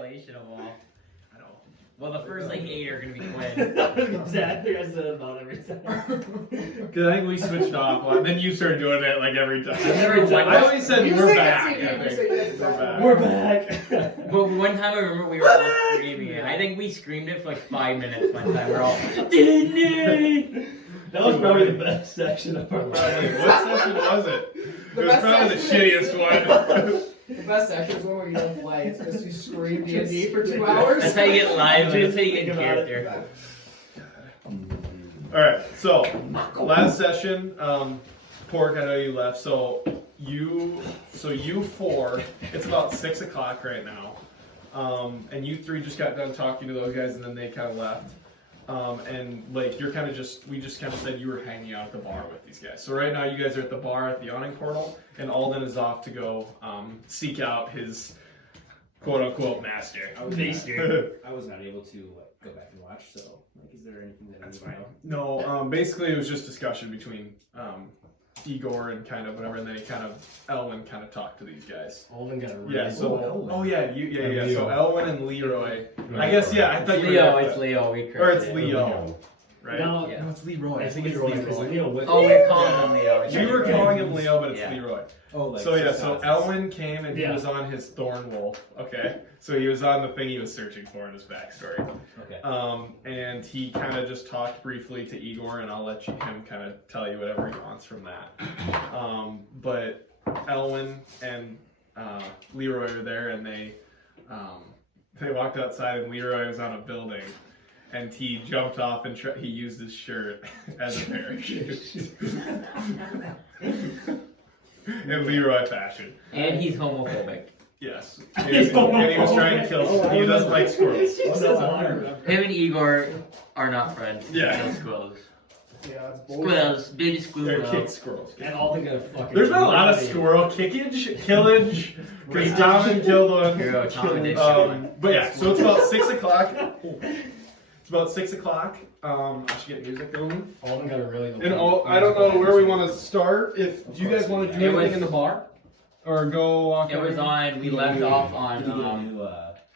violation of all. I know. Well, the first like 8 are gonna be Quinn. Exactly, I said it about every time. Because I think we switched off, and then you started doing it like every time. Every time. I always said You we're say back. it's I you think. say it's We're back. back. We're back. But one time I remember we were all screaming it. I think we screamed it for like 5 minutes one time. We're all Disney! That was probably the best section of our What life. session was it? The It was best probably the session. shittiest one. The best section is when we don't play. It's because you scream D&D for 2 hours. That's how you get live. That's how you get character. Alright, so last session, Pork, I know you left, so you four, it's about 6 o'clock right now, and you three just got done talking to those guys and then they kind of left, and like we just kind of said you were hanging out at the bar with these guys. So right now you guys are at the bar at the Yawning Portal, and Alden is off to go seek out his quote-unquote master. I was not able to go back and watch, so is there anything that That's I need to fine. know? No, basically it was just discussion between Igor and kind of whatever, and then Elwin kind of talked to these guys. Alden got a really Yeah. So And So Leo. Elwin and Leroy. No, I guess I thought you were Leo, there, it's Leo. We or it's corrected it. Leo, right? No, Yeah. No, it's Leroy. I think it's Leroy because Leo was. Oh, we're calling him Leo. We were calling him Leo, but it's Yeah. Leroy. Oh, like So six so houses. Elwin came and he Yeah. was on his Thorn Wolf. Okay, so he was on the thing he was searching for in his backstory. Okay. And he kind of just talked briefly to Igor, and I'll let him kind of tell you whatever he wants from that. But Elwin and Leroy were there, and they walked outside, and Leroy was on a building, and he jumped off and he used his shirt as a parachute. In Leroy fashion. And he's homophobic. Yes. And he was trying to kill. He doesn't like squirrels. Him and Igor are not friends. Yeah. No squirrels. Yeah, it's bullshit. Squirrels, baby They're kick squirrels. squirrels. And Alden got a fucking. There's been a lot of squirrel kickage, killage, because Tom killed one. Hero, Tom did But yeah, so it's about 6 o'clock. It's about 6 o'clock. I should get music going. Alden got a really. And I don't know where we want to start. Do you guys want to do It anything was- in the bar? Or go walk It was on, we left off on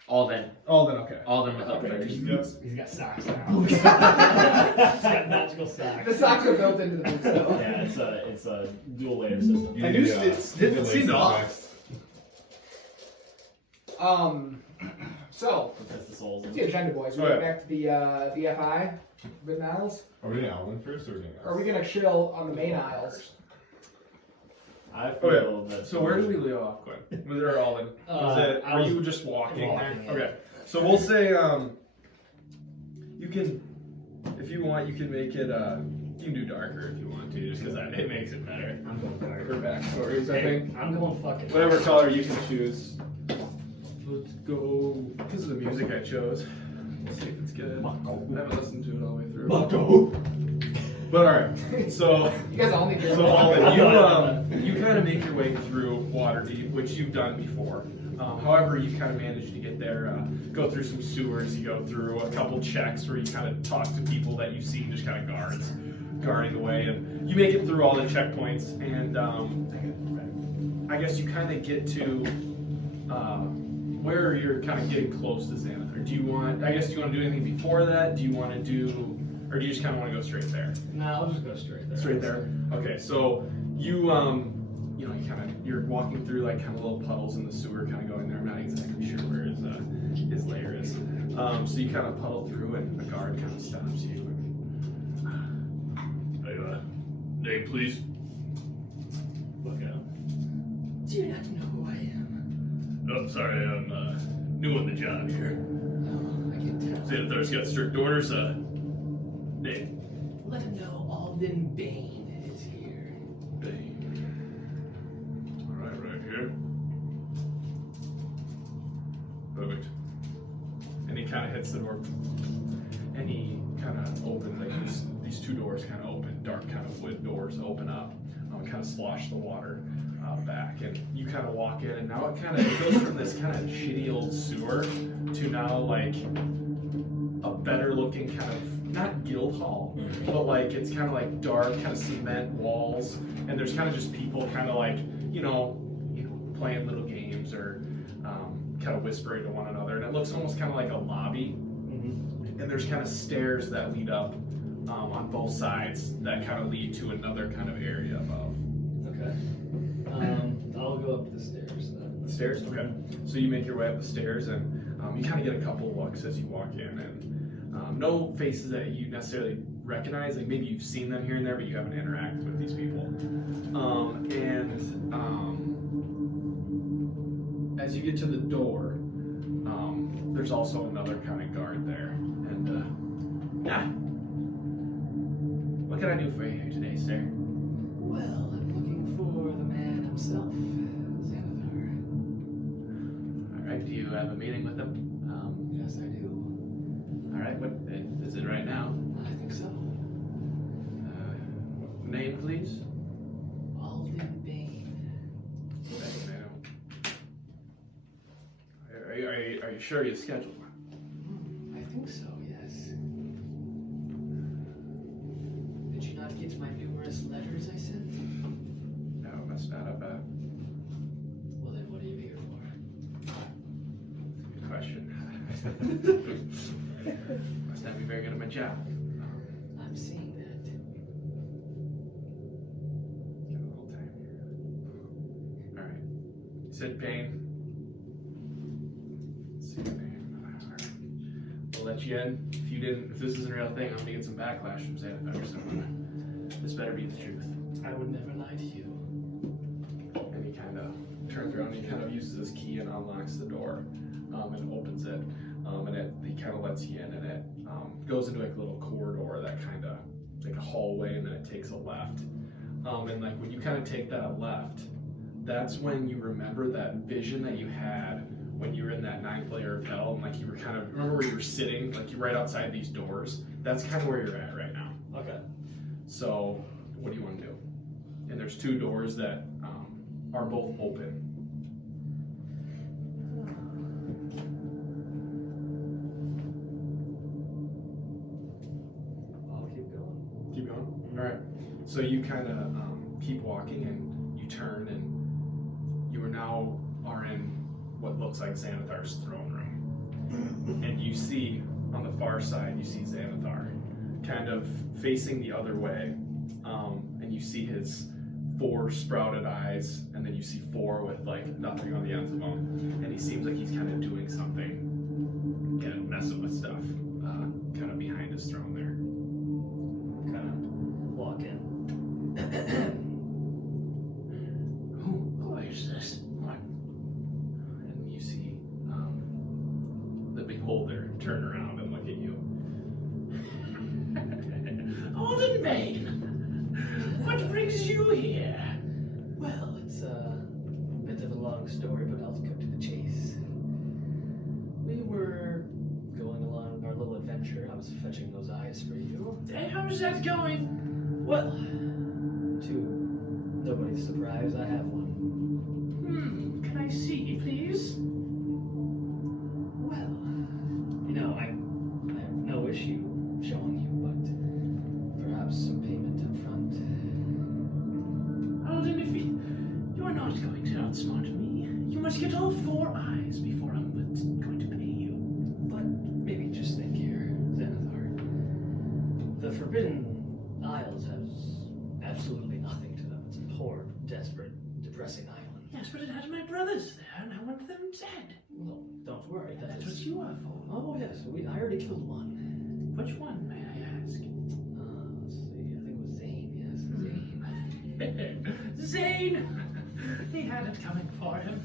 Alden. Alden, okay. Alden was up first. He's got socks now. He's got magical socks. The socks are built into the boots though. Yeah, it's a dual layer system. I knew didn't see dogs. So That's the souls. let's see agenda, boys. We're going back to the FI, Mid Isles. Are we in Alden first or is it Or are we gonna chill on the main Isles? I feel that. So where did we leave off, Quinn? Was there Alden? Were you just walking? walking, yeah. Okay. So we'll say you can, if you want, you can make it you can do darker if you want to, just because it makes it better I'm going dark. for backstories. I think I'm going fucking. whatever color you can choose. Let's go because of the music I chose. Let's see if it's good. I haven't listened to it all the way through. But alright, so You guys all need to. Alden, you kind of make your way through Waterdeep, which you've done before. However, you kind of managed to get there, go through some sewers, you go through a couple checks where you kind of talk to people that you see just kind of guarding away, and you make it through all the checkpoints, and I guess you kind of get to where you're kind of getting close to Xanithar. Do you want to do anything before that? Do you want to do, or do you just kind of want to go straight there? No, I'll just go straight there. Straight there. Okay, so you're walking through like kind of little puddles in the sewer, kind of going there. I'm not exactly sure where his lair is. So you kind of puddle through, and a guard kind of stops you. Name, please. Look out. Do you not know who I am? Oh, sorry, I'm new on the job here. No, I can tell. Xanithar's got strict orders. Name. Let him know Alden Bane is here. Right here. Perfect. And he kind of hits the door, and he kind of opens, like these two doors kind of open, dark kind of wood doors open up, kind of slosh the water back, and you kind of walk in, and now it goes from this kind of shitty old sewer to now like a better looking kind of, not guild hall, but like it's kind of like dark, kind of cement walls, and there's kind of just people kind of like, playing little games or kind kind of whispering to one another, and it looks almost kind of like a lobby. And there's kind of stairs that lead up on both sides that kind of lead to another kind of area above. Okay. I'll go up the stairs then. The stairs? Okay. So you make your way up the stairs, and you kind of get a couple looks as you walk in, and no faces that you necessarily recognize. Like maybe you've seen them here and there, but you haven't interacted with these people. As you get to the door, there's also another kind of guard there. And what can I do for you today, sir? Well, I'm looking for the man himself, Xanithar. All right. Do you have a meeting with him? Yes, I do. All right. What is it right now? I think so. Name, please. Alden Bane. Are you sure you scheduled one? I think so, yes. Did you not get my numerous letters I sent? No, must not have. Well, then what are you here for? Good question. Must not be very good at my job. I'm seeing that. Get a little time here. All right. You said Payne. Let's see your name. All right. We'll let you in. If this isn't a real thing, I'm gonna get some backlash from Xanithar. So this better be the truth. I would never lie to you. And he kind of turns around. And he kind of uses his key and unlocks the door, and opens it. And he kind of lets you in, and it goes into like a little corridor that kind of like a hallway, and then it takes a left. And like when you kind of take that left, that's when you remember that vision that you had when you were in that 9th layer of hell, and like you were kind of remember where you were sitting, like you're right outside these doors. That's kind of where you're at right now. Okay. So what do you want to do? And there's 2 doors that are both open. I'll keep going. Keep going. All right. So you kind of keep walking, and you turn, and you are in what looks like Xanithar's throne room. And you see on the far side, you see Xanithar kind of facing the other way, and you see his 4 sprouted eyes, and then you see 4 with like nothing on the ends of them, and he seems like he's kind of doing something, messing with stuff, kind of behind his throne there. Kind of walk in. Who is this? What? And you see the beholder turn around and look at you. Alden Bane, what brings you here? Well, it's a bit of a long story, but I'll cut to the chase. We were going along our little adventure. I was fetching those eyes for you. Hey, how's that going? Well, to nobody's surprise, I have one. Can I see, please? Well, I have no issue showing you, but perhaps some payment up front. Alden, if you're not going to outsmart me, you must get all 4 eyes before I'm going to pay you. But maybe just think here, Xanithar. The Forbidden Isles has absolutely nothing to them. It's a poor, desperate, depressing island. Yes, but it had my brothers there, and I want them dead. Well, don't worry. That's what you are for. Oh yes, I already killed one. Which one, may I ask? Let's see. I think it was Zane. Yes, Zane. Zane! He had it coming for him.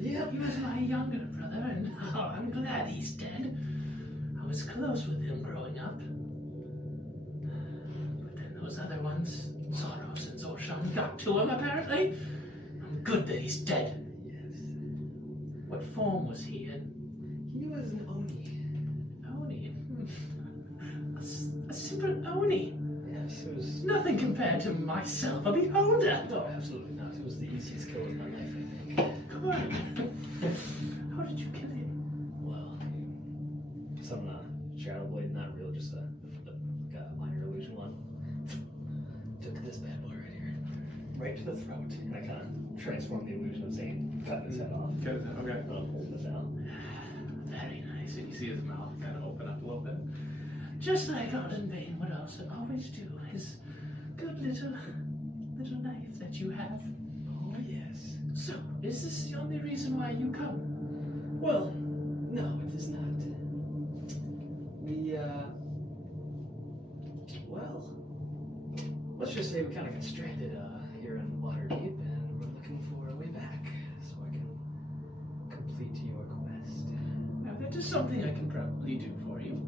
Yep. He was my younger brother, and I'm glad he's dead. I was close with him growing up. But then those other ones, Soros and Zorshan, got to him, apparently. I'm good that he's dead. Yes. What form was he in? He was an Oni. Oni. A simple Oni. Yes, it was. Nothing compared to myself, a beholder. No, absolutely not. It was the easiest kill of my life, I think. Come on. How did you kill him? Well, some shadow blade, not real, just a minor illusion one. Took this bad boy right here. right to the throat, and I kind of transform the illusion of saying, cut his head off. Okay. And I'll pull this out. Very nice. And you see his mouth kind of open up a little bit. Just like Alden Bane would also always do. His good little knife that you have. Oh, yes. So, is this the only reason why you come? Well, no, it is not. We, well, let's just say we kind of got stranded here in Waterdeep, and we're looking for a way back so I can complete your quest. Now, that is something I can probably do for you.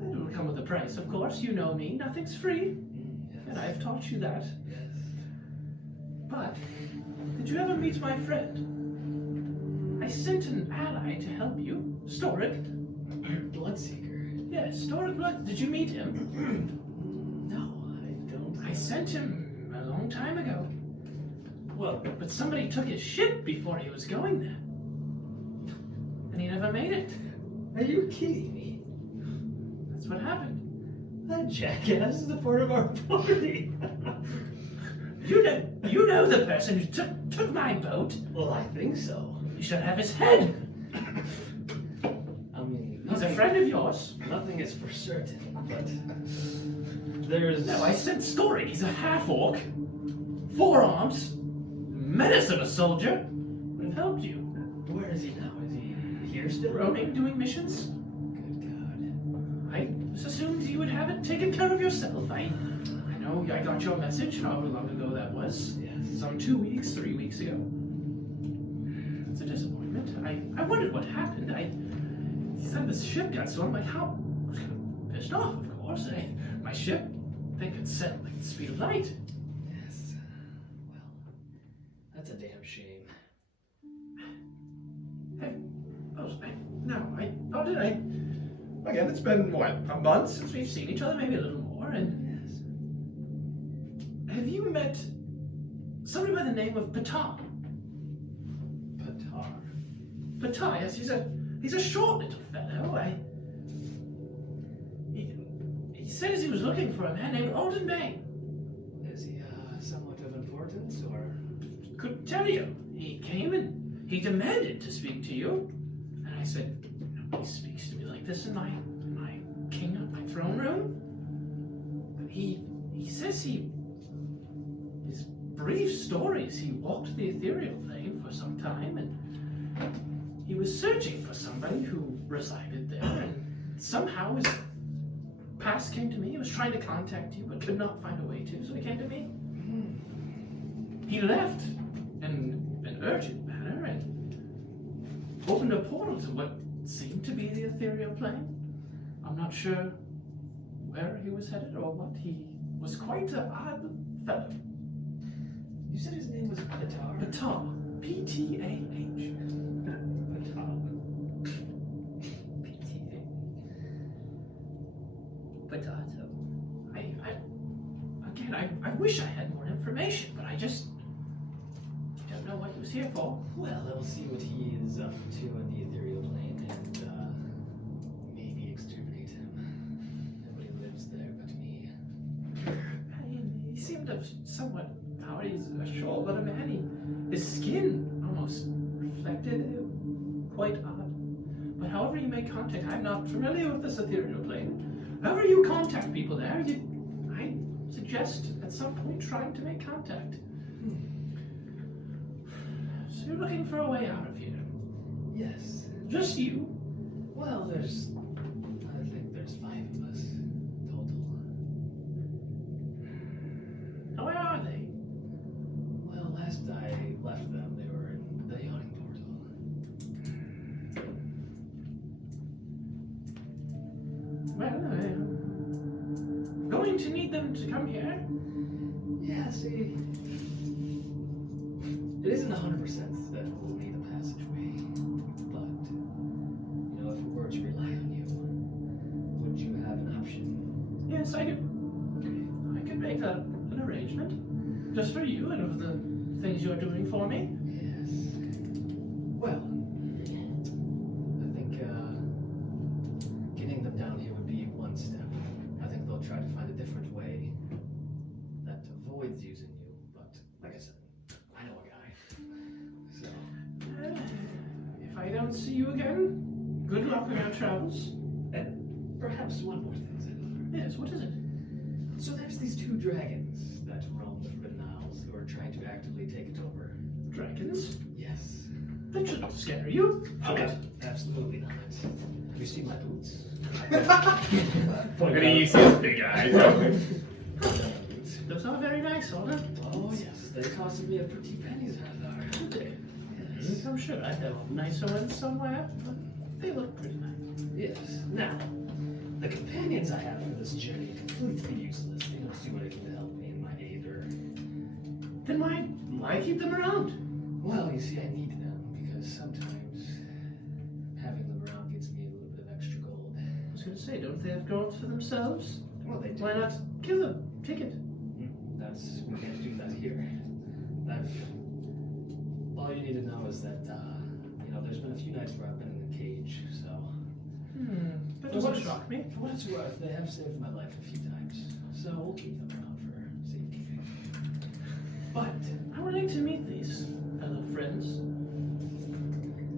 It will come with a price, of course. You know me. Nothing's free. Yes. And I've taught you that. Yes. But, did you ever meet my friend? I sent an ally to help you. Storic. Bloodseeker. Yes, Storic Blood. Did you meet him? No, I don't. I sent him a long time ago. Well, But somebody took his ship before he was going there. And he never made it. are you kidding me? That's what happened. That jackass is a part of our party. You know the person who took my boat. Well, I think so. You should have his head. I mean, He's a friend of yours. Nothing is for certain, but there's. No, I said story. He's a half-orc. 4 arms. Menace of a soldier. Would have helped you. Where is he now? Is he here still? Roaming, doing missions. Good God. I just assumed you would have it taken care of yourself. I know I got your message, however long ago that was. Yes. Some 2 weeks, 3 weeks ago. It's a disappointment. I wondered what happened. He said this ship got stolen. I'm like, how? I was kind of pissed off, of course. My ship, they could set like the speed of light. Yes. Well, that's a damn shame. Did I? Again, it's been, what, a month since we've seen each other, maybe a little more, and Yes. have you met somebody by the name of Patar? Patar. Patar, yes, he's a short little fellow. He says he was looking for a man named Alden Bane. Is he somewhat of importance, or? Couldn't tell you. He came and he demanded to speak to you, and I said, nobody speaks to me like this in my kingdom, my throne room. But he says his brief stories. He walked the ethereal plane for some time, and he was searching for somebody who resided there, and somehow his past came to me. He was trying to contact you, but could not find a way to, so he came to me. He left in an urgent manner and opened a portal to what seemed to be the ethereal plane. I'm not sure where he was headed or what. He was quite an odd fellow. You said his name was Patar? Patar. P-T-A-H. Patar. Potato. I wish I had more information, but I just don't know what he was here for. Well, we'll see what he is up to in the ethereal plane, and maybe exterminate him. Nobody lives there but me. He seemed somewhat powered. He's a short little man. His skin almost reflected it. Quite odd. But however you make contact, I'm not familiar with this ethereal plane. However you contact people there, I suggest at some point trying to make contact. So you're looking for a way out of here. Yes. Just you. Well, I think there's 5 of us total. Now, where are they? Well, last I left them, they were in the Yawning Portal. Well, I'm going to need them to come here. Yeah, see, it isn't 100% that we'll need a passageway, but, you know, if we were to rely on you, would you have an option? Yes, I do. I could make an arrangement just for you and of the things you're doing for me. Yes. Well, I think getting them down here would be one step. I think they'll try to find a different way that avoids using you, but won't see you again. Good luck on your travels. And perhaps one more thing, Xanithar. Yes, what is it? So there's these two dragons that roam the Forbidden Isles who are trying to actively take it over. Dragons? Yes. That shouldn't scare you. Absolutely not. Have you seen my boots? And you see his big eyes. Those are very nice, Alden. Oh yes, they costed me a pretty penny, Xanithar. Yes. I'm sure I have nicer ones somewhere, but they look pretty nice. Yes. Now, the companions I have for this journey are completely useless. They don't do anything to help me in my aid or... Then why keep them around? Well, you see, I need them because sometimes having them around gets me a little bit of extra gold. I was going to say, don't they have gold for themselves? Well, they do. Why not kill them? Take it. We can't do that here. All you need to know is that, there's been a few nights where I've been in a cage, so... That doesn't shock me. For what it's worth, they have saved my life a few times, so we'll keep them around for safekeeping. But I would like to meet these fellow friends.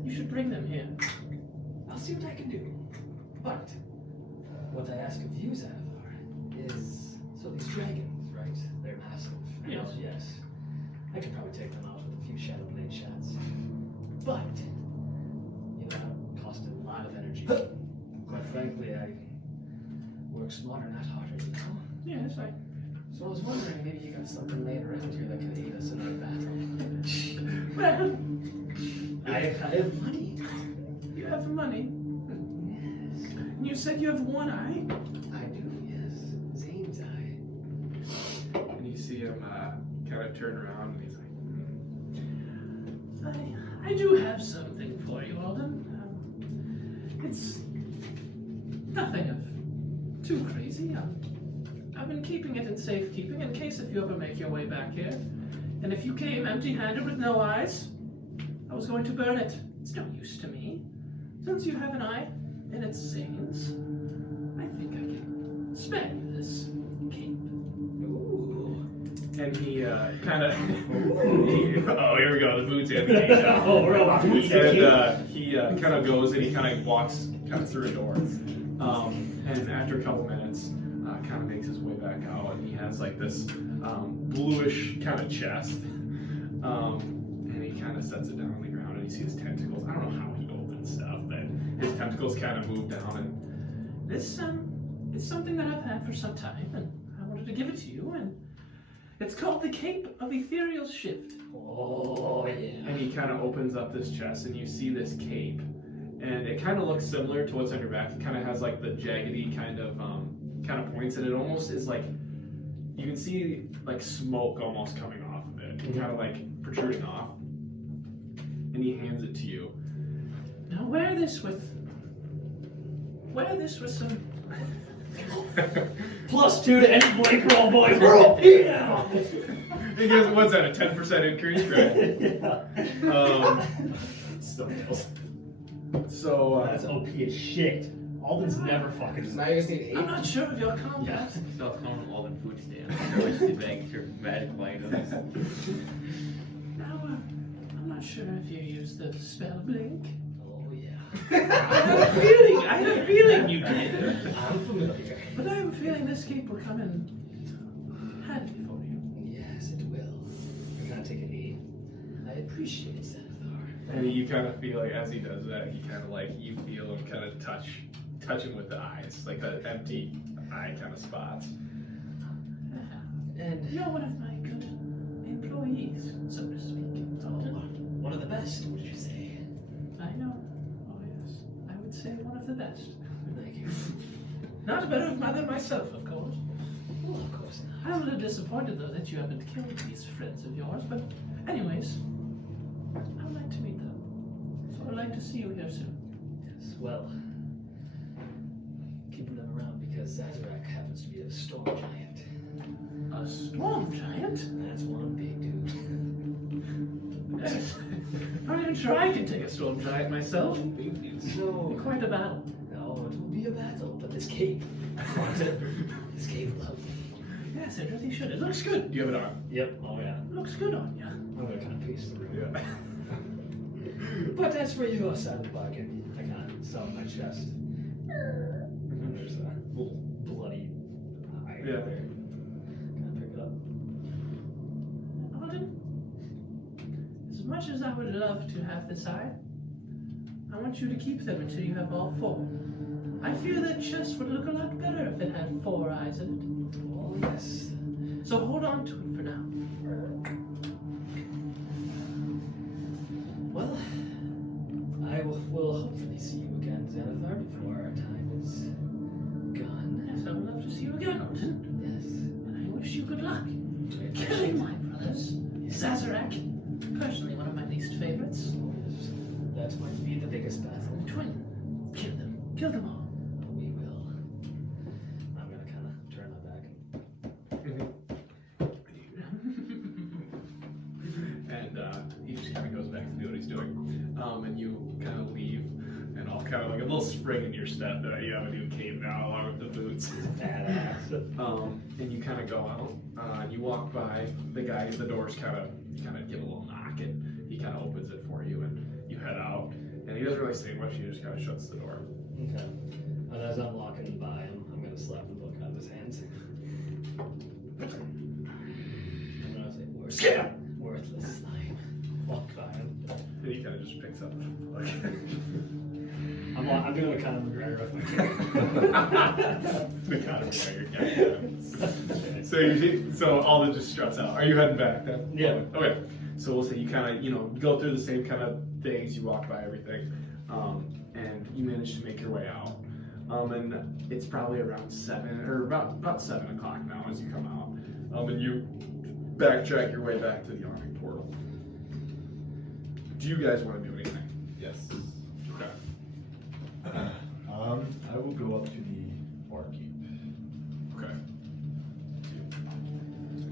You should bring them here. I'll see what I can do. But what I ask of you, Xanithar, is so these dragons, right? They're massive. Yes. Yes. I could probably take them out with a few shadow blade shots. But that costed a lot of energy. Quite frankly, I work smarter, not harder, Yes, So I was wondering, maybe you got something laying around here that could aid us in our battle. Well, I have money. you have money. Yes. And you said you have one eye. I do, yes. Zane's eye. And you see him kind of turn around and he's like, I do have something for you, Alden. It's nothing of too crazy. I've been keeping it in safekeeping in case if you ever make your way back here. And if you came empty-handed with no eyes, I was going to burn it. It's no use to me. Since you have an eye, and it's Zane's, I think I can spare you this cape. Ooh. And he kind of... oh, here we go, the boots and the cape now. Oh, we're about to meet And he kind of goes and he kind of walks kind of through a door. And after a couple minutes, kind of makes his way back out, and he has like this bluish kind of chest. And he kind of sets it down on the ground, and you see his tentacles. I don't know how he opens stuff, but his tentacles kind of move down. And this it's something that I've had for some time, and I wanted to give it to you. And it's called the Cape of Ethereal Shift. Oh, yeah. And he kind of opens up this chest, and you see this cape. And it kind of looks similar to what's on your back. It kind of has like the jaggedy kind of points, and it almost is like, you can see like smoke almost coming off of it, kind of like protruding off. And he hands it to you. Now wear this with some... +2 to any blank roll, boys. We're all here. He gives, what's that, a 10% increase, right? Still kills. So, That's OP as shit. Alden's never fucking. So now you just need 8. I'm not sure of your combat. Stop calling them all in food stamps. So it's the bags for medical items. Now, I'm not sure if you use the spell blink. Oh, yeah. I have a feeling you did. I'm familiar. But I have a feeling this cape will come in handy for you. Yes, it will. You're gonna take a knee. I appreciate it, Xanithar. And you kind of feel like, as he does that, he kind of like, you feel him kind of touch him with the eyes, like the empty eye kind of spots. And You're one of my good employees, so to speak. one of the best, would you say? I know. Oh yes, I would say one of the best. Thank you. Not a better mother myself, of course. Well, of course not. I'm a little disappointed though that you haven't killed these friends of yours, but anyways, I would like to meet them. So I'd like to see you here soon. Yes, well, keeping them around because Zazarak happens to be a storm giant. A storm giant? That's one big dude. I'm not even sure I can take a storm giant myself. Big dude. So, Quite a battle. no, it will be a battle, but this cape, this cape lovely. Yes, it really should. It looks good. Do you have it on? Yep, oh yeah. It looks good on you. I'm gonna kind of pace the room. Yeah. But as for your side of the bargain, I can't sell my chest. And there's a little bloody eye Yeah. there. Can I pick it up? Alden, as much as I would love to have this eye, I want you to keep them until you have all 4. I feel that chest would look a lot better if it had 4 eyes in Oh, yes. it. So hold on to it for now. Well, I will hopefully see you again, Xanithar, before our time is gone. Yes, I would love to see you again, Alden. Yes. And I wish you good luck. Killing my brothers. Zazarak, personally one of my least favorites. That might be the biggest battle. Twin, kill them. Kill them all. We will. I'm gonna kind of turn my back. And he just kind of goes back to do what he's doing. And you kind of leave, and all kind of like a little spring in your step that you have a new cape now along with the boots. Badass. And you kind of go out, and you walk by the guy, the doors kind of give a little knock, and he kind of opens it for you, and you head out. And he doesn't really say much, he just kind of shuts the door. Okay. And as I'm walking by him, I'm gonna slap the book out of his hands. I'm gonna say, worthless slime. Walk by him. And he kind of just picks up the book. I'm doing a kind of McGregor with my The kind of figure. So Alden just struts out. Are you heading back then? Yeah. Okay. So we'll say you kind of, go through the same kind of things. You walk by everything, and you manage to make your way out. And it's probably around 7 or about 7 o'clock now as you come out. And you backtrack your way back to the Yawning Portal. Do you guys want to do anything? Yes. Okay. I will go up to the barkeep. Okay.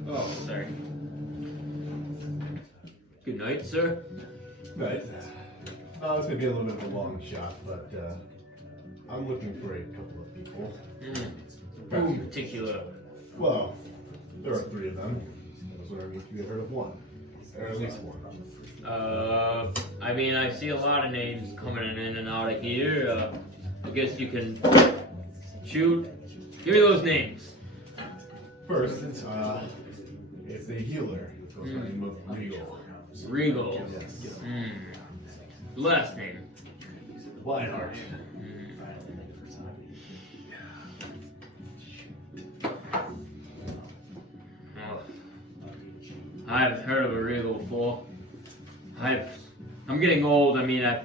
Oh, sorry. Good night, sir. Right. It's gonna be a little bit of a long shot, but I'm looking for a couple of people. Who in particular? Well, there are 3 of them. I was wondering if you had heard of one, or at least one. I mean, I see a lot of names coming in and out of here. I guess you can shoot. Give me those names. First, it's a healer. It goes by the name of Regal. Regal. Yes. Last name. Lionheart. Oh. I've heard of a Regal before. I'm getting old. I mean, I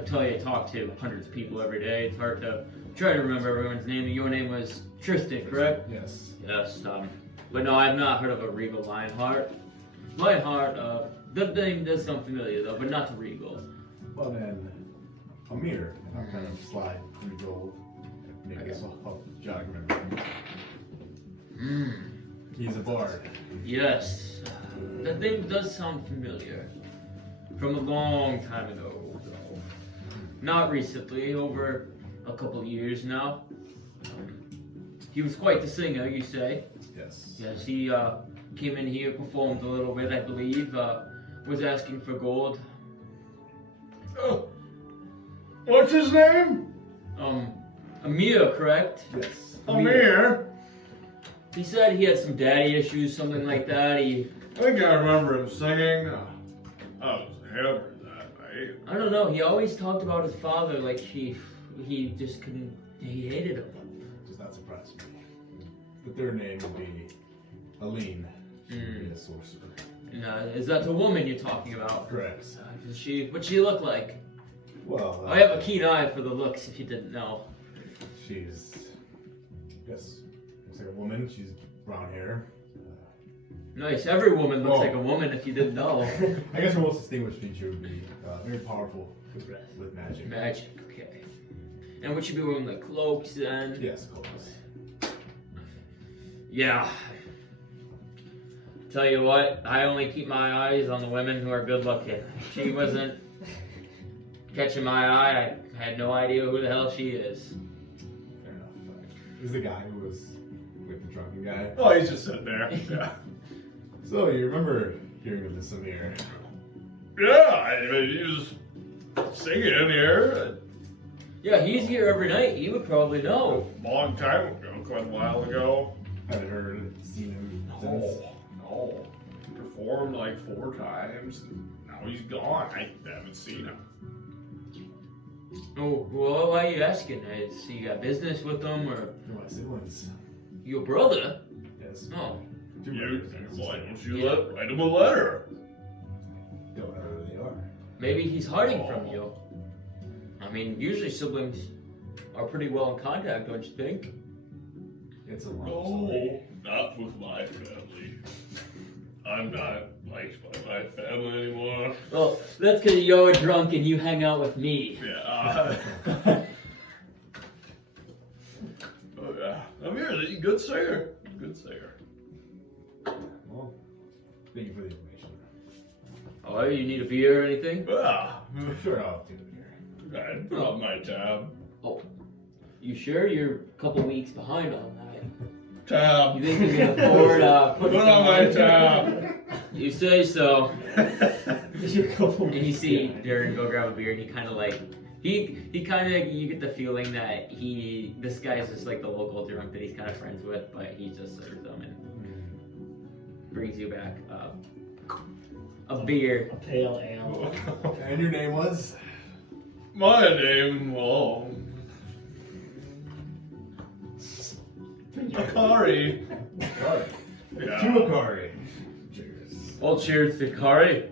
tell you, I talk to hundreds of people every day. It's hard to try to remember everyone's name. Your name was Tristan, correct? Yes. Yes. But no, I've not heard of a Regal Lionheart. Lionheart, the name does sound familiar though, but not to Regal. Well then, Amir, and I'll kind of slide 3 gold. Maybe this will help jog remember. He's a bard. Yes. That name does sound familiar. From a long time ago, though. Not recently, over a couple of years now. He was quite the singer, you say? Yes. Yes, he came in here, performed a little bit, I believe, was asking for gold. Oh. What's his name? Amir, correct? Yes. Amir. He said he had some daddy issues, something like that. I think I remember him singing. Oh, him. I don't know, he always talked about his father like he just couldn't, he hated him. Does not surprise me. The 3rd name would be Aline. She would be a sorcerer. Is that the woman you're talking about? Correct. What'd she look like? Well, I have a keen eye for the looks, if you didn't know. she's, yes, looks like a woman. She's brown hair. Nice, every woman looks like a woman, if you didn't know. I guess her most distinguished feature would be very powerful with magic. Magic, okay. And would she be wearing like cloaks then? Yes, close. Yeah. Tell you what, I only keep my eyes on the women who are good looking. She wasn't catching my eye. I had no idea who the hell she is. Fair enough. This is the guy who was with the drunken guy. Oh, he's just sitting there. Yeah. So you remember hearing of this Amir? Yeah, he was singing in here. Yeah, he's here every night. He would probably know. A long time ago, quite a while ago. Haven't heard it, seen him since. No. He performed like 4 times. And now he's gone. I haven't seen him. Oh, well, why are you asking? So you got business with him, or They're my siblings. your brother? Yes. Oh, Why don't you write him a letter? Don't know who they are. maybe he's hiding from you. I mean, usually siblings are pretty well in contact, don't you think? It's a long story. No, not with my family. I'm not liked by my family anymore. Well, that's because you're drunk and you hang out with me. Yeah. Oh yeah. I'm here. Good singer. Good singer. Well, thank you for the information. Oh, you need a beer or anything? Ah. Sure, I'll do it here. I'd put on my tab. Oh, you sure? You're a couple weeks behind on that. Tab. You think you can afford Put on my tab. You say so. You're a couple And you weeks see behind. Darren go grab a beer, and he kind of like he kind of you get the feeling that this guy's just like the local drunk that he's kind of friends with, but he just serves them and brings you back a beer. A pale ale. And your name was? My name, well, Akari. Akari. Yeah. To Akari. Cheers. Well, cheers to Kari.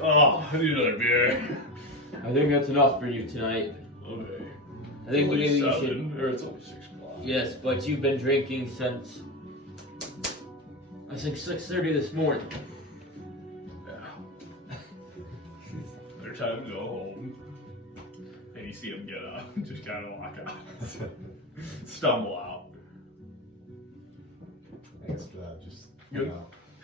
Oh, I need another beer. I think that's enough for you tonight. Okay. I think Only maybe you 7, should. or it's only 6 o'clock. Yes, but you've been drinking since I think 6:30 this morning. Yeah. Their time to go home. And you see him get up, just kind of walk out. Stumble out. Thanks for that. Just Good.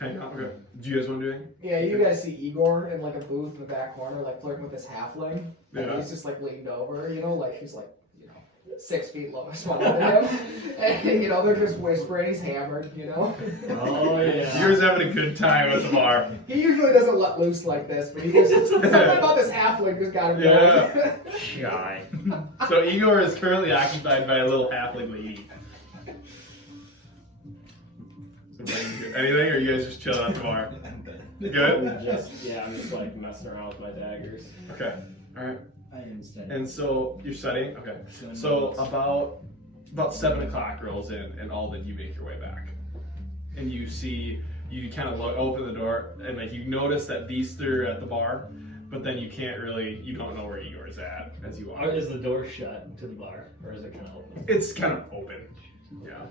Hang on, okay. Do you guys want to do anything? Yeah, you guys see Igor in like a booth in the back corner, like flirting with this halfling. And Yeah. he's just like leaned over, like he's like, 6 feet low, smaller than him. And they're just whispering, he's hammered, Oh yeah. You guys having a good time at the bar. He usually doesn't let loose like this, but he just something about this halfling just got him Yeah. going. Shy. So Igor is currently occupied by a little halfling lady. Anything, or you guys just chilling at the bar? Good? I'm just like messing around with my daggers. Okay. Alright. I am studying. And so you're studying? Okay. So about 7 o'clock rolls in, and Alden, you make your way back. And you see, you kind of open the door, and like you notice that these 3 are at the bar, but then you don't know where Igor is at as you walk. Is the door shut to the bar, or is it kind of open? It's kind of open. Yeah.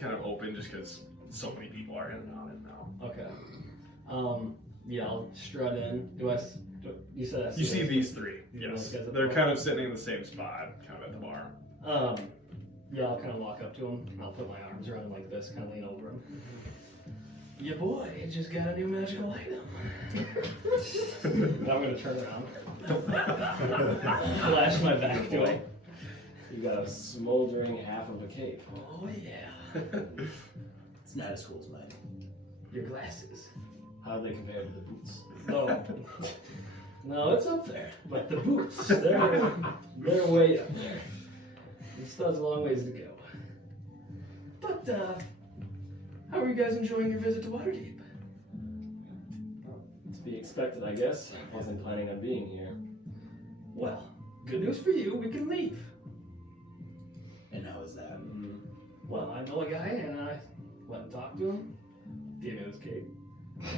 Kind of open just because so many people are in and out it now. Okay. Yeah, I'll strut in. You said I You see those? these 3. You Yes. those guys at the They're bar? kind of sitting in the same spot, kind of at the bar. Yeah, I'll kind of walk up to him and I'll put my arms around him like this, kind of lean over him. Yeah, boy, it just got a new magical item. And I'm gonna turn around, flash my back to him. You got a smoldering half of a cape. Oh yeah, It's not as cool as mine. your glasses. How do they compare to the boots? Oh, no, it's up there. But the boots, they're way up there. It still has a long ways to go. But how are you guys enjoying your visit to Waterdeep? To be expected, I guess. Wasn't planning on being here. Well, good news for you, we can leave. And how is that? Well, I know a guy, and I went and talked to him, gave him his cape,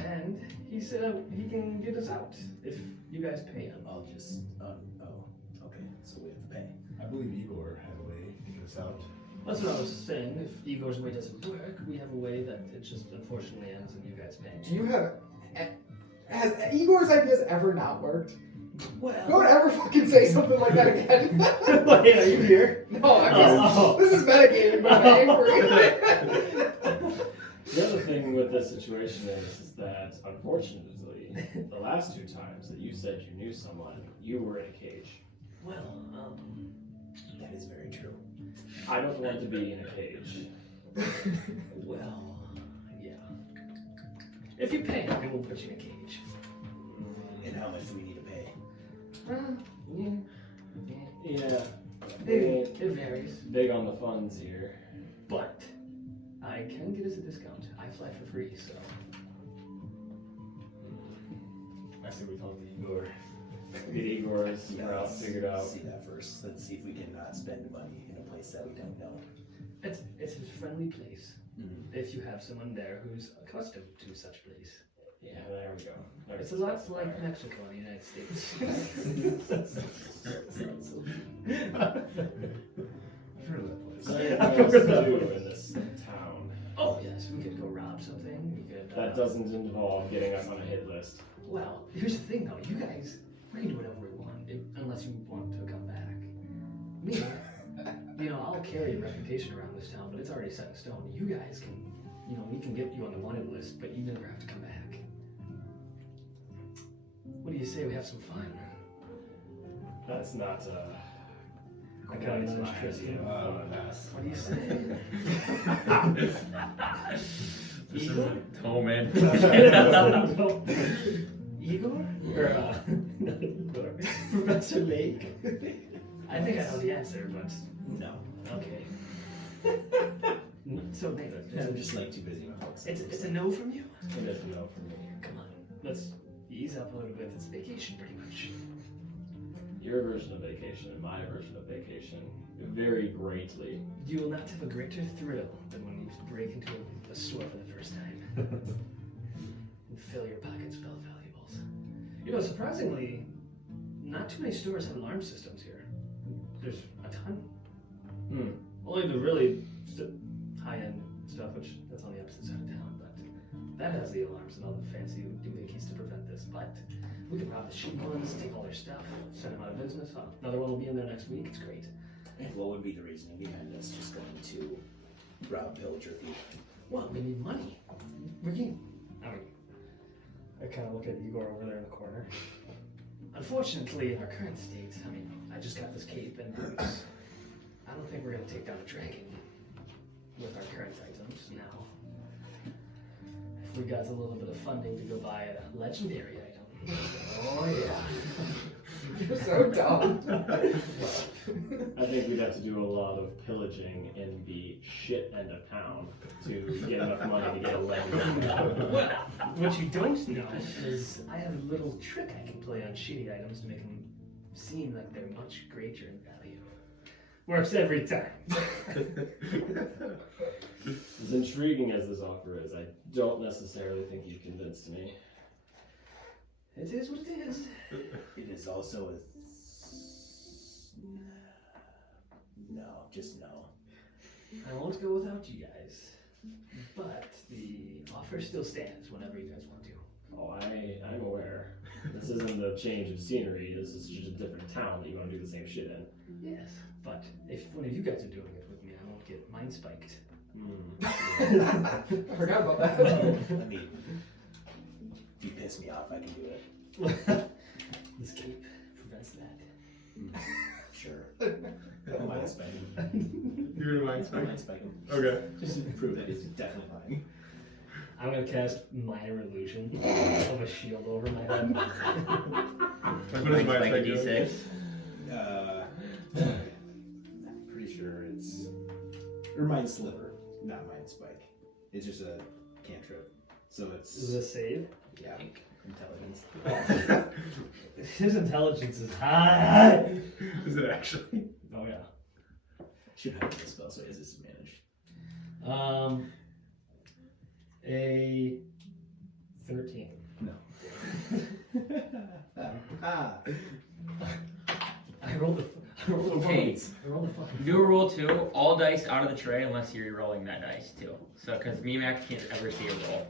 and he said he can get us out if you guys pay him. I'll just. Okay. So we have to pay. I believe Igor had a way to get us out. That's what I was saying. If Igor's way doesn't work, we have a way that it just unfortunately ends in you guys paying. Do you have... Has Igor's ideas ever not worked? Well, Don't ever fucking say something like that again. Wait, are you here? No, I'm just... This is metagaming, but I'm angry. The other thing with this situation is that, unfortunately, the last 2 times that you said you knew someone, you were in a cage. Well, That is very true. I don't want to be in a cage. well, yeah. If you pay him, we'll put you in a cage. how much do we need to pay? Yeah. It varies, Big on the funds here. but I can get us a discount. I fly for free, so. I say we talk to Igor. Get Igor's route let's figured out. see that first. Let's see if we can spend money in a place that we don't know. It's a friendly place. Mm-hmm. If you have someone there who's accustomed to such place. Yeah, there we go. There's It's a lot like Mexico and the United States. I've heard of that place. So what else to do in this town? Oh yes, we could go rob something. We could. That doesn't involve getting us on a hit list. Well, here's the thing though. You guys, we can do whatever we want, unless you want to come back. Me, I'll carry a reputation around this town, but it's already set in stone. You guys can, we can get you on the wanted list, but you never have to come back. What do you say we have some fun? That's not I got an interesting. What do you say? Igor? Oh man. Igor? Or, Igor. Professor Layk? I think I know the answer, but. No. Okay. So, Naileth, I'm just like too busy with books. it's a no from you? It is a no for me. Come on, let's ease up a little bit. It's vacation, pretty much. Your version of vacation and my version of vacation vary greatly. You will not have a greater thrill than when you break into a store for the first time and fill your pockets full of valuables. Surprisingly, not too many stores have alarm systems here. There's a ton. Only the really high-end stuff, which that's on the opposite side of town, but that has the alarms and all the fancy doohickeys to prevent this. But we can rob the cheap ones, take all their stuff, send them out of business. Another one will be in there next week. It's great. And what would be the reasoning behind us just going to rob, pillage, or thief? Well, we need money. I kind of look at Igor over there in the corner. Unfortunately, in our current state, I just got this cape, and I don't think we're going to take down a dragon with our current items now. If we got a little bit of funding to go buy a legendary item. Oh, yeah. You're so dumb. I think we'd have to do a lot of pillaging in the shit end of town to get enough money to get a legendary. Well, what you don't know is I have a little trick I can play on shitty items to make them seem like they're much greater in value. Works every time. As intriguing as this offer is, I don't necessarily think you've convinced me. It is what it is. It is also a... No, just no. I won't go without you guys. But the offer still stands whenever you guys want to. Oh, I'm aware. This isn't a change of scenery, this is just a different town that you want to do the same shit in. Yes, but if one of you guys are doing it with me, I won't get mind spiked. I forgot about that. I mean, if you piss me off, I can do it. This cape prevents that. Sure. Mind spiking. You're gonna mind spike? Mind spiking. Okay. Just to prove that it's definitely lying. I'm gonna cast minor illusion of a shield over my head. What is Like mind a spike D6. I'm pretty sure it's... Or mind sliver, not mind spike. It's just a cantrip. So it's... Is it a save? Yeah. Intelligence. His intelligence is high. Is it actually? Oh yeah. Should have this spell, so it is disadvantage. A 13. No. I rolled the Okay. I rolled the fucking. Do a roll too. All dice out of the tray unless you're re-rolling that dice too. So, because me and Max can't ever see a roll.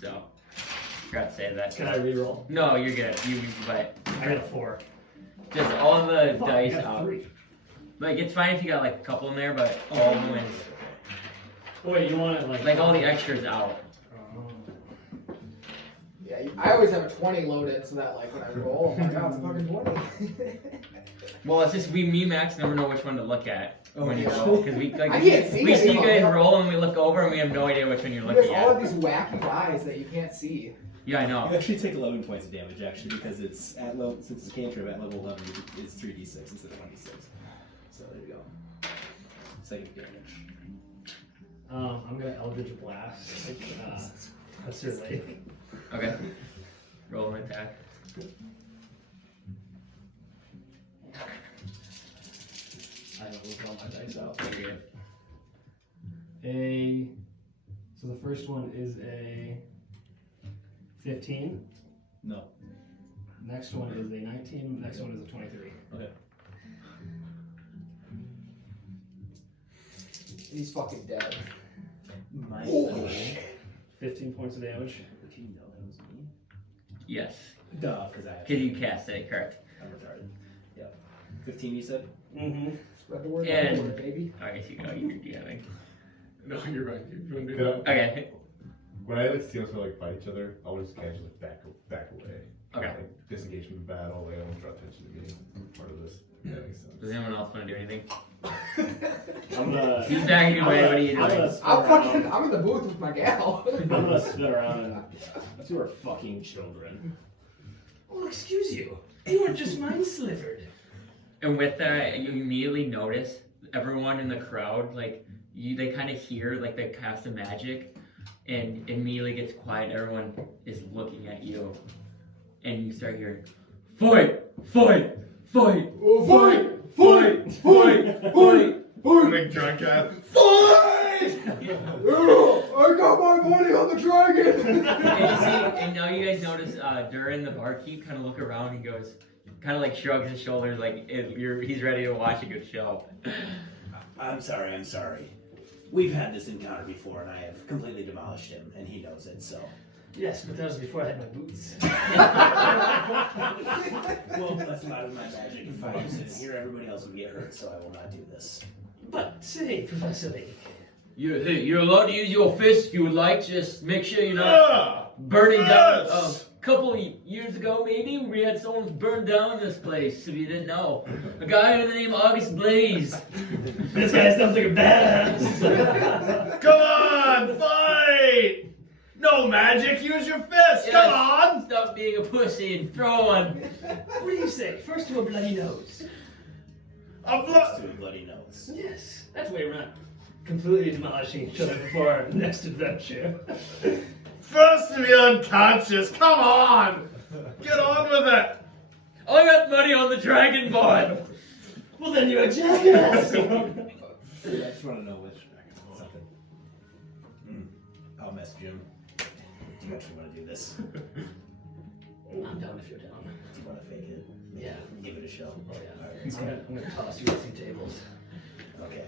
So, forgot to say that. Can I re-roll? No, you're good. But I got a 4. just all the Fuck, dice I got out. 3. Like, it's fine if you got like a couple in there, but all of them Oh, wait, you want it like all the extras out. Oh. Yeah, Yeah, I always have a 20 loaded so that like when I roll, I'm like, oh, it's a fucking 20. Well, it's just me Max never know which one to look at when you yeah. roll because we I can't see we it, see you guys yeah. roll and we look over and we have no idea which one you're There's looking all at. of these wacky dies that you can't see. Yeah, I know. You actually take 11 points of damage, actually, because it's at level, since it's a cantrip at level 11, it's 3d6 instead of 1d6. So there you go. Second damage. I'm gonna Eldritch Blast. That's your Layk. Okay. Roll an attack. I don't look all my dice out. Okay. So the first one is a 15. No. Next one is a 19. Next one is a 23. Okay. He's fucking dead. My 15 points of damage. Did you know that was me? Yes. Duh, because I have. Because you cast it, correct. I'm retarded. Yeah. 15, you said? Mm-hmm. Spread the word, And- baby. I guess you go. You're DMing. No, you're right. You want to do Could I- that? Okay. When I see us like fight each other, I always casually back away. Okay. Like, disengage from the battle. They don't draw attention to me. I'm part of this. That makes sense. Does anyone else want to do anything? I'm gonna. He's backing away. What are you I'm doing? gonna spin I'm fucking. around. I'm in the booth with my gal. I'm gonna spin around and. You are fucking children. Oh, excuse you. You were just mind slivered. And with that, you immediately notice everyone in the crowd, like they kind of hear like they cast a magic, and immediately gets quiet. Everyone is looking at you, and you start hearing, "Fight! Fight! Fight! Fight! Fight! Fight! Fight! Big drunk guy. Fight! I got my money on the dragon. And now you guys notice Durin, the barkeep, kind of look around. He goes, kind of like shrugs his shoulders, like he's ready to watch a good show. I'm sorry. We've had this encounter before, and I have completely demolished him, and he knows it, so. Yes, but that was before I had my boots. Well, that's not in my magic. If I use it here, everybody else would get hurt, so I will not do this. But say, Professor Layk, You're allowed to use your fist if you would like. Just make sure you're not burning down. A couple of years ago, maybe we had someone burned down this place. If you didn't know, a guy by the name of August Blaze. this guy sounds like a badass. Come on, fight! No magic, use your fist, Yes. come on! Stop being a pussy and throw one. What do you say? First to a bloody nose. I'm Next to a bloody nose. Yes, that's why we're not completely demolishing each other before our next adventure. first to be unconscious, come on! Get on with it! I got money on the dragon board. Well, then you're a jackass. I just want to know which something. I'll mess Jim. Do you actually want to do this? Do I'm down if you're down. you want to fake it? Yeah. Give it a show. Oh yeah. Alright, I'm gonna toss you a few tables. okay.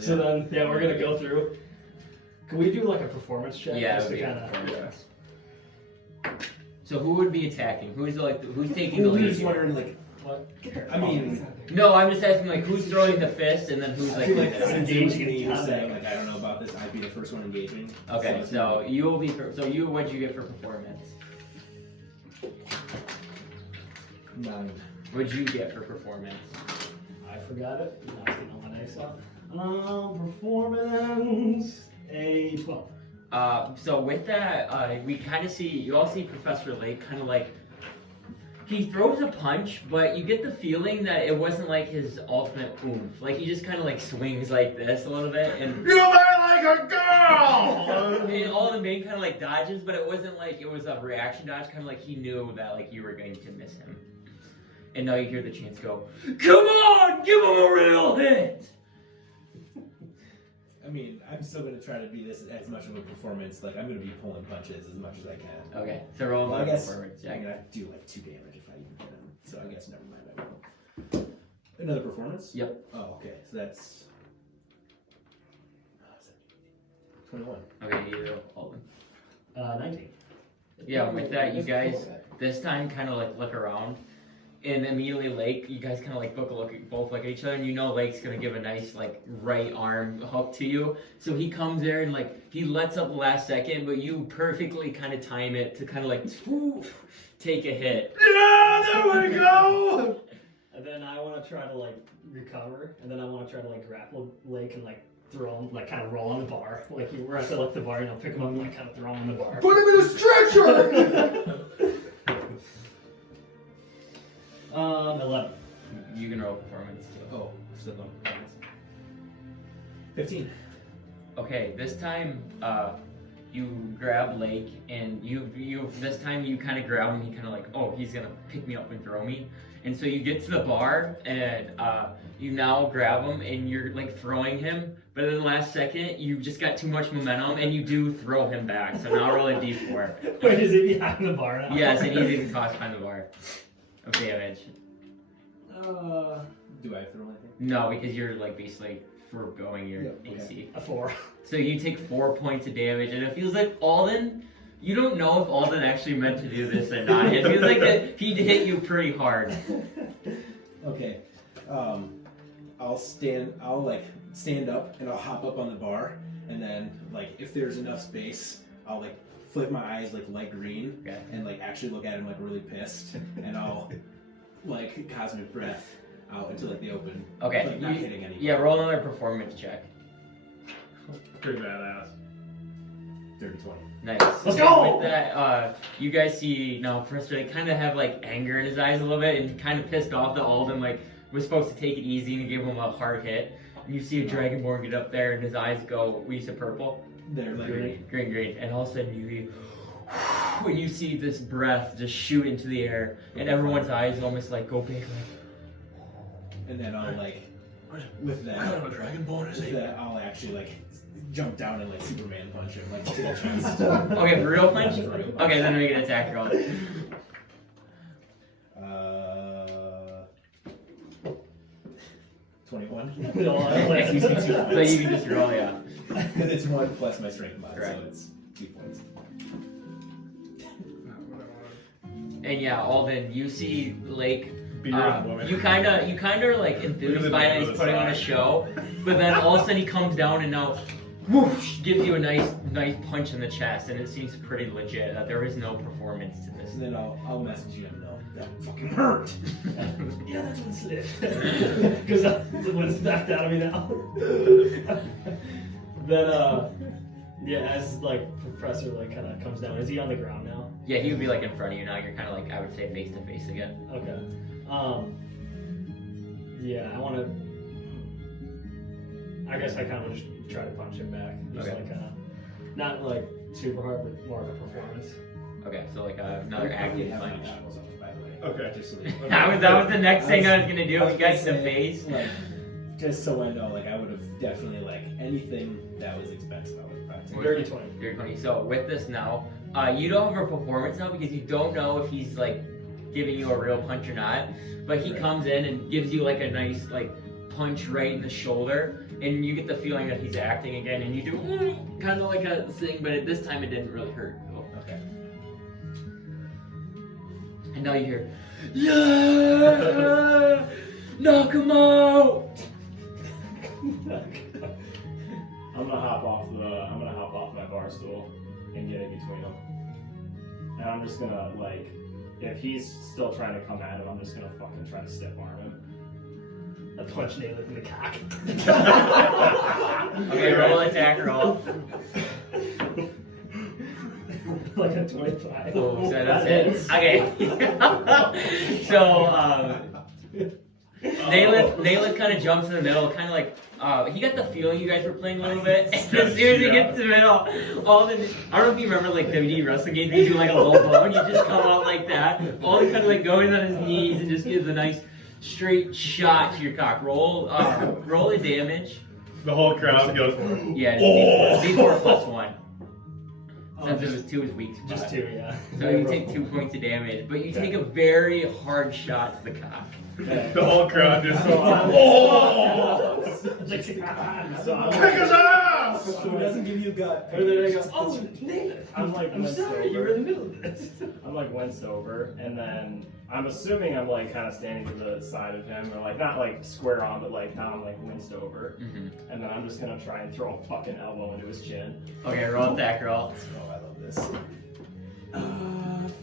So then, yeah, we're gonna go through. Can we do like a performance check? Yeah, just it would to be a kind performance. So who would be attacking? Who's taking the We're lead? just here? wondering, like, I mean, No, I'm just asking like who's throwing the fist and then who's I like feel like doing since this. it was me who's saying, like, I don't know about this, I'd be the first one engaging. Okay, it's so me. you will be. What'd you get for performance? 9. What'd you get for performance? I forgot it. Now I can know my dice out. Performance a 12. So with that, we kind of see. You all see Professor Layk kind of like. He throws a punch, but you get the feeling that it wasn't like his ultimate oomph. Like he just kind of like swings like this a little bit, and, You are like a girl! and all the main kind of like dodges, but it wasn't like it was a reaction dodge. Kind of like he knew that like you were going to miss him. And now you hear the chants go, "Come on, give him a real hit!" I mean, I'm still going to try to be this as much of a performance. Like, I'm going to be pulling punches as much as I can. Okay, so roll Well, I my guess performance. I'm going to do like 2 damage if I even hit him. So I guess never mind, I will. Another performance? Yep. Oh, okay. So that's 21. Okay, you Alden. 19. Yeah, with that, you guys this time kind of like look around, and immediately Layk, you guys kind of like both look at each other, and you know Lake's gonna give a nice like right arm hook to you. So he comes there and like he lets up the last second, but you perfectly kind of time it to kind of like take a hit. Yeah, there we go. And then I want to try to like recover, and then I want to try to like grapple Layk and like throw him, like kind of roll on the bar. Like we're at the bar, and I'll pick him up and like kind of throw him on the bar. Put him in a stretcher! 11. You can roll performance too. Oh, still on. 15. Okay, this time you grab Layk, and you this time you kind of grab him. He kind of like, oh, he's gonna pick me up and throw me. And so you get to the bar, and you now grab him, and you're like throwing him. But in the last second, you just got too much momentum, and you do throw him back. So now roll a d4. Wait, is he behind the bar now? Yes, and he's even tossed behind the bar of damage. Do I throw anything? No, because you're like basically foregoing your Yeah, okay. AC. A 4. So you take 4 points of damage, and it feels like Alden. You don't know if Alden actually meant to do this or not. It feels like that he'd hit you pretty hard. Okay. I'll stand up and I'll hop up on the bar, and then like if there's enough space, I'll like flip my eyes like light green, Okay. and like actually look at him like really pissed, and I'll like cosmic breath out into like the open. Okay. Like not hitting anybody. Yeah, roll another performance check. Pretty badass. 30-20. Nice. Let's go! With that, you guys see now Professor kind of have like anger in his eyes a little bit, and kind of pissed off that Alden like was supposed to take it easy and give him a hard hit. And you see a Dragonborn get up there, and his eyes go, we said purple? They're like Green. And all of a sudden when you see this breath just shoot into the air, and everyone's eyes almost like go big, like. and then I'll like with that. What kind of a dragonborn is With he? that, I'll actually like jump down and like Superman punch him like to the chest. Okay, for real punch? Yeah, for real. Okay, then make an attack roll. 21. So you can just roll, yeah. Because it's 1 plus my strength mod, Correct. so it's 2 points. And yeah, Alden, you see Layk. Beer and woman. You kind of are like enthused by it. He's putting on a show, but then all of a sudden he comes down and now, whoosh, gives you a nice punch in the chest, and it seems pretty legit. That there is no performance to this. So then I'll message you and know that fucking hurt. Yeah, that's what's lit. Because when it's backed out of me now. Then, yeah, as like Professor like kind of comes down, is he on the ground now? Yeah, he would be like in front of you now. You're kind of like, I would say, face to face again. Okay. Yeah, I want to. I guess I kind of just try to punch him back. Just Okay. like kind of, not like super hard, but more of a performance. Okay, so like another active punch. By the way. Okay. Just so that That was the next thing I was gonna do. You guys the face. Like, just so I know, like I would have definitely like anything that was expensive. I would have probably Dirty 20. You're 20. So with this now, you don't have a performance now because you don't know if he's like giving you a real punch or not. But he comes in and gives you like a nice like punch right in the shoulder, and you get the feeling that he's acting again, and you do kind of like a thing, but this time it didn't really hurt. Okay. And now you hear, yeah, knock him out. I'm gonna hop off my bar stool and get in between them. And I'm just gonna like, if he's still trying to come at him, I'm just gonna fucking try to stiff arm him. I punch Naileth in the cock. Okay, roll attack roll. Like a 25. Oh, so that's That it. hits. Okay. So, Naileth kind of jumps in the middle, kind of like, he got the feeling you guys were playing a little bit. And as soon as he gets to the middle, I don't know if you remember like WWE wrestling games, you do like a low blow and you just come out like that. Alden kind of like goes on his knees and just gives a nice straight shot to your cock. Roll a damage. The whole crowd goes. Yeah, it's D4 plus 1. Since it was 2 is weak spot. Just 2, yeah. So you take 2 points of damage, but you take a very hard shot to the cock. Okay. The whole crowd just So I'm- oh! So I'm Kick his ass! Who doesn't give you gut? Or then I go, oh, Naileth. I'm like I'm winced sorry, you over. were in the middle of this. I'm like winced over, and then I'm assuming I'm like kind of standing to the side of him, or like not like square on, but like now I'm like winced over, and then I'm just gonna try and throw a fucking elbow into his chin. Okay, roll attack roll. Oh, I love this.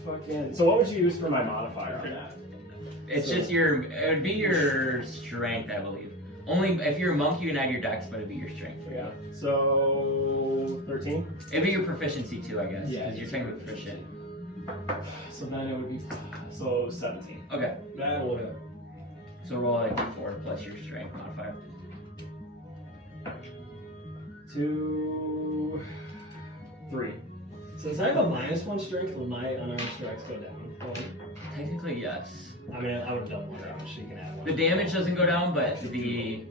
Fucking. So what would you use for my modifier on that? It's So- just your, it would be your strength, I believe. Only if you're a monk, you can add your dex, but it'd be your strength. Yeah. So 13. It'd be your proficiency too, I guess. Yeah, because you're technically proficient. So then it would be 17. Okay, That will hit. so roll a d4 plus your strength modifier. 2, 3. Since I have a -1 strength, will my unarmed strikes go down? Technically, yes. I mean, I would have done more damage, so you can add one. The damage doesn't go down, but the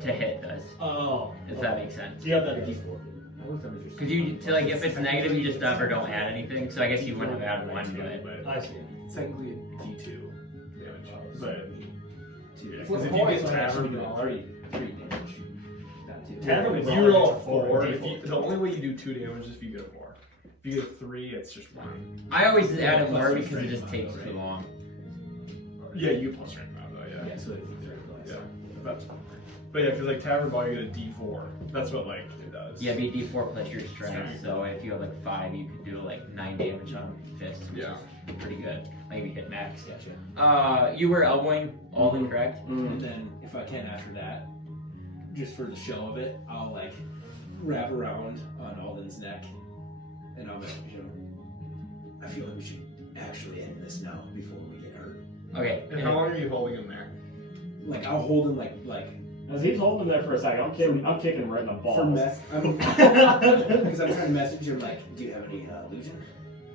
to hit does. Oh. If that makes sense. So you have that at D4. Because you, to like, if it's negative, you just never don't add anything. So I guess you wouldn't have added one, but I see. Technically D2 damage, but Flip because a if you coin, get so tavern Three brawl, damage. Not two. Tavern if brawl you roll a is 4, D4. if you, the only way you do 2 damage is if you get a 4. If you get a 3, it's just 1. I always just add it more Plus your because it strength just mod, takes right? too long. Yeah, you plus strength mod though, yeah. Yeah, so it'd be third class. Yeah, that's. But yeah, because like tavern brawl, you get a D4. That's what like it does. Yeah, it'd be d4 plus your strength. So if you have like 5, you could do like 9 damage on fist, which Yeah. is pretty good. Maybe hit max. Gotcha. You were elbowing Alden, correct? And then if I can after that, just for the show of it, I'll like wrap around on Alden's neck, and I'll you know, I feel like we should actually end this now before we get hurt. Okay. And how long are you holding him there? Like I'll hold him like As he's holding him there for a second, I'm kicking him right in the balls. for mess. Because I'm trying to message him like, do you have any illusion?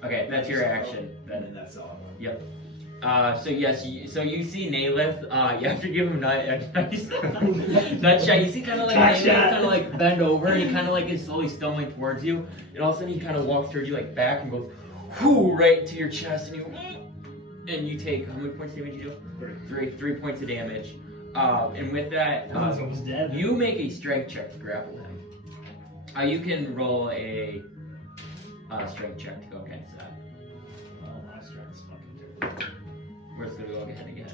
Okay, that's your action. And then that's all. Yep. So yes, so you see Naileth. You have to give him a nice nut shot. You see kind of like Nut Naileth shot. kind of like bend over, and he kind of like is slowly stumbling towards you, and all of a sudden he kind of walks towards you like back and goes, whoo, right into your chest, and you take how many points of damage you do? 3 points of damage. And with that, I was almost dead. you make a strength check to grapple him. You can roll a strength check to go against that. Oh, my strength's fucking terrible. We're just gonna go ahead again.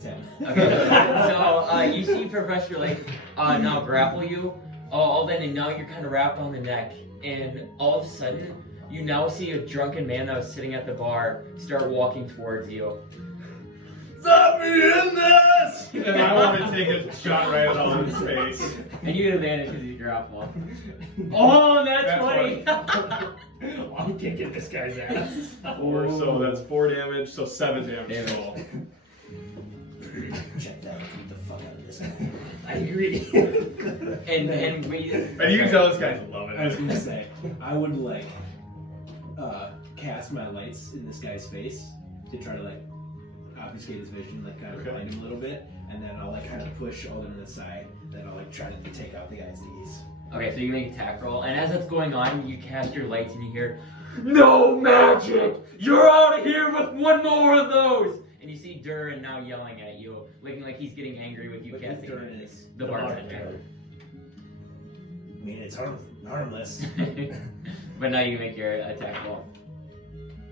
10. Okay, so you see Professor Layk now grapple you, Alden, and now you're kind of wrapped on the neck, and all of a sudden, you now see a drunken man that was sitting at the bar start walking towards you. Stop me in this! And I want to take a shot right at Alden's face. And you get advantage because you grapple. Oh, that's funny! I'm kicking this guy's ass. 4, so that's 4 damage, so 7 damage Damage. total. Check that. Get the fuck out of this guy. I agree. and we. And you can tell this guy's loving I was it. gonna say, I would like cast my lights in this guy's face to try to like obfuscate his vision, like kind of Okay. blind him a little bit, and then I'll like kind of push Alden to the side. Then I'll like try to take out the guy's knees. Okay, so you make a attack roll, and as that's going on, you cast your lights and you hear, "No magic! You're out of here with one more of those!" And you see Durin now yelling at you, looking like he's getting angry with you But casting Durin is the bartender. I mean, it's harmless. But now you make your attack roll.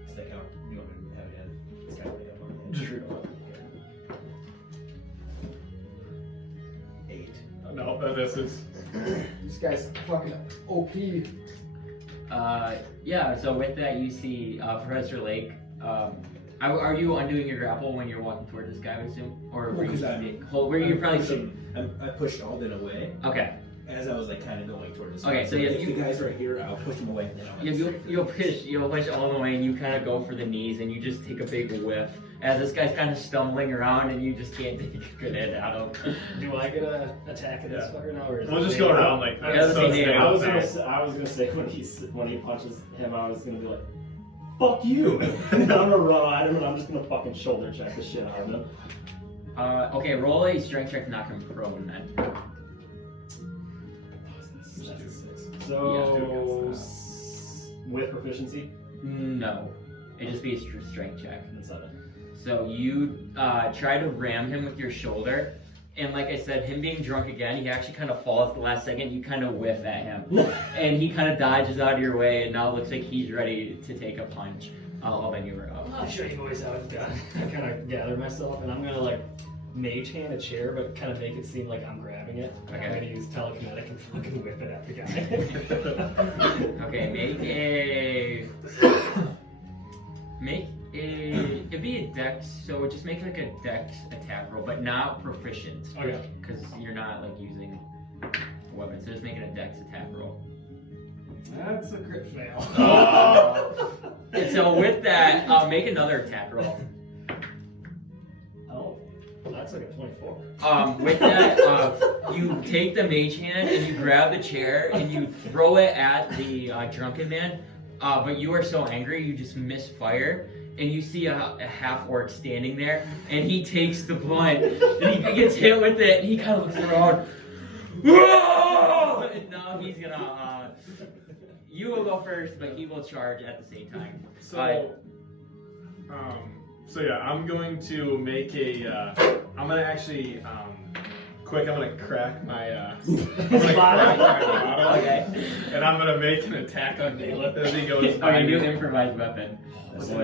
Does that count? You want me to have it in? It's kind of laid up on the Just edge. read it. 8. No, this is. This guy's fucking OP. Yeah, so with that, you see Professor Layk. Are you undoing your grapple when you're walking towards this guy, I would assume? Or were you probably. I pushed Alden away Okay. as I was like kind of going towards this. Okay, guy. so yeah, if you- the guy's right here, I'll push him away. And then I'll You'll push all the way, and you kind of go for the knees, and you just take a big whiff. As this guy's kind of stumbling around, and you just can't take a good hit at him. Do I get a attack at this Yeah. fucker now, or is We'll it just me? go around like Yeah, that. let's So see, it's Nate. I was Naileth gonna say when he punches him, I was gonna be like, "Fuck you!" And I'm gonna run at him, and I'm just gonna fucking shoulder check the shit out of him. Okay, roll a strength check to knock him prone then. So with proficiency, No. It'd just be a strength check. and 7. So you try to ram him with your shoulder, and like I said, him being drunk again, he actually kind of falls at the last second. You kind of whiff at him, and he kind of dodges out of your way, and now it looks like he's ready to take a punch. Alden, you were up. I'll show you boys how it's done. I kind of gather myself, and I'm gonna like mage hand a chair, but kind of make it seem like I'm grabbing it. Okay. I'm gonna use telekinetic and fucking whip it at the guy. Okay, it'd be a dex, so just make like a dex attack roll, but not proficient, Okay. because you're not like using weapons, so just making a dex attack roll. That's a crit fail. And so with that, make another attack roll. Oh, that's like a 24. With that, you take the mage hand and you grab the chair and you throw it at the drunken man, but you are so angry you just misfire. And you see a half-orc standing there, and he takes the blunt, and he gets hit with it, and he kind of looks around. Whoa! And now he's gonna, you will go first, but he will charge at the same time. So yeah, I'm going to make a, I'm gonna actually, quick, I'm gonna crack my, bottle, Okay. and I'm gonna make an attack on Naileth as he goes by. Okay, new improvised weapon. So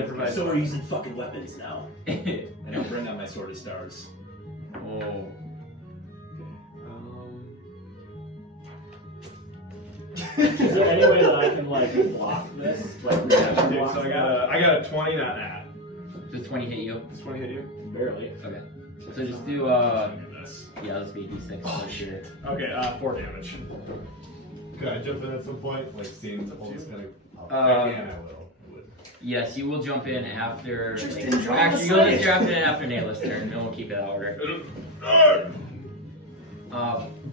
we're using fucking weapons now. And I'll bring out my sword of stars. Oh. Is there any way that I can like block this? Like Okay, so I got a 20, not that. Does 20 hit you? Does 20 hit you? barely. Okay. So just do, This. yeah, let's be D6 for sure. Okay, 4 damage. Could I jump in at some point? Like, seeing all this kind of... Um, I will. Yes, you will jump in after. Just Like, enjoy actually, the you'll just sight. jump in after Naileth's turn, and we'll keep it out of order.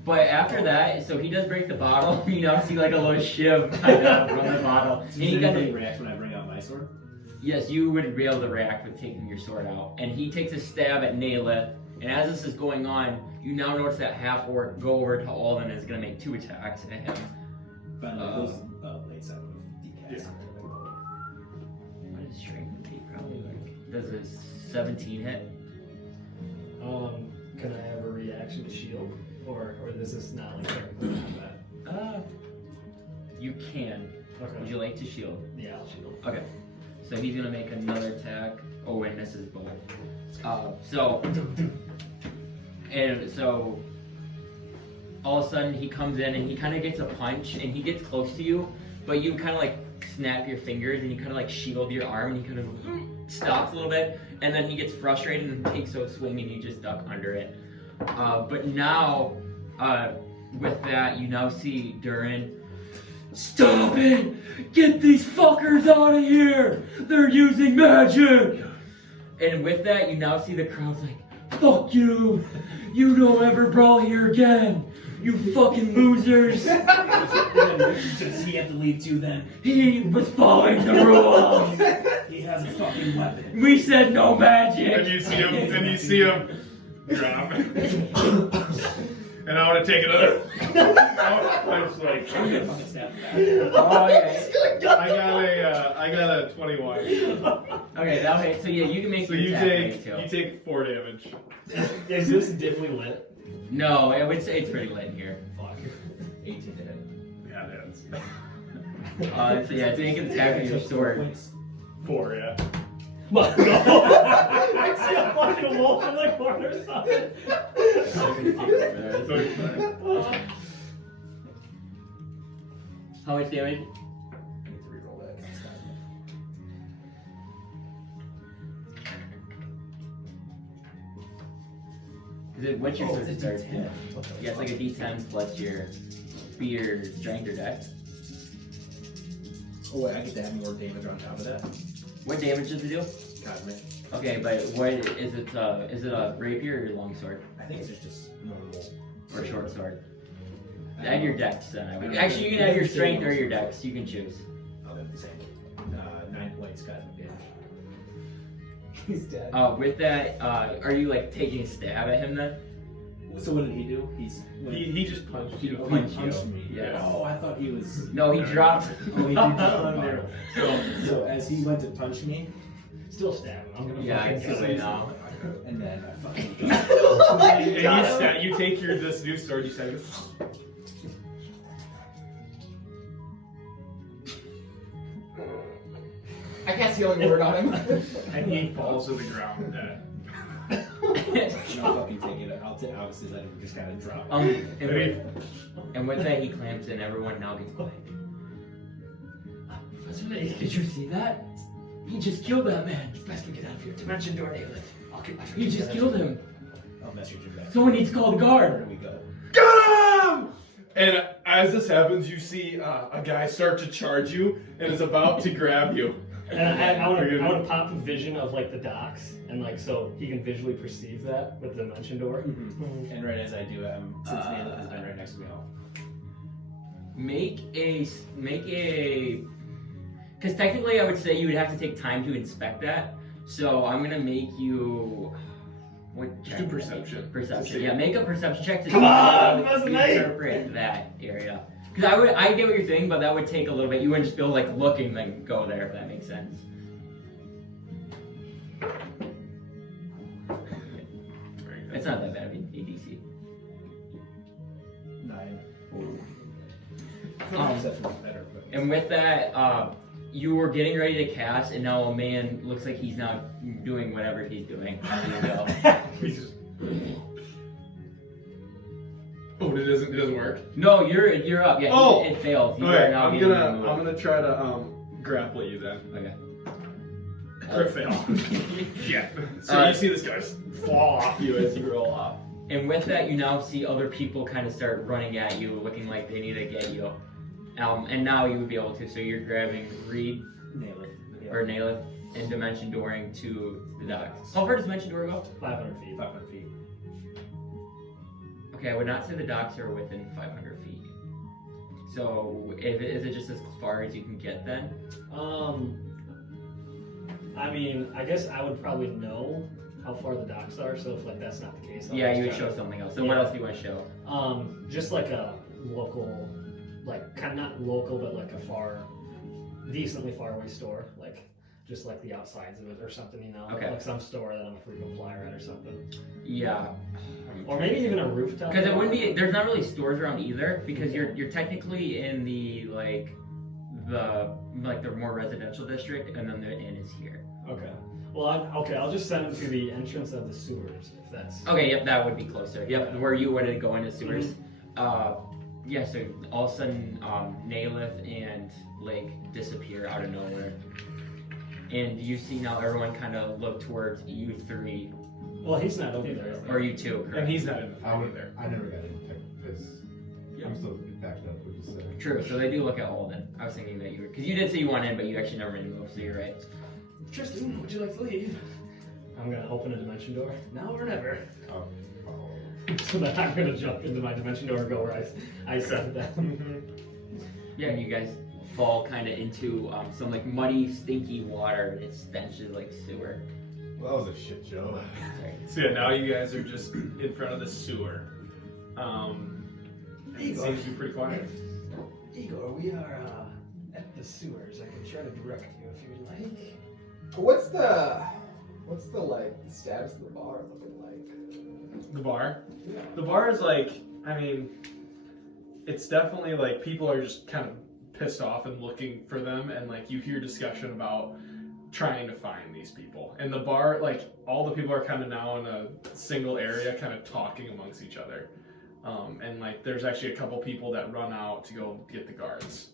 But after that, so he does break the bottle. You now see like a little shiv kind of from the bottle. Does And he got anything the, react when I bring out my sword? yes, you would be able to react with taking your sword out. And he takes a stab at Naileth. And as this is going on, you now notice that half orc go over to Alden and is going to make 2 attacks at him. But those blades I would have decast. What is strength? He probably like does a 17 hit. Can I have a reaction to shield, or this is not like technically combat? You can. Would Okay. you like to shield? Yeah, I'll shield. Okay. So he's gonna make another attack. Oh, and misses both. And so all of a sudden he comes in and he kind of gets a punch and he gets close to you, but you kind of like snap your fingers and you kind of like shield your arm and he kind of stops a little bit, and then he gets frustrated and takes a swing and you just duck under it. But now, with that, you now see Durin. Stop it! Get these fuckers out of here! They're using magic! And with that, you now see the crowd's like, fuck you! You don't ever brawl here again! You fucking losers! Does he have to leave too then? He was following the rules! He has a fucking weapon. We said no magic! And you see him drop. And I want to take another. I was like, I'm gonna fucking stab him back. Oh, okay. I got a 21. Okay, that'll hit. So yeah, you can make So the you attack too. take 4 damage. Is this dimly lit? No, I would say it's pretty lit in here. Fuck. 18 to hit. Yeah, that's So yeah, take an attack with your sword. 4. Yeah. What? No. I see a fucking wolf in the corner. How much damage? I need to reroll that. 'cause it's What's your Oh, sword it's a start? D10. Yeah, it's like a D10 plus your spear, strength, or dex. Oh wait, I get to have more damage on top of that. What damage does it do? Cosmic. Okay, but what is it? Is it a rapier or a long sword I think it's just normal. or a short sword? Add your dex then. Actually, you can add your strength or your dex. You can choose. Oh, they're the same. 9 points cosmic damage. He's dead. With that, are you like taking a stab at him then? So what did he do? He just punched He you. punched me. Yeah. Oh, I thought he was. No, he dropped. Oh, he did drop the bottle. So as he went to punch me, Still stab him. I'm gonna Yeah, I fucking see kill it him. now. And then I fucking And you take this new sword, you stab it. I cast healing word on him. And he falls to the ground dead. And I'll fucking take it. I'll obviously let him just kind of drop. And with that, he clamps in. Everyone now gets quiet. Professor Layk, Did you see that? He just killed that man. best we get out of here. Dimension door, Naileth. I'll keep my He just killed him. I'll message you back. Someone needs to call the Where guard. do we go? Get him! And as this happens, you see a guy start to charge you and is about to grab you. And I want to pop a vision of like the docks, and like so he can visually perceive that with the dimension door. Mm-hmm. And right as I do, since Naileth has been right next to me, I'll Make a, because technically I would say you would have to take time to inspect that. So I'm gonna make you. What Just check? do perception. Perception. Yeah, make a perception check to Come on, Professor Layk! interpret that area. Because I get what you're saying, but that would take a little bit. You wouldn't just be able to like look and then go there, if that makes sense. It's not that bad of an ADC. 9. Um, Better, but And with that, you were getting ready to cast, and now a man looks like he's now doing whatever he's doing. There you go. He's just... Oh, it doesn't work. No, you're up. Yeah, Oh! it fails. You Okay, are now I'm getting gonna removed. try to grapple you then. Okay. Crit fail. Yeah. So you see this guy fall off you as you roll off. And with that, you now see other people kind of start running at you, looking like they need to get you. And now you would be able to. So you're grabbing Reed Naileth. Yeah. or Naileth and Dimension Dooring to the docks. How far does Dimension Door go? 500 feet. 500 feet. Okay, I would not say the docks are within 500 feet. So is it just as far as you can get then? I mean, I guess I would probably know how far the docks are. So if like that's not the case, I'll Yeah, just you would try show to- something else. So what else do you want to show? Just like a local, like kind of not local, but like a decently far away store, like just like the outsides of it or something, you know, Okay. like some store that I'm a frequent flyer at or something, Yeah. or maybe even a rooftop. Because it wouldn't be. There's not really stores around either. Because you're technically in the the more residential district, and then the inn is here. Okay. Well, I'll just send them to the entrance of the sewers if that's. Okay. Yep. That would be closer. Yep. Where you would go into sewers. Yeah. So all of a sudden, Naileth and Layk disappear out of nowhere, and you see now everyone kind of look towards you three Well, he's not either. or you two. And Correct? he's not in the fight either. I never got in because I'm still backed up with the second. True. So they do look at Alden. I was thinking that you were, because you did say you went in, but you actually never really moved. So you're right. Tristan, would you like to leave? I'm gonna open a dimension door now or never. Oh. So then I'm gonna jump into my dimension door and go where I said that. Yeah, and you guys fall kind of into some like muddy, stinky water, and it stenches like sewer. Well, that was a shit show. Sorry. So yeah, now you guys are just in front of the sewer. It seems to be pretty quiet. Igor, we are at the sewers. I can try to direct you if you would like. What's the like status of the bar looking like? The bar? Yeah. The bar is like, I mean, it's definitely like people are just kind of pissed off and looking for them, and like you hear discussion about trying to find these people. And the bar, like all the people are kind of now in a single area, kind of talking amongst each other. And like there's actually a couple people that run out to go get the guards.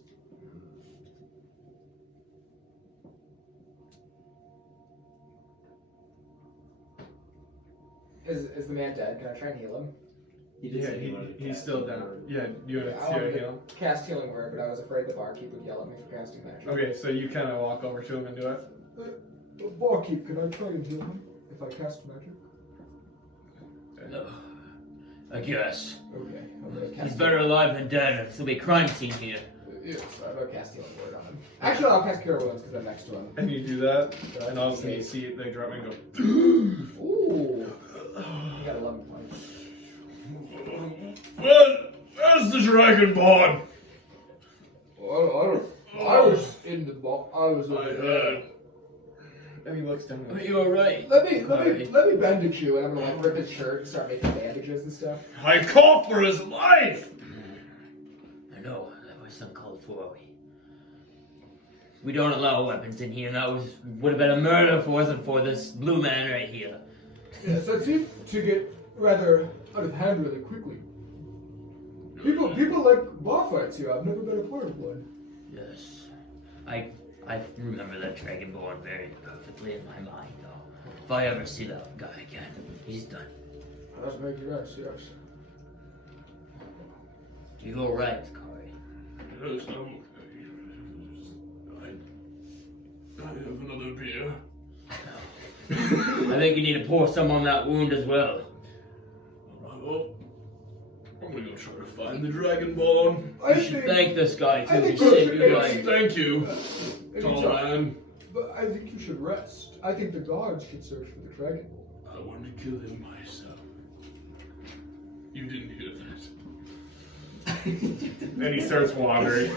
Is the man dead? Can I try and heal him? He did Yeah, say he wanted to he's cast still it down. or- Yeah, you want Yeah, to I see how wanted to to heal him? cast healing word, but I was afraid the barkeep would yell at me for casting magic. Okay, so you kind of walk over to him and do it. Barkeep, can I try and heal him if I cast magic? I guess. Okay, I'm gonna cast. He's better alive than dead. There'll be a crime scene here. Yes, I'm gonna cast healing word on him. Actually, I'll cast cure wounds because I'm next to him. And you do that, and all of a sudden you see they drop and go. Ooh, you got 11 points. Where's the dragonborn? Well, I was in the bar. I was over there. And he looks down. Are you alright? Let me bandage you, and I'm gonna like rip his shirt and start making bandages and stuff. I call for his life! I know, that my son called for. We don't allow weapons in here, and that would have been a murder if it wasn't for this blue man right here. Yes, that seemed to get rather out of hand really quickly. People like bar fights here. I've never been a part of one. Yes. I remember that Dragonborn very perfectly in my mind, though. If I ever see that guy again, he's done. That's making sense, yes. You alright, Corey? Yes, I'm okay. I have another beer. I think you need to pour some on that wound as well. Alright, well, I'm gonna go try to find the Dragonborn. You should thank this guy, I too. He think we saved should your Yes, life. thank you, tall Anytime. man. But I think you should rest. I think the guards should search for the dragon. I wanted to kill him myself. You didn't hear that. And he starts wandering.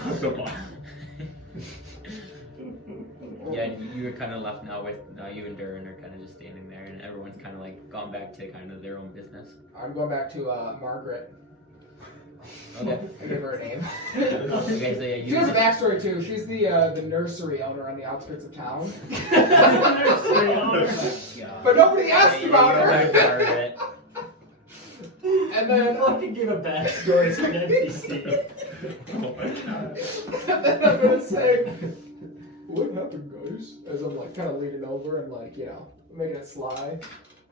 Yeah, you were kind of left now with you and Durin are kind of just standing there, and everyone's kind of like gone back to kind of their own business. I'm going back to Margaret. Okay. I give her a name. Okay, so yeah, She has a backstory too. She's the nursery owner on the outskirts of town. But nobody asked about her. And then fucking give a backstory to an NPC. Oh my god. and then I'm gonna say, what happened, guys? As I'm like kind of leaning over and like, you know, making it sly.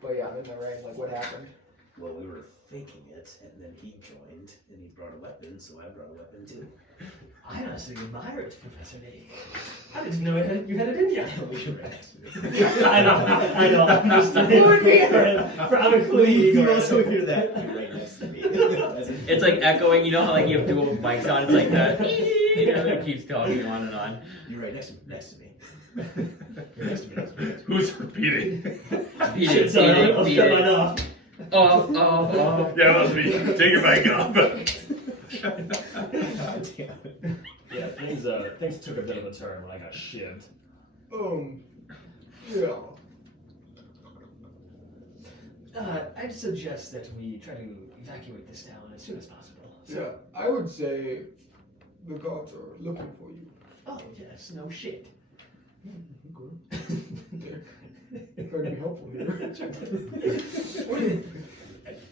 But yeah, I'm in the ring. Like, what happened? Well, we were faking it, and then he joined, and he brought a weapon, so I brought a weapon too. I honestly admire it, Professor Layk. I didn't know you had it in you. I know. I'm just I'm including You Igor. also hear that right next to me. It's like echoing, you know how like you have dual mics on, it's like that. It keeps talking on and on. You're right next to me. You're next to me. Who's repeating? Beat Shit, it, sorry, beat I'll it, shut beat mine it. off. Oh. Yeah, that was me. Take your mic off. God damn it. Yeah, things took a bit of a turn when I got shivved. Yeah. I'd suggest that we try to evacuate this town as soon as possible. Yeah, I would say the guards are looking for you. Oh, yes, no shit. Good. Trying to be helpful here.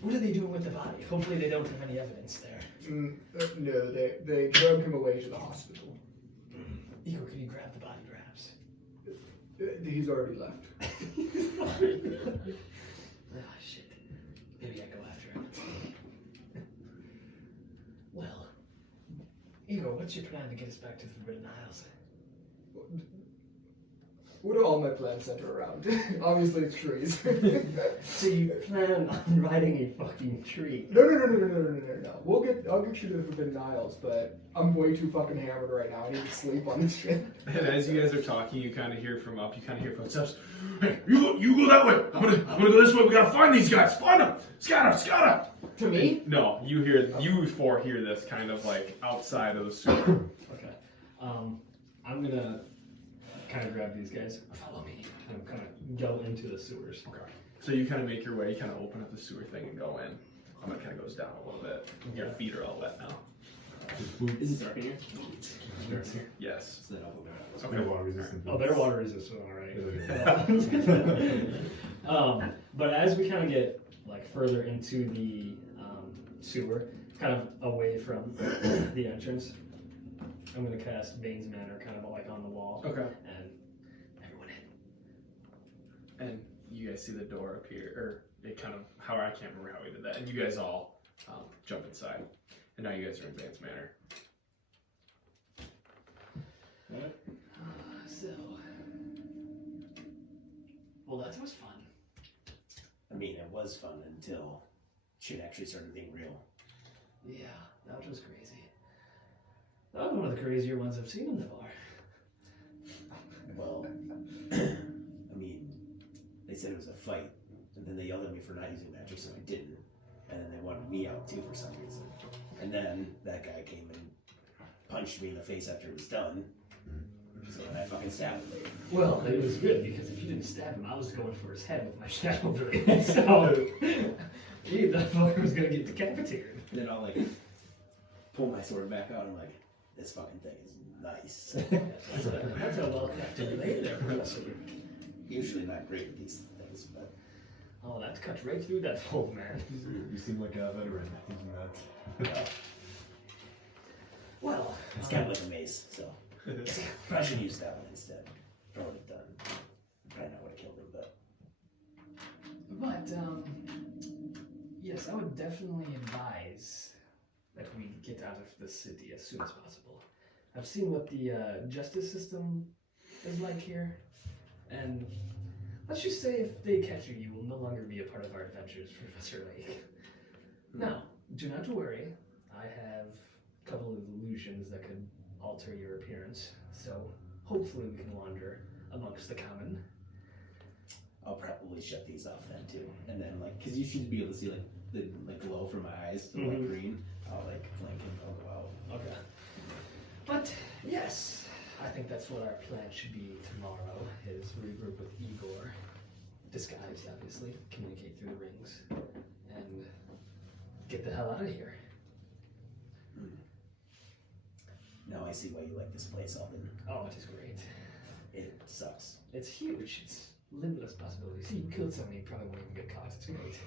What are they doing with the body? Hopefully they don't have any evidence there. No, they drug him away to the hospital. Igor, can you grab the body, perhaps? He's already left. Ah, shit. Maybe I go after him. Well, Igor, what's your plan to get us back to the Forbidden Isles? What do all my plans center around? Obviously, it's trees. So you plan on riding a fucking tree? No. I'll get you to the Forbidden Isles, but I'm way too fucking hammered right now. I need to sleep on this shit. And as you guys are talking, you kind of hear from up. You kind of hear footsteps. Hey, you go that way. I'm gonna go this way. We gotta find these guys. Find them. Scatter. To me? No, you four hear this kind of like outside of the sewer. Okay. I'm gonna kind of grab these guys. Follow me. And kind of go into the sewers. Okay. So you kind of make your way. You kind of open up the sewer thing and go in. It kind of goes down a little bit. Your feet are all wet now. Is it dark in here? Yes. It's that awful bad. Okay. Water resistant. Oh, they're water resistant, alright. But as we kind of get like further into the sewer, kind of away from the entrance, I'm gonna cast Bane's Manor kind of like on the wall. Okay. And everyone in. And you guys see the door appear, or it kind of, I can't remember how we did that. And you guys all jump inside. And now you guys are in Bane's Manor. So, well, that was fun. I mean, it was fun until shit actually started being real. Yeah, that was crazy. That was one of the crazier ones I've seen in the bar. Well, I mean, they said it was a fight, and then they yelled at me for not using magic, so I didn't. And then they wanted me out too for some reason. And then that guy came and punched me in the face after it was done. So then I fucking stabbed him. Well, it was good because if you didn't stab him, I was going for his head with my shadow blade. So, gee, that fucker was gonna get decapitated. And then I'll like pull my sword back out. And I'm like, this fucking thing is nice. That's a well-crafted blade there, Professor. Usually not great at these things, but Oh, that cuts right through that fold, man. You seem like a veteran using that. Well, it's kind of like a mace, so I should use that one instead. Probably done. Probably not would have killed him, but yes, I would definitely advise that we get out of the city as soon as possible. I've seen what the justice system is like here, and let's just say if they catch you, you will no longer be a part of our adventures, Professor Layk. Now, do not worry. I have a couple of illusions that could alter your appearance, so hopefully we can wander amongst the common. I'll probably shut these off then too. And then because you should be able to see the glow from my eyes, the light green. I'll blink and I'll go out. Okay. But yes, I think that's what our plan should be tomorrow, is regroup with Igor, disguised obviously, communicate through the rings, and get the hell out of here. Now I see why you like this place, Alden. Oh, it is great. It sucks. It's huge. It's limitless possibilities. See, you killed somebody, you probably won't even get caught. It's great.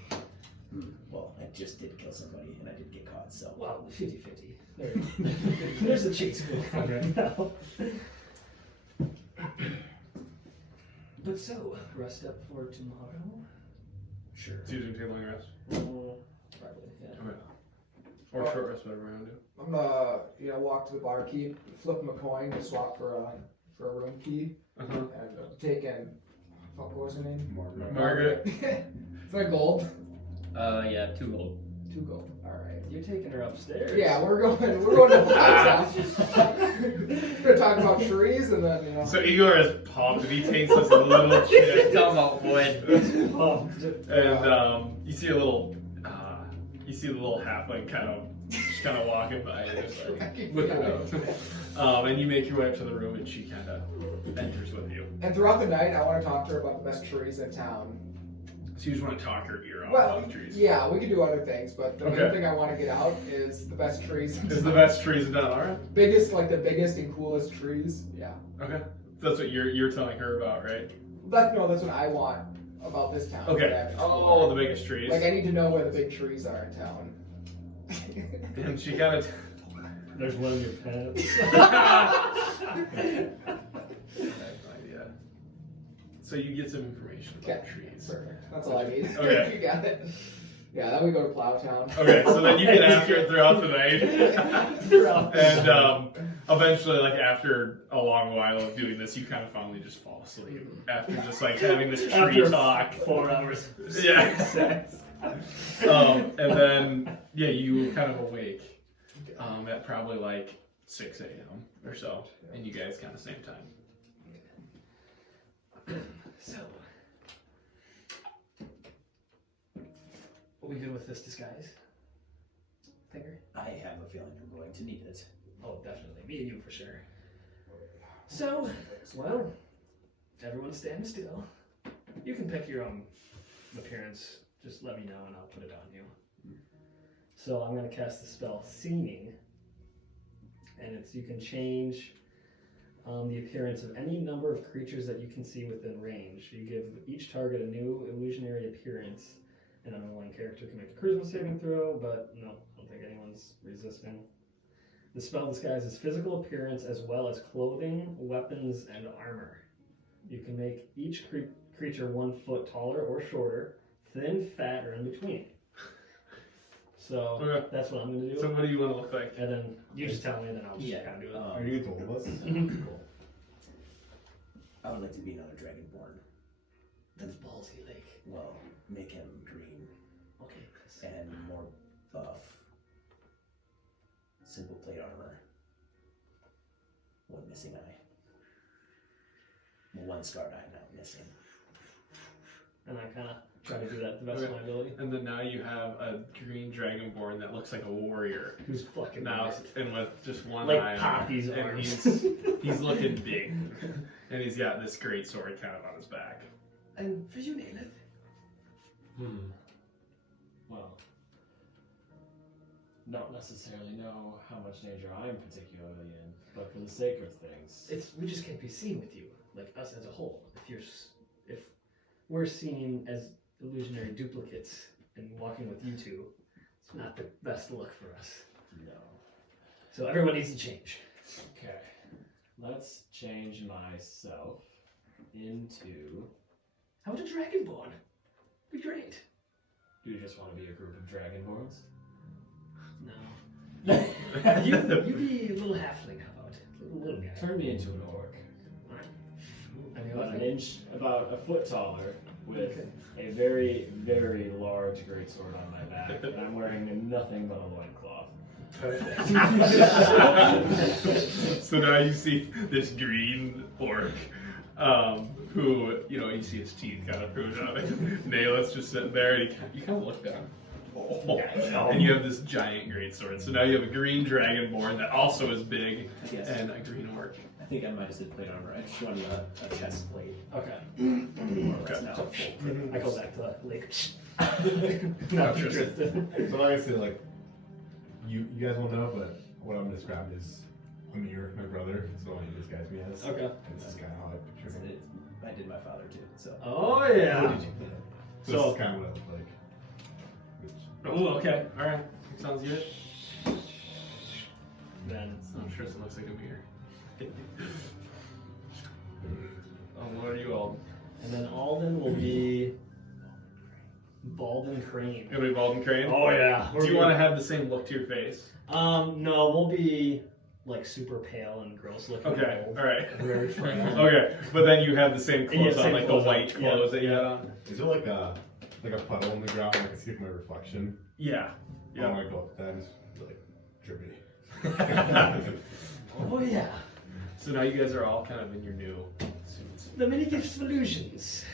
Well, I just did kill somebody and I did get caught, so. Well, 50-50. There's a chance we'll come right now. But so, rest up for tomorrow? Sure. It's usually take long rest. Probably, yeah. Okay. Or short rest, whatever we're gonna do. I'm gonna, walk to the barkeep, flip him a coin to swap for a room key, Uh-huh. and take in. Fuck, what was her name? Margaret. Is that gold? Yeah, 2 gold. 2 gold. All right. You're taking her upstairs. Yeah, we're going to Flagtown. We're gonna talk about trees and then So Igor is pumped and he takes this little chick. Talking about wood. And you see a little, the little halfling kind of walking by you, just looking up. And you make your way up to the room, and she kind of enters with you. And throughout the night, I want to talk to her about the best trees in town. So you just want to talk her ear off Well, about the trees. yeah, we can do other things, but the main Okay. thing I want to get out is the best trees. Is the best trees in town, alright? Biggest, the biggest and coolest trees. Yeah. Okay. That's what you're telling her about, right? That's what I want about this town. Okay. Yeah, Oh, the biggest trees. I need to know where the big trees are in town. And she kind of. There's one in your pants. idea. So you get some information about trees. Perfect. That's all I need. Okay. You got it. Yeah, then we go to Plowtown. Okay, so then you get after it throughout the night. And eventually, after a long while of doing this, you kind of finally just fall asleep. After just having this tree talk. 4 hours. Yeah. And then, you kind of awake at probably 6 a.m. or so. And you guys kind of same time. So, are we good with this disguise? Finger? I have a feeling I'm going to need it. Oh, definitely. Me and you for sure. So, well, everyone stand still. You can pick your own appearance. Just let me know and I'll put it on you. So I'm going to cast the spell Seeing. And you can change the appearance of any number of creatures that you can see within range. You give each target a new illusionary appearance. And an unwilling character can make a charisma saving throw, but no, I don't think anyone's resisting. The spell disguises physical appearance as well as clothing, weapons, and armor. You can make each creature 1 foot taller or shorter, thin, fat, or in between. So Okay. that's what I'm going to do. So what do you want to look like? And then you just tell me, and then I'll just kind of do it. Are you told us? Cool. I would like to be another dragonborn. That's ballsy, Layk. Well, make him green Okay. and more buff. Simple plate armor. 1 missing eye. Well, 1 scarred eye, not missing. and I kind of try to do that to the best of my ability. And then now you have a green dragonborn that looks like a warrior. Who's fucking Now, ripped. and with just one Like eye, Poppy's and arms. he's looking big, and he's got this great sword kind of on his back. And for you, Naileth. Well, don't necessarily know how much danger I'm particularly in, but for the sake of things, We just can't be seen with you, like us as a whole. If we're seen as illusionary duplicates and walking with you two, it's not the best look for us. no. So everyone needs to change. Okay, let's change myself into. How about a dragonborn? Be great. Do you just want to be a group of dragonborns? No. you be a little halfling, how about? Little guy. Turn me into an orc. Any About other an thing? inch, about a foot taller, with a very, very large greatsword on my back, and I'm wearing nothing but a loincloth. So now you see this green orc, who, you see his teeth kind of prove out. Naileth's just sitting there, and you kind of look down. Oh. And you have this giant greatsword. So now you have a green dragonborn that also is big, Yes. and a green orc. I think I might have said plate armor. I just wanted a chest plate. Okay. That's now full. I go back to the lake. Not So like I said, like, you guys won't know, but what I'm describing is Amir, my brother. That's what he disguised me as. Okay. And this is kind of how I picture him. I did my father too. So. Oh yeah. So this is kind of what I look like. Oh, okay. All right. Sounds good. Then I'm sure it looks like a mirror. What are you all? and then Alden will be Baldwin Crane. It'll be Baldwin Crane? Oh yeah. Do you want to have the same look to your face? No, we'll be like super pale and gross looking. Okay, old. alright. Very frail. Okay, but then you have the same clothes Yeah, on, same like clothes the on. white clothes that you had on? Is there like a puddle in the ground where I can see my reflection? Yeah. I Yeah. want to go up that and just like drippy. Oh yeah. So now you guys are all kind of in your new suits. The many gifts of illusions.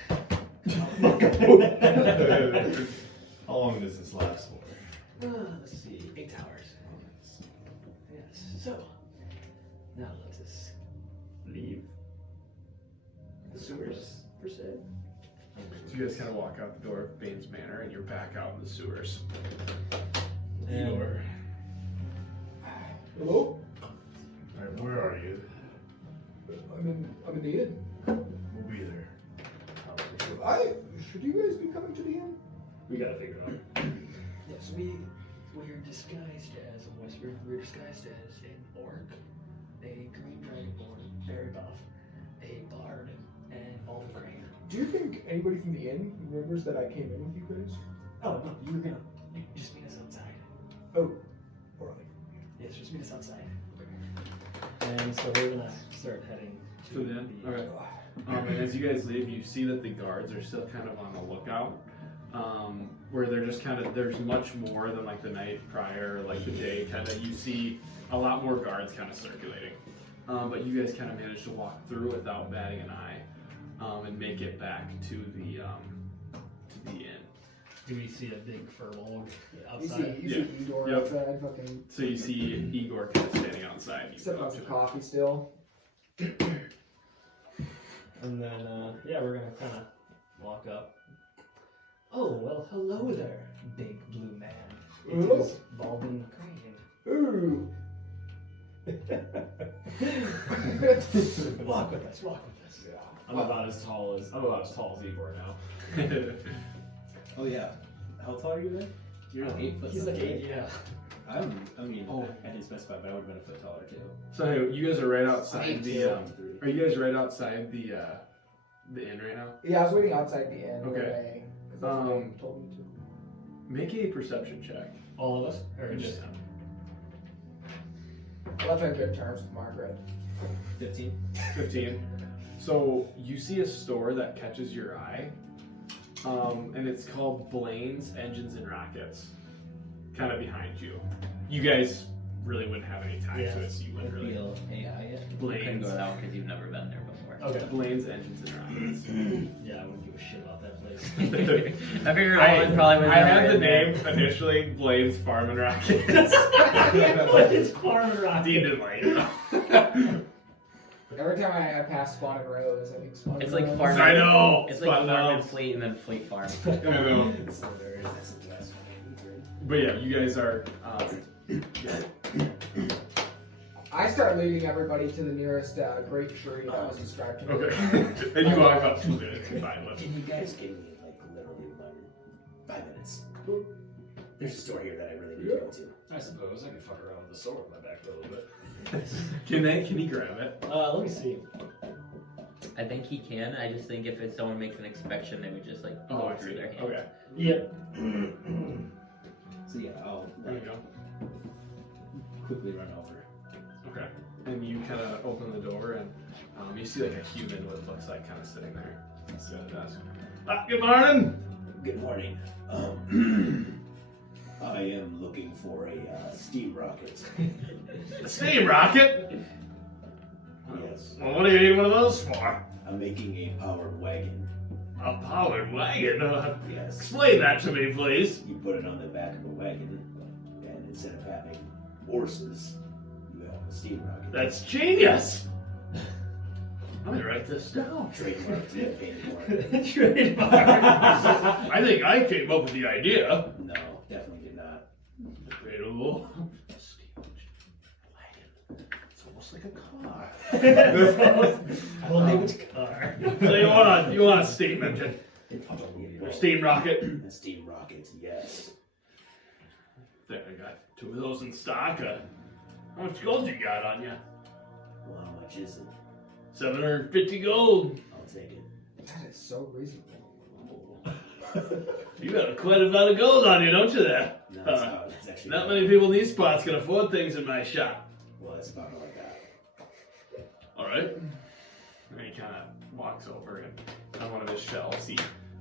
How long does this last for? Let's see, 8 hours. Yes. So now let us leave the sewers per se. So you guys kind of walk out the door of Bane's Manor and you're back out in the sewers. And Igor. Hello? Alright, where are you? I'm in the inn. We'll be there. Should you guys be coming to the inn? we gotta figure it out. Yes, we're disguised as a wizard. We're disguised as an orc, a green dragonborn, very buff, a bard, and Alden Crane. Do you think anybody from the inn remembers that I came in with you guys? Oh no, you just meet us outside. Oh, alright. Yes, just meet us outside. And so we're gonna start heading to To the inn? Alright. And as you guys leave, you see that the guards are still kind of on the lookout. Where they're just kind of, there's much more than like the night prior, like the day kind of, you see a lot more guards kind of circulating. But you guys kind of managed to walk through without batting an eye and make it back to the inn. Do we see a big furlong You outside? see Igor Yep. outside, fucking So you see Igor kind of standing outside. You sipping go on up some to coffee still. And then, yeah, we're gonna kind of walk up. Oh, well, hello there, big blue man. It Hello. is Baldwin Crane. Ooh. Walk with us, walk with us. Yeah. I'm about as tall as Igor now. Oh yeah. How tall are you then? You're like 8 foot. He's like something, 8, yeah. I mean, Oh. I didn't specify, but I would have been a foot taller too. So anyway, you guys are right outside Thank the. you. Are you guys right outside the inn right now? Yeah, I was waiting outside the inn. Okay. Because that's what they told me to. Make a perception check. All of us? Or just him? I left on good terms with Margaret. 15. 15. So you see a store that catches your eye, and it's called Blaine's Engines and Rockets, kind of behind you. You guys really wouldn't have any time to it, so you wouldn't really. Real AI yet? You couldn't Blaine's. go out because you've never been there before. Okay. Blaine's Engines and Rockets. Yeah, I wouldn't give a shit about that place. I figured Alden probably would I had the name initially Blaine's Farm and Rockets. What is Farm and Rocket? Dean didn't like it. Every time I pass Spawn and Rose, I think Spawn It's and like Rose. Farm. I know. It's like But Farm no. and Fleet, and then Fleet Farm. I know. That's the best one. But yeah, you guys are. I start leading everybody to the nearest great tree that was described to me. Okay. And you walk up to it and find one. Can you guys give me like literally 5 minutes? There's a store here that I really need to go to. I suppose I can fuck around with the sword in my back for a little bit. Can he grab it? Let me see. I think he can. I just think if it's someone makes an inspection, they would just like go I through see. their hands. Okay. Yep. So yeah, I'll There you go. quickly run over. Okay. And you kind of open the door and you see like a human what looks like kind of sitting there. At the desk. Good morning. Good morning. I am looking for a steam rocket. A steam rocket? Yes. Well, what do you need one of those for? I'm making a powered wagon. A powered wagon? Yes. Explain that to me, please. You put it on the back of a wagon, and instead of having horses, you have a steam rocket. That's genius. Let me write this down. Trademark campaign for it. Trademark. I think I came up with the idea. No, definitely did not. Incredible. It's almost like a car. Well, maybe it's a car. So you want a steam engine? Or steam rocket? A steam rocket, yes. There, I got 2 of those in stock. How much gold you got on you? Well, how much is it? 750 gold. I'll take it. That is so reasonable. You got quite a lot of gold on you, don't you there? No, it's actually Not many people in these spots can afford things in my shop. Well, it's about all I got. Alright. And he kind of walks over and on one of his shelves he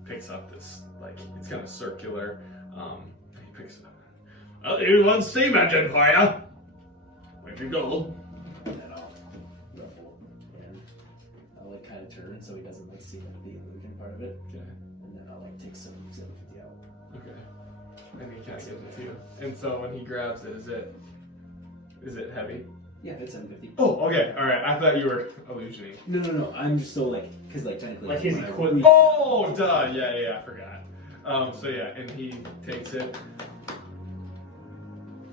picks up this, like, it's kind of circular. He picks it up. Well, here's one steam engine for you. With your gold. And then I'll ruffle and I'll like kind of turn so he doesn't like see the illusion part of it. Okay. And then I'll like take some 750 out. Okay. And he kind of gives it to you. And so when he grabs it, is it heavy? Yeah, that's 750. Oh, okay. All right. I thought you were illusioning. No. I'm just so like, because like technically. Like his when I equipment. reach- Oh, duh. Yeah. I forgot. So yeah, and he takes it.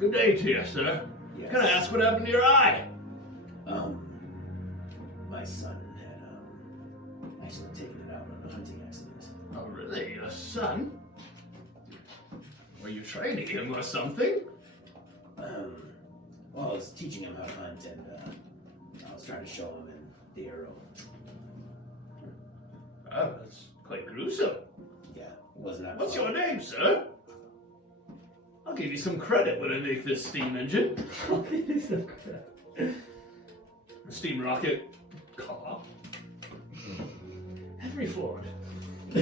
Good day to you, sir. Yes. Can I ask what happened to your eye? My son had accidentally taken it out on a hunting accident. Oh, really? Your son? Were you training him or something? Well, I was teaching him how to hunt, and I was trying to show him the arrow. Oh, that's quite gruesome. Yeah, it wasn't that What's fun. your name, sir? I'll give you some credit when I make this steam engine. A steam rocket car. Henry Ford. My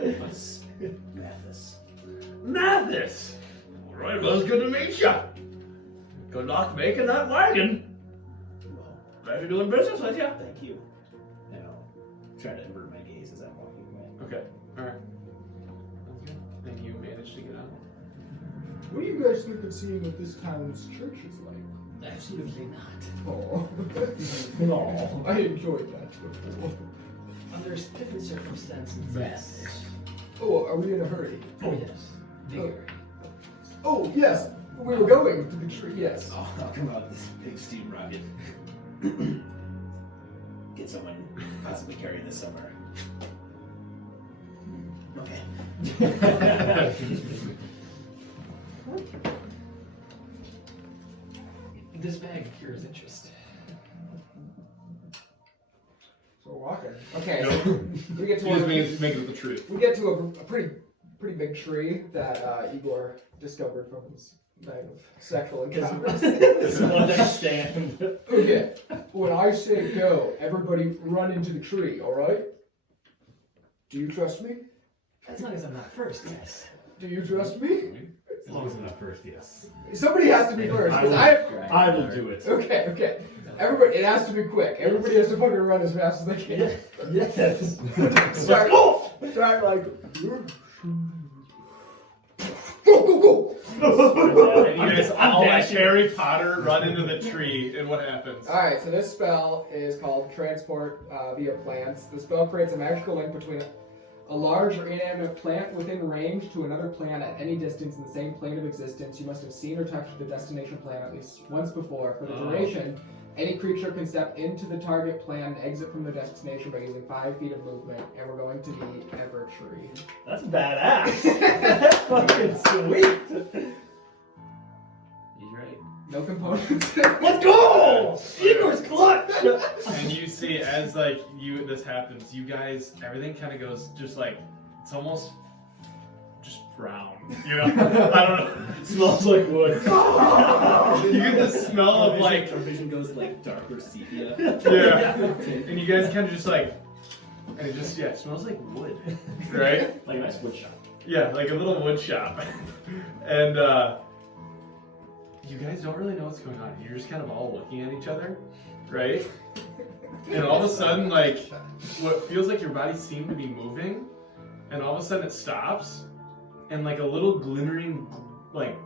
name is Mathis. Mathis! Alright, well, it's good to meet you. Good luck making that wagon. Well, Pleasure doing business with you. thank you. And I'll try to avert my gaze as I'm walking away. Okay, alright. And you managed to get out. What do you guys think of seeing what this town's church is like? Absolutely not. Oh. No. I enjoyed that before. Under different circumstances. Yes. Oh, are we in a hurry? Oh, yes. Vigor. Oh, yes. We were going to the tree, yes. I'll come out with this big steam rocket. Get someone possibly carry this somewhere. Okay. This bag cures interest. So we're walking. Okay. Nope. We get to You just one- make it with the truth. We get to a pretty big tree that Igor discovered from his bag of sexual encounters. Understand. Okay, when I say go, everybody run into the tree, alright? Do you trust me? As long as I'm not first, yes. Do you trust me? As long as I'm not first, yes. Somebody has to be first, because I have... I will do it. Okay. Everybody, it has to be quick. Everybody has to fucking run as fast as they can. Yes. Start like. Go, go, go! And you guys all like Harry Potter run into the tree, and what happens? Alright, so this spell is called Transport via Plants. The spell creates a magical link between a large or inanimate plant within range to another plant at any distance in the same plane of existence. You must have seen or touched the destination plant at least once before. For the duration, any creature can step into the target plant and exit from the destination by using 5 feet of movement, and we're going to be Evertree. That's badass. That's fucking sweet. He's right. No components. Let's go! Igor's clutch! And you see, as like this happens, you guys, everything kind of goes just like it's almost just brown. You know, I don't know. It smells like wood. You get the smell of like our vision goes like darker sepia. yeah, and you guys kind of just like, and it just it smells like wood, right? Like a nice wood shop. Yeah, like a little wood shop, and you guys don't really know what's going on. You're just kind of all looking at each other, right? And all of a sudden, like, what feels like your body seemed to be moving, and all of a sudden it stops, and like a little glimmering, like,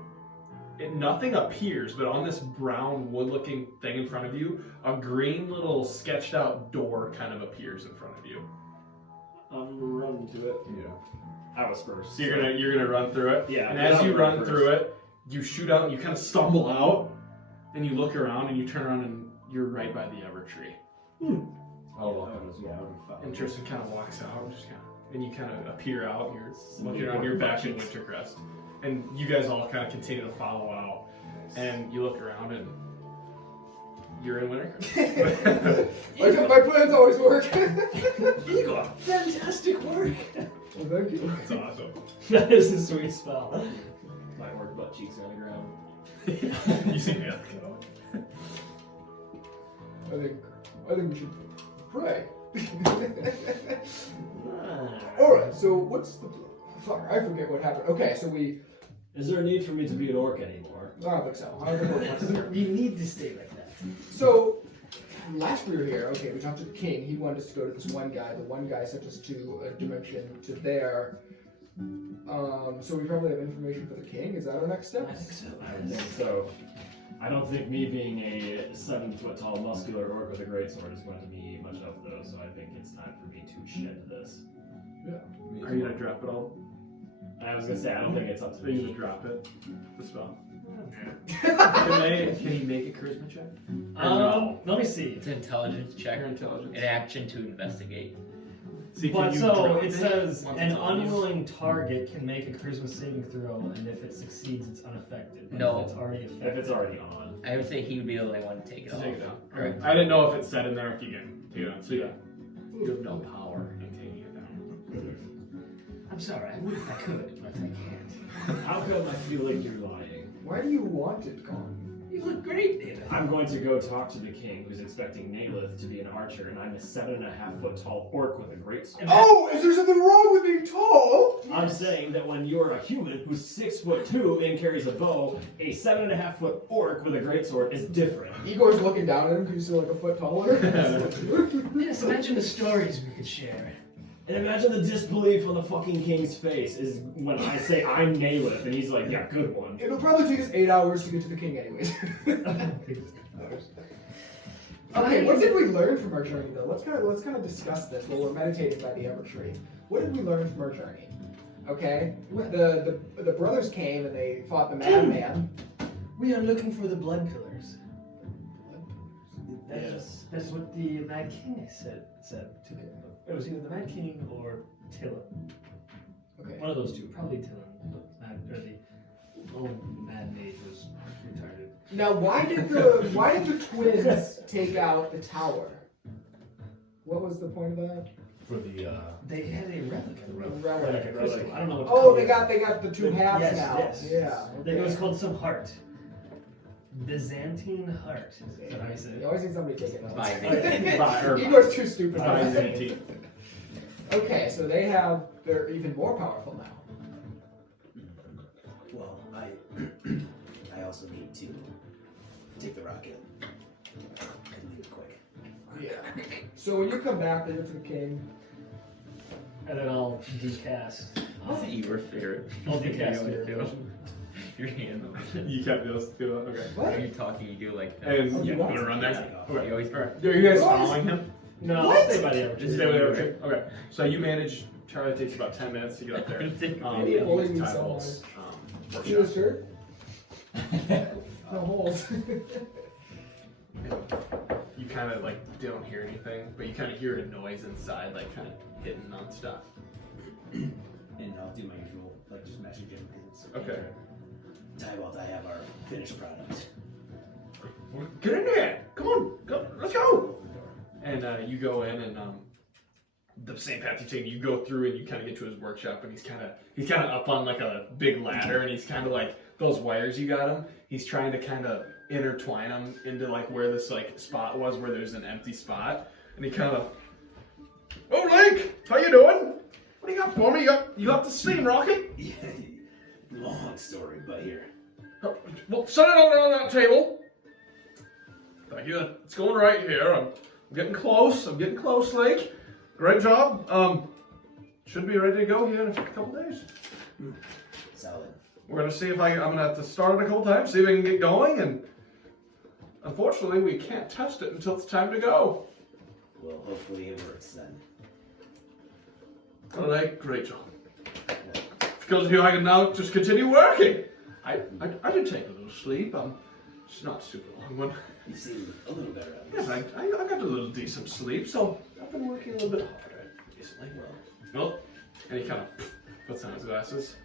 nothing appears, but on this brown wood-looking thing in front of you, a green little sketched-out door kind of appears in front of you. I'm running to it. Yeah. I was first. So you're gonna run through it. Yeah, And I'm as you gonna run run through it, you shoot out and you kind of stumble out, and you look around and you turn around and you're right by the Evertree. Oh, And Tristan kind of walks out and just kind of, and you kind of appear out. And you're looking on your back in Wintercrest, and you guys all kind of continue to follow out. And you look around and you're in Wintercrest. My plans always work. Igor, fantastic work. Well, thank you. That's awesome. That is a sweet spell. My work butt cheeks are on the ground. You see Naileth go. I think we should pray. Alright, so what's the... Fuck, I forget what happened. Okay, so we... Is there a need for me to be an orc anymore? I don't think so. I don't think we're necessary. You need to stay like that. So, last we were here, okay, we talked to the king. He wanted us to go to this one guy. The one guy sent us to a dimension to there. So we probably have information for the king. Is that our next step? I think so. I don't think so. I don't think me being a 7-foot-tall muscular orc with a greatsword is going to be much help, though. So I think it's time for me to shed this. Yeah. Are you gonna drop it all? I was gonna say I don't think it's up to Are you me. gonna drop it? The spell. Can you make a charisma check? Let me see. It's an intelligence check. Your intelligence. An action to investigate. See, can But you so drop it says once an it's on you? unwilling target can make a charisma saving throw, and if it succeeds, it's unaffected. But No. if it's already If affected. it's already on. I would say he would be the only one to take it To off. take it down. Correct. I didn't know if it said in there if you can take it down. So yeah, you have no power in taking it down. I'm sorry, I would if I could, but I can't. How come I feel like you're lying? Why do you want it gone? You look great, David. I'm going to go talk to the king, who's expecting Naileth to be an archer, and I'm a 7.5-foot-tall orc with a greatsword. Oh, is there something wrong with being tall? I'm saying that when you're a human who's 6'2" and carries a bow, a 7.5-foot orc with a greatsword is different. Igor's looking down at him because he's still like a foot taller. Yes, imagine the stories we could share. And imagine the disbelief on the fucking king's face is when I say I'm Naileth, and he's like, yeah, good one. It'll probably take us 8 hours to get to the king anyways. Okay, what did we learn from our journey though? Let's kind of discuss this while we're meditating by the Evertree. What did we learn from our journey? Okay, the brothers came and they fought the madman. We are looking for the blood killers. Yes. That's what the Mad King said to him. It was either the Mad King or Tilla. Okay. One of those two. Probably Tilla. The old Mad Mage was retarded. Now, why did the twins take out the tower? What was the point of that? For the They had a replica. Relic. Crystal. I don't know what to Oh, call they it. got the two halves Yes, now. yes. Yeah. It was called some heart. Byzantine heart. Is that how you say You it? always need somebody to take it out. Byzantine. Igor's too stupid. Byzantine. Okay, so they're even more powerful now. Well, I also need to take the rocket and So when you come back there to the king, And then I'll decast. That's your favorite. I'll decast You your do. illusion. Your hand. You kept those two. Okay. what? When you're talking, you do like that. And Oh, you you want want to run Yeah. next? You Okay. always Alright. Are you guys What? following him? No, What? I'll stay by the Evertree. Just stay with Evertree. Okay. So you manage. Charlie takes about 10 minutes to get up there. Why are you holding me so Tybalt's, See this workshop. shirt? No holes. You kind of like don't hear anything, but you kind of hear a noise inside, like kind of hitting nonstop. And I'll do my usual, like just message him. Okay. Tybalt, I have our finished product. Get in there! Come on, go, let's go! And you go in, and the same path you take, you go through, and you kind of get to his workshop, and he's kind of up on like a big ladder, and he's kind of like those wires you got him. He's trying to kind of intertwine them into like where this like spot was, where there's an empty spot, and he kind of, oh Layk, how you doing? What do you got for me? You got the steam rocket? Yeah, long story, but here. Oh, well, set it on that table. Thank you. It's going right here. I'm getting close. Layk. Great job. Should be ready to go here in a couple days. Solid. We're gonna see if I'm gonna have to start it a couple times, see if we can get going, and unfortunately we can't test it until it's time to go. Well, hopefully it works then. All right, great job. Because of you, I can now just continue working. I did take a little sleep. It's not a super long one. You seem a little better at Yes, this. I got a little decent sleep, so I've been working a little bit harder recently. Well, and he kind of puts on his glasses.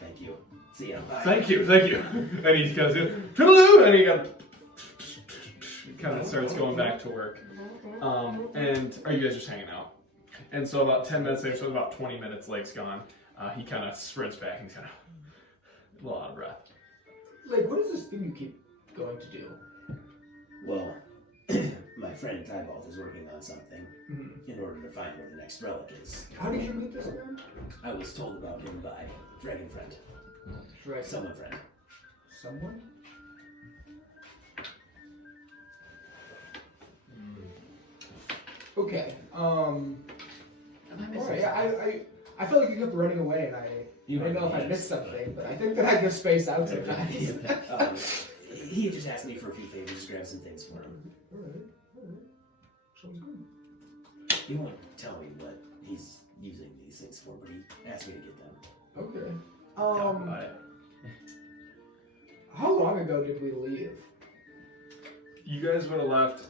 Thank you. See ya. Bye. Thank you. And he goes, toodaloo, and he kind of starts going back to work. And are you guys just hanging out? And so about 10 minutes later, so about 20 minutes, Lake's gone. He kind of sprints back and he's kind of a little out of breath. Like, what is this thing you keep going to do? Well, my friend Tybalt is working on something in order to find where the next relic is. How did you meet this man? I was told about him by Dragon Friend. Right. Summon Friend. Someone? Okay. Alright, yeah, I felt like you kept running away, and I don't know if I missed something, but I think that I give space out sometimes. He just asked me for a few favors, grab some things for him. Alright. Sounds good. He won't tell me what he's using these things for, but he asked me to get them. Okay. Talk about it. How long ago did we leave? You guys would have left.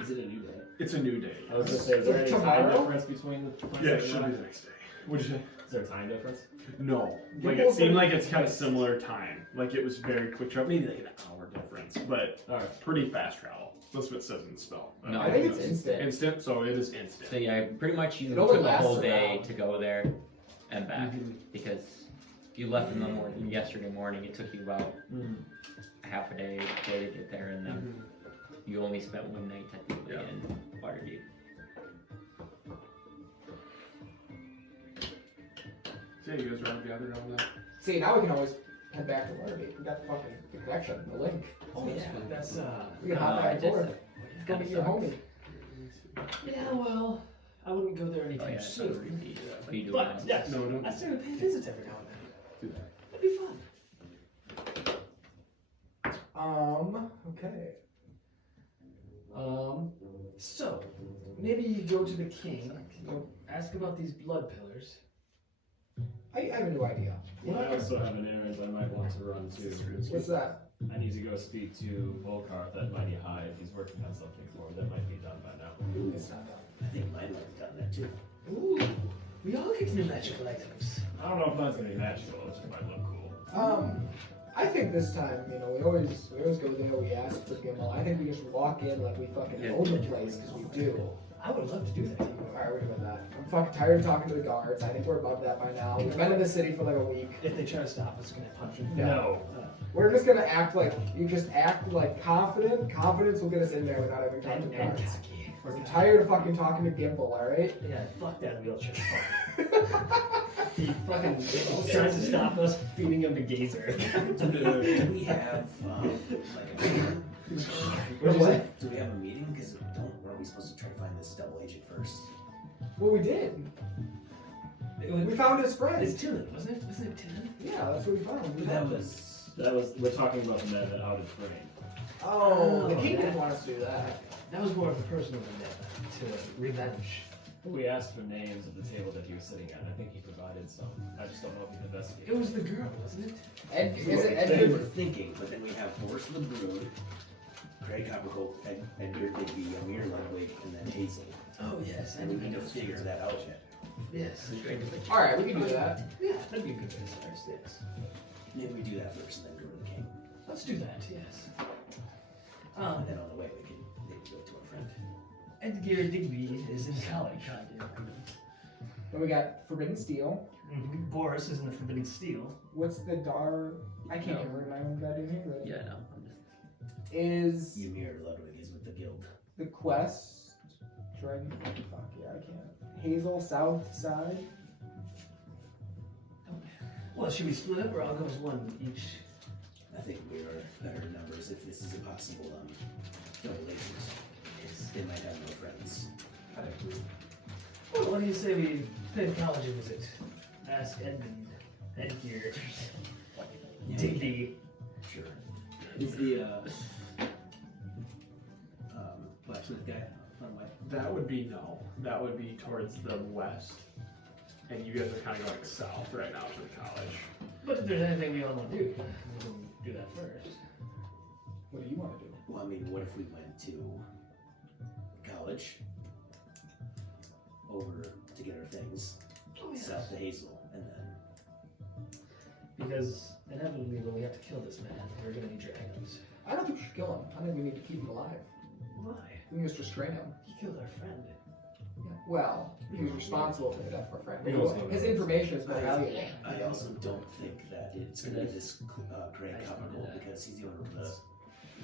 Is it a new day? It's a new day. I was gonna say, is there any time Tomorrow? difference between the Yeah, it should be the next day. What'd you say? Is there a time difference? No. Like, it seemed like it's kind of similar time. Like, it was very quick travel. Maybe like an hour difference, but Alright. pretty fast travel. That's what it says in the spell. No, I think it's instant. Instant, so it is instant. So yeah, pretty much you It only took the lasts whole an day hour. to go there and back Mhm. because you left in the morning. Yesterday morning, it took you about half a day to get there, and then you only spent one night technically Yeah. in Waterdeep. So yeah, you guys are gathered around that. See, now we can always head back to Waterdeep. We got the fucking the connection, the link. Oh yeah, that's We can hop back and forth. Go Kinda meet your sucks. homie. yeah. Well, I wouldn't go there Oh anytime yeah, so soon. repeat. What are you doing But now? yes, No, don't. I started to pay visits every now and then. Do that. That'd be fun. Okay. So maybe you go to the king. Ask about these blood pillars. I have a new idea. I also have an errand I might want to run too. What's that? I need to go speak to Volkarth at Mighty Hive. He's working on something for me that might be done by now. It's not done. I think mine might have done that too. Ooh, we all get new magical items. I don't know if mine's gonna be magical, it just might look cool. I think this time, we always go there, we ask for Gimel. I think we just walk in like we fucking own the place, because we do. I would love to do that. Alright, we're doing that. I'm fucking tired of talking to the guards. I think we're above that by now. We've been in the city for like a week. If they try to stop us, gonna punch them. No. We're just gonna act like, you just act like confident. Confidence will get us in there without having to talk to the And guards. tacky. I'm tired of fucking talking to Gimble, alright? Yeah, fuck that wheelchair. He fucking tries to stop us, feeding him to Gazer. Do we have like a meeting? What? Do we have a meeting? Because don't are we supposed to try to find this double agent first? Well, we did. We found his friend. It's Tillen, wasn't it? Wasn't it Tillen? Yeah, that's what we found. We found him. We're talking about the men that outed Thrane. Oh, the Oh, king that- didn't want us to do that. That was more of a personal endeavor to revenge. We asked for names at the table that he was sitting at, and I think he provided some. I just don't know if he's investigated. It was the girl, wasn't it? Ed, is it They Edgar? were thinking, but then we have Boris the Brood, Craig Coppercolt, Edgar Digby, Amir Ludwig, and then Hazel. Oh yes, And we need to figure that out yet. Yes. All right, we can do that. Yeah, that'd be a good place to start. Yes. Maybe we do that first and then go to the king. Let's do that. Yes. And then on the way we can maybe go to our friend. Edgar Digby is in college. Then we got Forbidden Steel. Boris is in the Forbidden Steel. What's the Dar? I can't remember my own that in here. But Yeah, no. is Ymir Ludwig is with the guild. the quest Dragon? Fuck yeah, I can't. Hazel South Side. Well, should we split up or I'll go as one each? I think we are better numbers if this is a possible double agent. They might have no friends. Well, what do you say we pay the college a visit? Ask Edmund, Edgar, Digby. Sure. Is the blacksmith guy on the way? That would be no. That would be towards the west. And you guys are kind of going south right now to the college. But if there's anything we all want to do, we can do that first. What do you want to do? Well, I mean, what if we went to college, over to get our things, south to Hazel, and then Because inevitably when we have to kill this man, we're gonna need dragons. I don't think we should kill him. I think we need to keep him alive. Why? We can just restrain him. He killed our friend. Yeah. Well, he was responsible for the death of our friend. We don't know His that. information is more valuable. I also don't think that it's going to be this Craig Coppercolt because he's the owner of the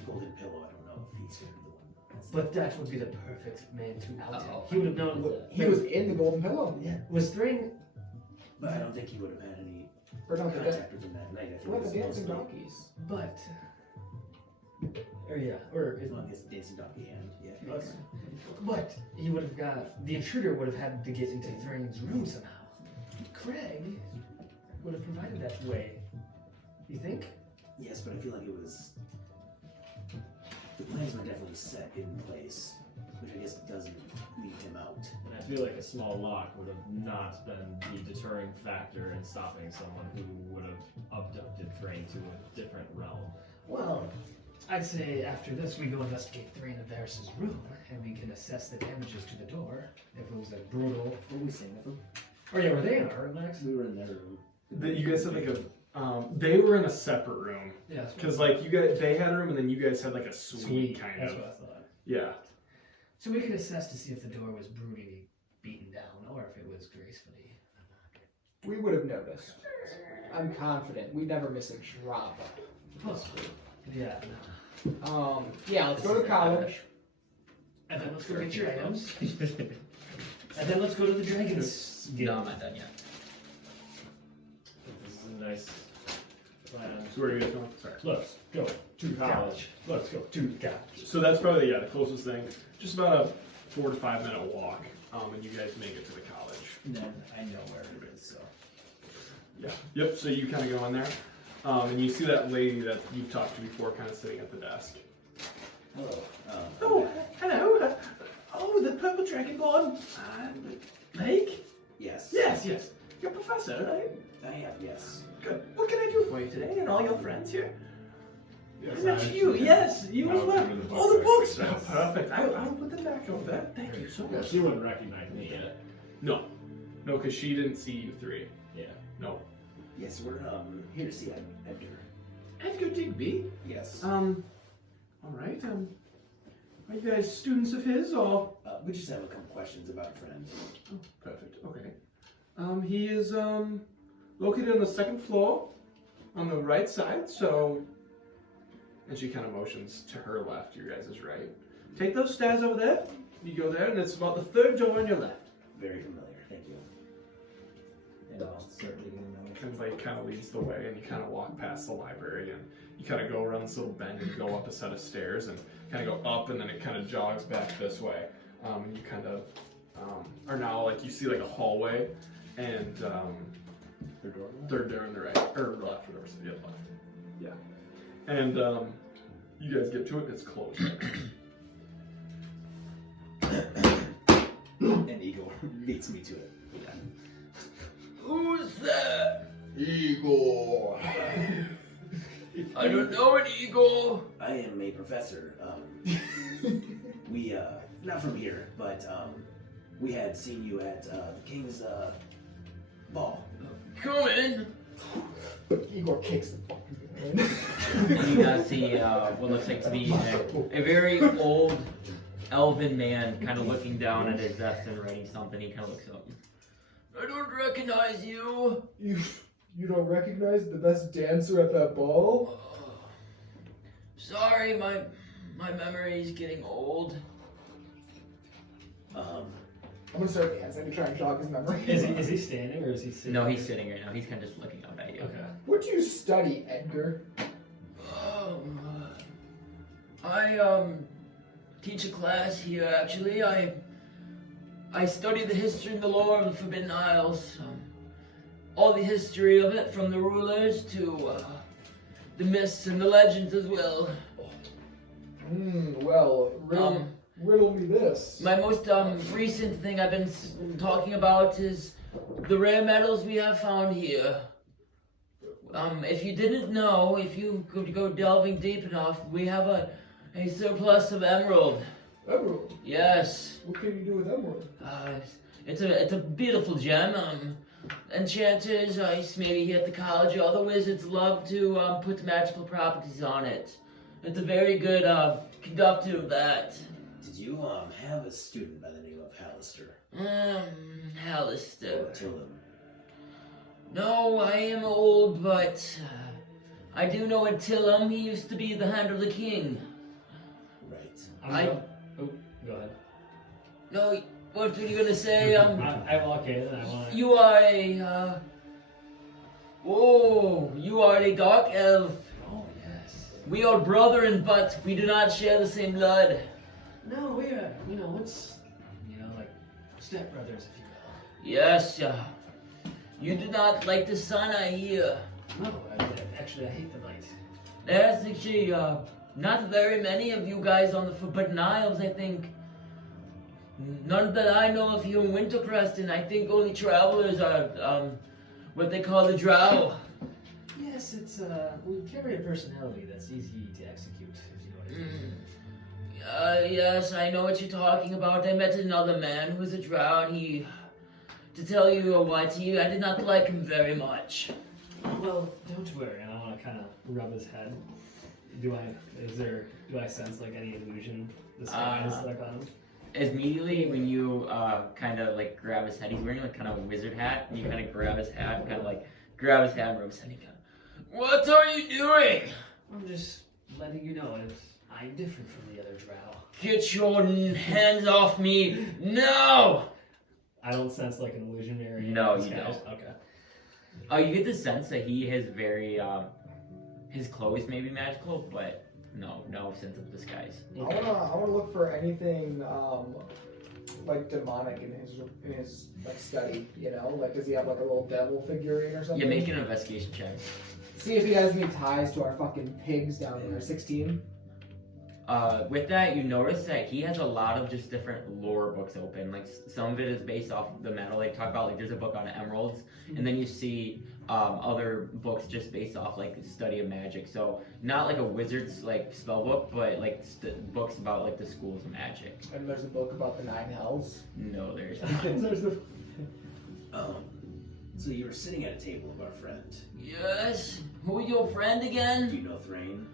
Golden Pillow. I don't know if he's going to be the one. But that would be the perfect man to out him. Uh-oh. He would have known. He was in the Golden Pillow. Yeah. Was Thrane? But I don't think he would have had any Or no, the contact with him that night. I think what it the was dancing mostly- donkeys? But. Or yeah. Or. As long as Dancing Donkey and yeah. Okay. But he would have got. The intruder would have had to get into Thrane's room somehow. Craig would have provided that way. You think? Yes, but I feel like it was. The plans were definitely set in place, which I guess doesn't leave him out. And I feel like a small lock would have not been the deterring factor in stopping someone who would have abducted Thrane to a different realm. Well, I'd say after this we go investigate Thrane and Varys' room, and we can assess the damages to the door. If it was a brutal. What were we saying with them? Oh yeah, were they in our room next? We were in their room. You guys had like a. They were in a separate room Yeah. because like you guys, they had a room, and then you guys had like a suite kind That's of. what I thought. Yeah. So we could assess to see if the door was brutally beaten down or if it was gracefully. We would have noticed. I'm confident. We never miss a drop. Possibly. Yeah. Yeah, let's go to college. And then let's go get your items. And then let's go to the dragons. No, I'm not done yet. This is a nice plan. So where are you guys going? Sorry. Let's go to college. Let's go to college. So that's probably the closest thing. Just about a 4 to 5 minute walk, and you guys make it to the college. And then I know where it is, so. Yeah. Yep. So you kind of go in there, and you see that lady that you've talked to before, kind of sitting at the desk. Hello. Oh, hello. Oh, the purple dragonborn. Layk? Yes. Yes, yes. You're a professor, right? I am, yes. Good. What can I do for you today and all your friends here? Yes, Is that you? Yes, you as I'll well. give her the Oh, the book books. back. Oh, perfect. I'll put them back over there. Thank you so Yeah, much. she wouldn't recognize me yet. No, because she didn't see you three. Yeah. No. Yes, we're here to see Edgar. Edgar Digby. Yes. All right. Are you guys students of his or? We just have a couple questions about a friend. Oh, perfect. Okay. He is located on the second floor, on the right side. So, and she kind of motions to her left, your guys' right. Take those stairs over there. You go there, and it's about the third door on your left. Very familiar, thank you. And I'll start digging in And like kind of leads the way, and you kind of walk past the library, and you kind of go around this little bend and go up a set of stairs, and kind of go up, and then it kind of jogs back this way. and you kind of are now like you see like a hallway, and third door on the right or left, whatever. So yeah, left. Yeah, and you guys get to it. It's closed. And Igor leads me to it. Who's that? Igor. I don't know an Igor. I am a professor. We, not from here, but we had seen you at the King's ball. Come in. Igor kicks the fucking You guys see what looks like to be a very old elven man kind of looking down at his desk and writing something. He kind of looks up. I don't recognize you. You don't recognize the best dancer at that ball? Sorry, my memory is getting old. I'm gonna start dancing to try and jog his memory. Is he standing or is he sitting? No, he's sitting right now. He's kind of just looking up at you. Okay. What do you study, Edgar? I teach a class here. Actually, I study the history and the lore of the Forbidden Isles. All the history of it, from the rulers to the myths and the legends as well. Well, riddle me this. My most recent thing I've been talking about is the rare metals we have found here. If you didn't know, if you could go delving deep enough, we have a surplus of emerald. Emerald? Yes. What can you do with emerald? It's a beautiful gem. Enchanters, maybe here at the college, or other wizards love to put magical properties on it. It's a very good conductor of that. Did you have a student by the name of Hallister? Hallister. Or Tillum? No, I am old, but I do know a Tillum. He used to be the hand of the king. Right. Oh, go ahead. No, what were you gonna say? Okay, then I want. You are a you are a dark elf. Oh yes. We are brethren, but we do not share the same blood. No, we are. What's like stepbrothers, if you will. Yes, you do not like the sun, I hear. No, actually, I hate the light. There's actually not very many of you guys on the Forbidden Isles, I think. None that I know of here in Wintercrest, and I think only travelers are what they call the drow. Yes, it's we carry a personality that's easy to execute, if you know what I mean. Yes, I know what you're talking about. I met another man who was a drow, and to tell you what, I did not like him very much. Well, don't worry, and I want to kind of rub his head. Do I sense like any illusion disguise like on him? Immediately when you kind of like grab his head, he's wearing like kind of a wizard hat, and you kind of grab his hat, kind of like grab his hat and rub his head, and kind of, what are you doing? I'm just letting you know I'm different from the other drow. Get your hands off me, no! I don't sense like an illusionary. No, you disguise. don't. Okay. You get the sense that he has very, his clothes may be magical, but no sense of disguise. I wanna look for anything like demonic in his like study. Like does he have like a little devil figurine or something? Yeah, make an investigation check. See if he has any ties to our fucking pigs down there. 16. With that, you notice that he has a lot of just different lore books open. Like some of it is based off the metal they talk about. Like there's a book on emeralds, and then you see other books just based off like the study of magic. So not like a wizard's like spell book, but like books about like the schools of magic. And there's a book about the 9 hells. No, there's not. So you were sitting at a table with our friend. Yes. Who's your friend again? Do you know Thrane?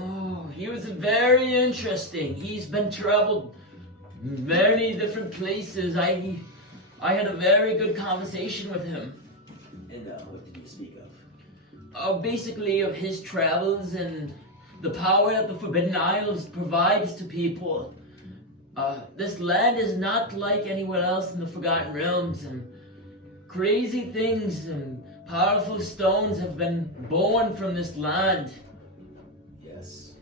Oh, he was very interesting. He's been traveled many different places. I had a very good conversation with him. And what did you speak of? Basically of his travels and the power that the Forbidden Isles provides to people. This land is not like anywhere else in the Forgotten Realms, and crazy things and powerful stones have been born from this land. Yes.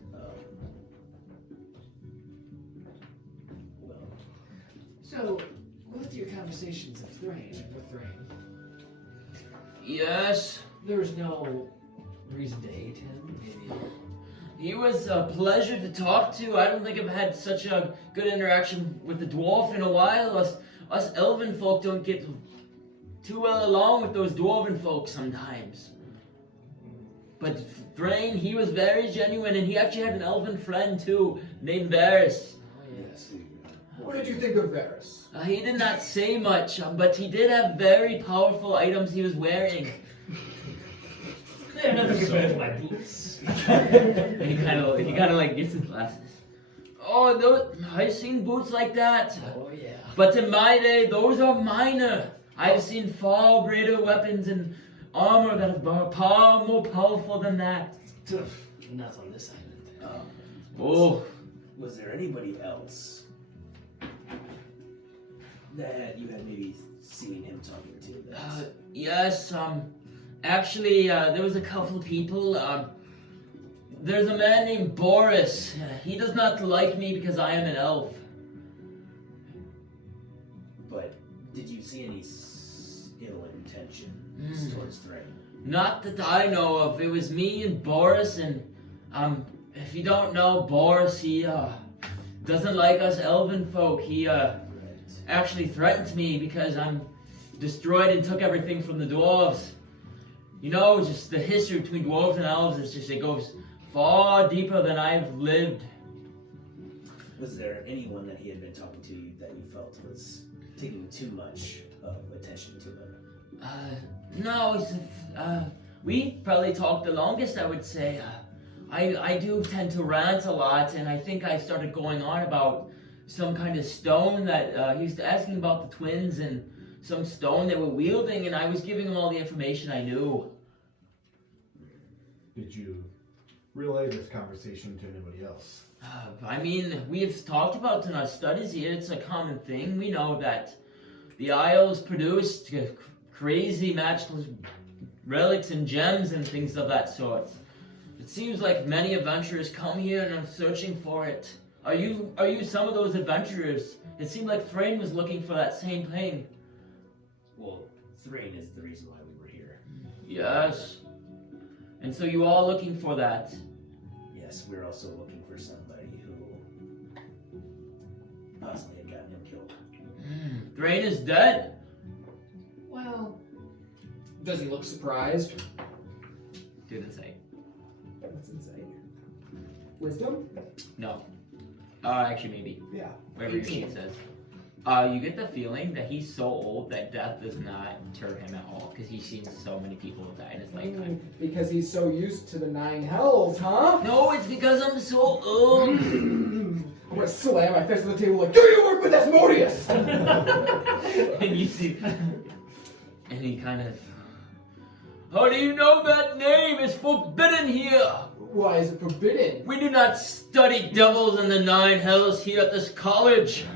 Well, So, with your conversations with Thrane, Yes, there was no reason to hate him. Maybe. he was a pleasure to talk to. I don't think I've had such a good interaction with the dwarf in a while. Us elven folk don't get too well along with those dwarven folk sometimes. But Thrane, he was very genuine, and he actually had an elven friend too, named Varys. Oh, yes. What did you think of Varys? He did not say much, but he did have very powerful items he was wearing. They're nothing compared to my boots. And he kind of like gets his glasses. Oh, those, I've seen boots like that. Oh, yeah. But in my day, those are minor. I've seen far greater weapons and armor that are far more powerful than that. Not on this island. Oh, Was there anybody else that you had maybe seen him talking to? yes, actually, there was a couple of people. There's a man named Boris. He does not like me because I am an elf. But did you see any ill intention towards Thrane? Not that I know of. It was me and Boris, and if you don't know Boris, he doesn't like us elven folk. He actually threatened me because I'm destroyed and took everything from the dwarves. You know, just the history between dwarves and elves is just, it goes far deeper than I've lived. Was there anyone that he had been talking to you that you felt was taking too much of attention to him? No, we probably talked the longest, I would say. I do tend to rant a lot, and I think I started going on about some kind of stone that he was asking about the twins and some stone they were wielding, and I was giving him all the information I knew. Did you relay this conversation to anybody else? I mean, we've talked about it in our studies here. It's a common thing. We know that the Isles produced crazy magical relics and gems and things of that sort. It seems like many adventurers come here and are searching for it. Are you some of those adventurers? It seemed like Thrane was looking for that same thing. Well, Thrane is the reason why we were here. Yes. And so you are looking for that? Yes, we're also looking for somebody who possibly had gotten him killed. Thrane is dead. Well, Does he look surprised? Do the same. That's insane. Wisdom? No. Actually, maybe. Yeah. Whatever your sheet says. You get the feeling that he's so old that death does not deter him at all, because he's seen so many people die in his lifetime. Because he's so used to the 9 hells, huh? No, it's because I'm so old. I'm gonna slam my fist on the table like, do you work with Asmodeus? And you see, and he kind of, how do you know that name is forbidden here? Why is it forbidden? We do not study devils in the 9 hells here at this college.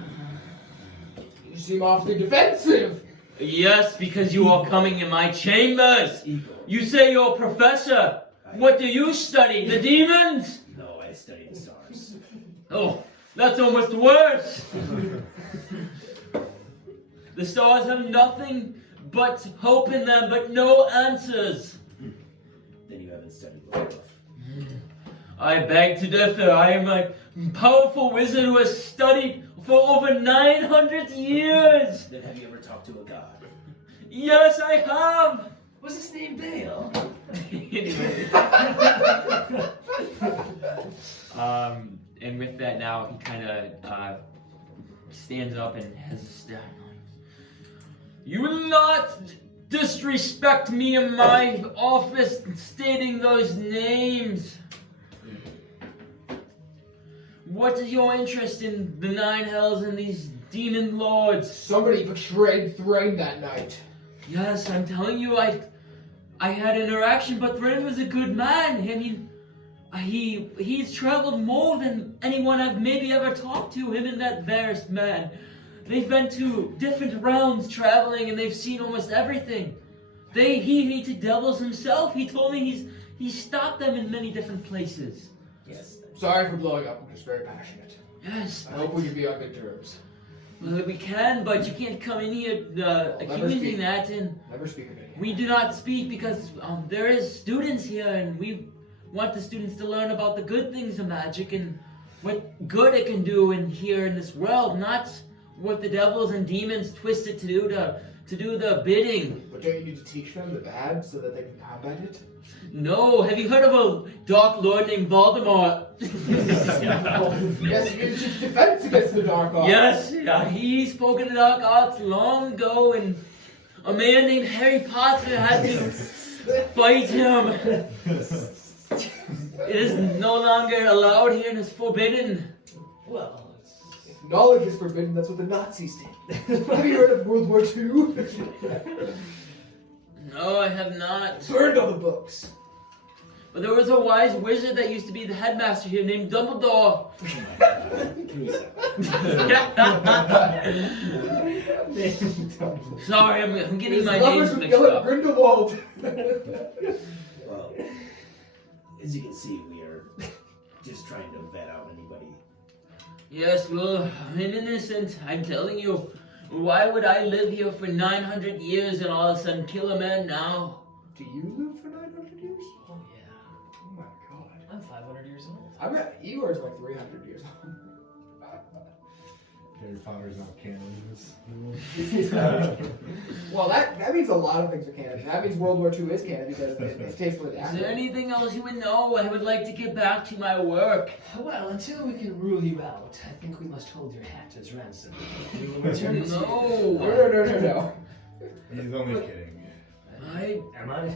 You seem awfully defensive. Yes, because you are coming in my chambers. Igor. You say you're a professor. What do you study? The demons? No, I studied the stars. Oh, that's almost worse. The stars have nothing but hope in them, but no answers. Then you haven't studied well enough. I beg to differ. I am a powerful wizard who has studied for over 900 years. Then have you ever talked to a god? Yes, I have. was his name Dale? Anyway. And with that now, he kind of stands up and has a stare. You will not disrespect me in my office stating those names. What is your interest in the 9 hells and these demon lords? Somebody betrayed Thrane that night. Yes, I'm telling you, I had interaction, but Thrane was a good man. I mean, he's traveled more than anyone I've maybe ever talked to, him and that Varys man. They've been to different realms traveling, and they've seen almost everything. He hated devils himself. He told me he's stopped them in many different places. Yes. Sorry for blowing up. I'm just very passionate. Yes. I hope we can be on good terms. Well, we can, but you can't come in here never accusing speak. that, and Never speak of it again. we do not speak because there is students here, and we want the students to learn about the good things of magic and what good it can do in here in this world, not what the devils and demons twist it to do the bidding. But don't you need to teach them the bad so that they can combat it? No, have you heard of a dark lord named Voldemort? Yes, you need to teach defense against the dark arts. Yes, he spoke of the dark arts long ago, and a man named Harry Potter had to fight him. It is no longer allowed here and it's forbidden. Well, If knowledge is forbidden, that's what the Nazis did. Have you heard of World War II? No, I have not. Burned all the books. But there was a wise wizard that used to be the headmaster here named Dumbledore. Can we stop? Sorry, I'm getting His my lovers names with mixed Gellert up. Grindelwald. Well, as you can see, we are just trying to vet out anybody. Yes, well, I'm innocent, I'm telling you. Why would I live here for 900 years and all of a sudden kill a man now? Do you live for 900 years? oh yeah. Oh my god. I'm 500 years old. I bet Igor's like 300 years old. Harry Potter's not canon in this. Well, that means a lot of things are canon. That means World War II is canon because it takes place Is after. there anything else you would know? I would like to get back to my work. Well, until we can rule you out, I think we must hold your hat as ransom. We will return it to you. No. He's only kidding. Am I?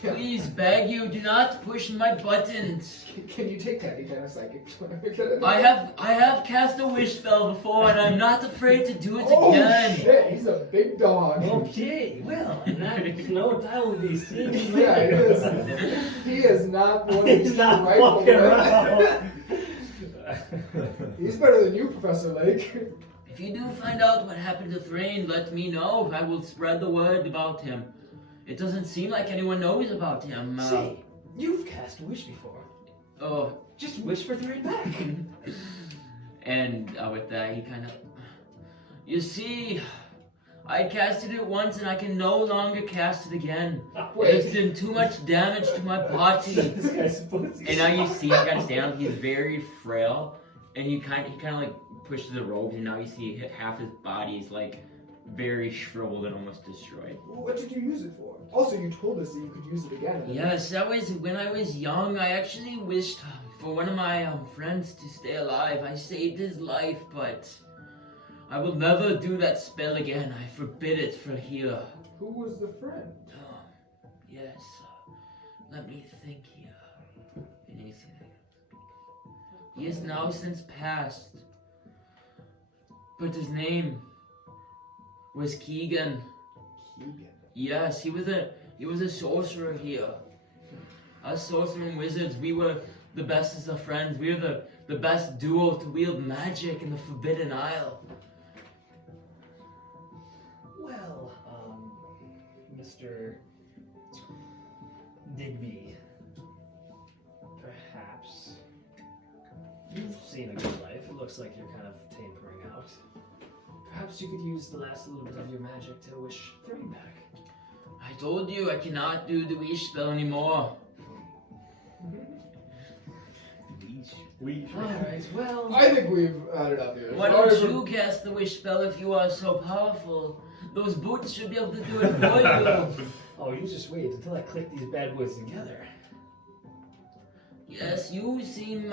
Please beg you, do not push my buttons. Can you take that kind of psychic? I have cast a wish spell before and I'm not afraid to do it Oh again. shit! He's a big dog. Okay, well, in that note, I will be seeing you Yeah, he later. is. He is not one of He's these not rifle fucking men. around. He's better than you, Professor Layk. If you do find out what happened to Thrane, let me know. I will spread the word about him. It doesn't seem like anyone knows about him. See, you've cast a wish before. Oh, Just wish for Thrane back. and with that, he kind of... You see, I casted it once and I can no longer cast it again. There's been too much damage to my body. This guy's supposed to And now you see him kind of stand. He's very frail, and he kind of like pushes the robe, and now you see half his body is like very shriveled and almost destroyed. What did you use it for? Also, you told us that you could use it again. Yes, that was when I was young. I actually wished for one of my friends to stay alive. I saved his life, but I will never do that spell again. I forbid it for here. Who was the friend? Yes, let me think here. He is now since passed, but his name was Keegan. Keegan. Yes, he was a sorcerer here. Us sorcerer and wizards, we were the best as of friends. We were the best duo to wield magic in the Forbidden Isle. Well, Mr. Digby, perhaps you've seen a good life. It looks like you're kind of tapering out. Perhaps you could use the last little bit of your magic to wish Thrane back. I told you I cannot do the wish spell anymore. Alright, well... I think we've had enough here. Why Sorry don't for- you cast the wish spell if you are so powerful? Those boots should be able to do it for you. Oh, you just wait until I click these bad boys together. Yes, you seem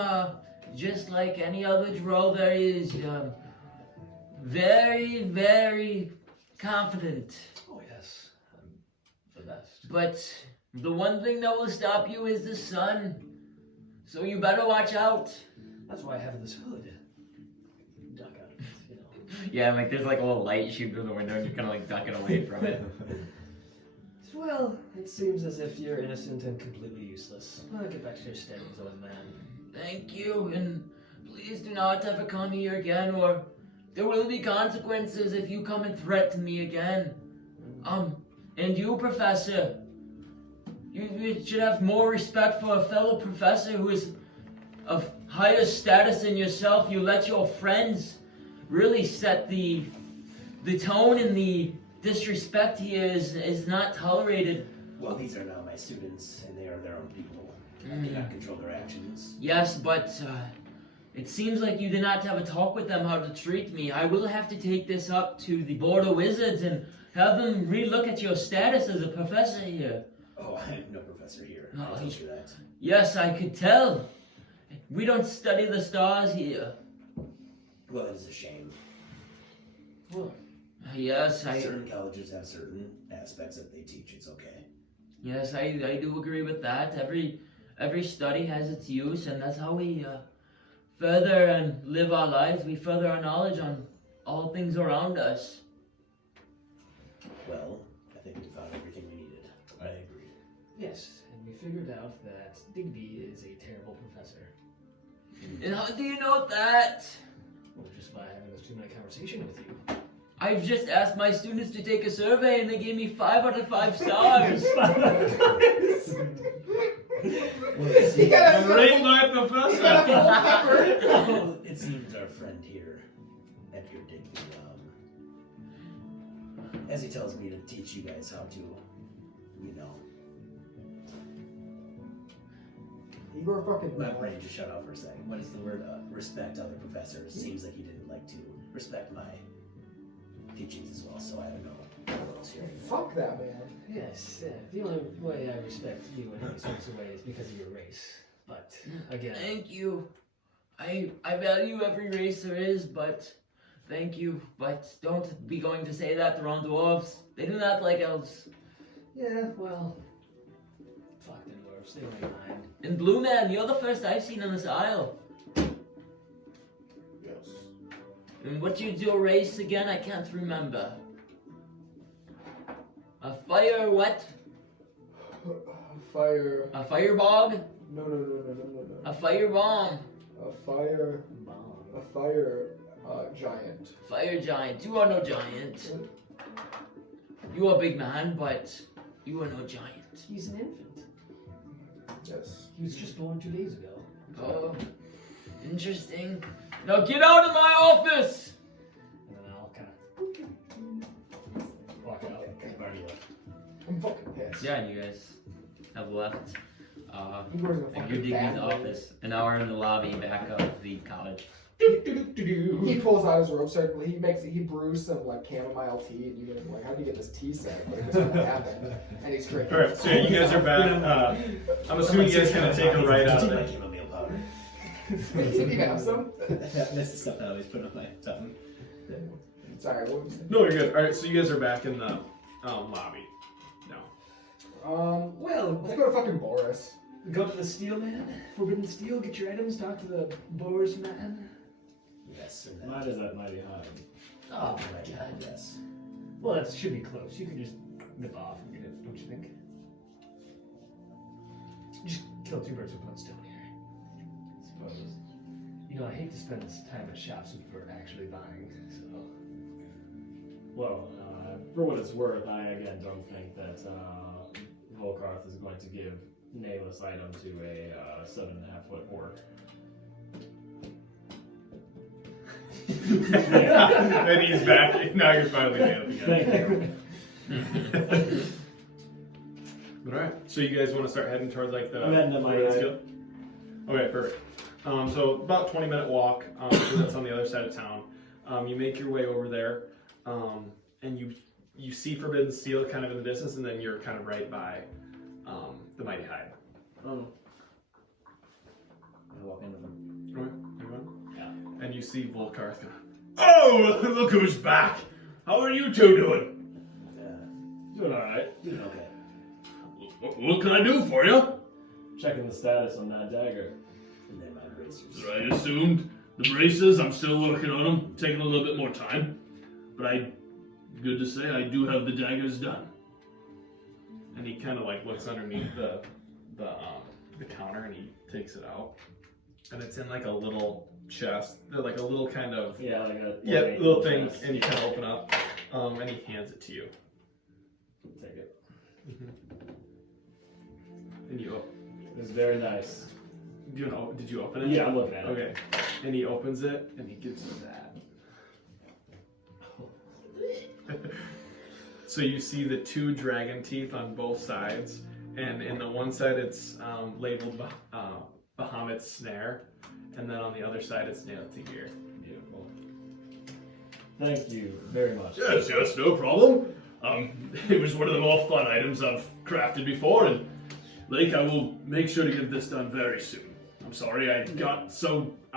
just like any other drow there is. Very, very confident. Oh, yes. I'm the best. But the one thing that will stop you is the sun. So you better watch out. That's why I have this hood. Duck out of it, you know. Yeah, like there's like a little light shooting through the window and you're kind of like ducking away from it. Well, it seems as if you're innocent and completely useless. I'll get back to your studies, old man. Thank you, and please do not ever come here again, or there will be consequences if you come and threaten me again. And you, Professor, you should have more respect for a fellow professor who is of higher status than yourself. You let your friends really set the tone, and the disrespect here is not tolerated. Well, these are now my students, and they are their own people. I cannot control their actions. Yes, but it seems like you did not have a talk with them how to treat me. I will have to take this up to the Board of Wizards and have them relook at your status as a professor here. Oh, I am no professor here. No, I'll teach you that. Yes, I could tell. We don't study the stars here. Well, it is a shame. What? Yes, Certain colleges have certain aspects that they teach. It's okay. Yes, I do agree with that. Every study has its use, and that's how we further and live our lives. We further our knowledge on all things around us. Well, I think we found everything we needed. I agree. Yes, and we figured out that Digby is a terrible professor. And how do you know that? Well, just by having this 2-minute conversation with you. I've just asked my students to take a survey, and they gave me 5 out of 5 stars. You gotta Great my professor. Well, it seems our friend here, Edgar Digby, as he tells me to teach you guys how to, Igor fucking. My brain just shut off for a second. What is the word? Respect other professors. Seems like he didn't like to respect my teachings as well, so I don't know what else here. Fuck that man. Yes, the only way I respect you in any sorts of way is because of your race. But, again... Thank you. I value every race there is, but thank you. But don't be going to say that to wrong dwarves. They do not like elves. Yeah, well... Fuck the dwarves, they don't mind. And Blue Man, you're the first I've seen on this isle. Yes. And what's your race again? I can't remember. A fire what? Fire. A firebog? No. A firebomb. A fire. Bomb. A fire giant. Fire giant. You are no giant. You are a big man, but you are no giant. He's an infant. Yes. He was just born 2 days ago. Oh, interesting. Now get out of my office! And then I'll kind of walk out. I'm fucking pissed. Yeah, you guys have left. Igor's a And fucking you're digging bad the boy. office, and now we're in the lobby back of the college. He pulls out his rope, he brews some like chamomile tea, and you guys are like, how do you get this tea set? But it's gonna happen, and he's drinking. Alright, so yeah, you guys are back. I'm assuming you guys kind of take a right out of My there. chamomile powder. Did you have some? That's the stuff I always put on my tongue. Sorry, what was it? No, you're good. Alright, so you guys are back in the lobby. No. Well, let's go to fucking Boris. Go to the Steel Man, Forbidden Steel, get your items, talk to the Boars Man. Yes. Mine is at mighty high. Oh, Right behind, yes. well, that should be close. You can just nip off and get it, don't you think? Just kill 2 birds with 1 stone here. I suppose. You know, I hate to spend this time at shops if we're actually buying, so... Well, for what it's worth, I again don't think that Volkarth is going to give Naileth's item to a 7.5-foot orc. Then he's back. Now you're finally nailed again. Thank you. Alright, so you guys want to start heading towards like the I'm heading to my skill? Okay, perfect. So about 20-minute walk, so that's on the other side of town. You make your way over there, and you see Forbidden Steel kind of in the distance, and then you're kind of right by the Mighty Hide. I walk into them. Okay, everyone? Yeah. And you see Volkarth. Oh, look who's back! How are you two doing? Doing alright. Doing okay. What can I do for you? Checking the status on that dagger. And then my bracers. I assumed the braces, I'm still working on them, taking a little bit more time. But good to say, I do have the daggers done. And he kind of like looks underneath the counter and he takes it out. And it's in like a little chest. They're like a little kind of Yeah, like a little thing, and you kind of open up. And he hands it to you. Take it. And you It was very nice. did you open it? Yeah, I'm looking at it. Okay. And he opens it and he gives you that. So you see the 2 dragon teeth on both sides, and in the one side it's labeled Bahamut's Snare, and then on the other side it's Naileth to Gear. Beautiful. Thank you very much. Yes, no problem. It was one of the more fun items I've crafted before, and Layk, I will make sure to get this done very soon. I'm sorry, I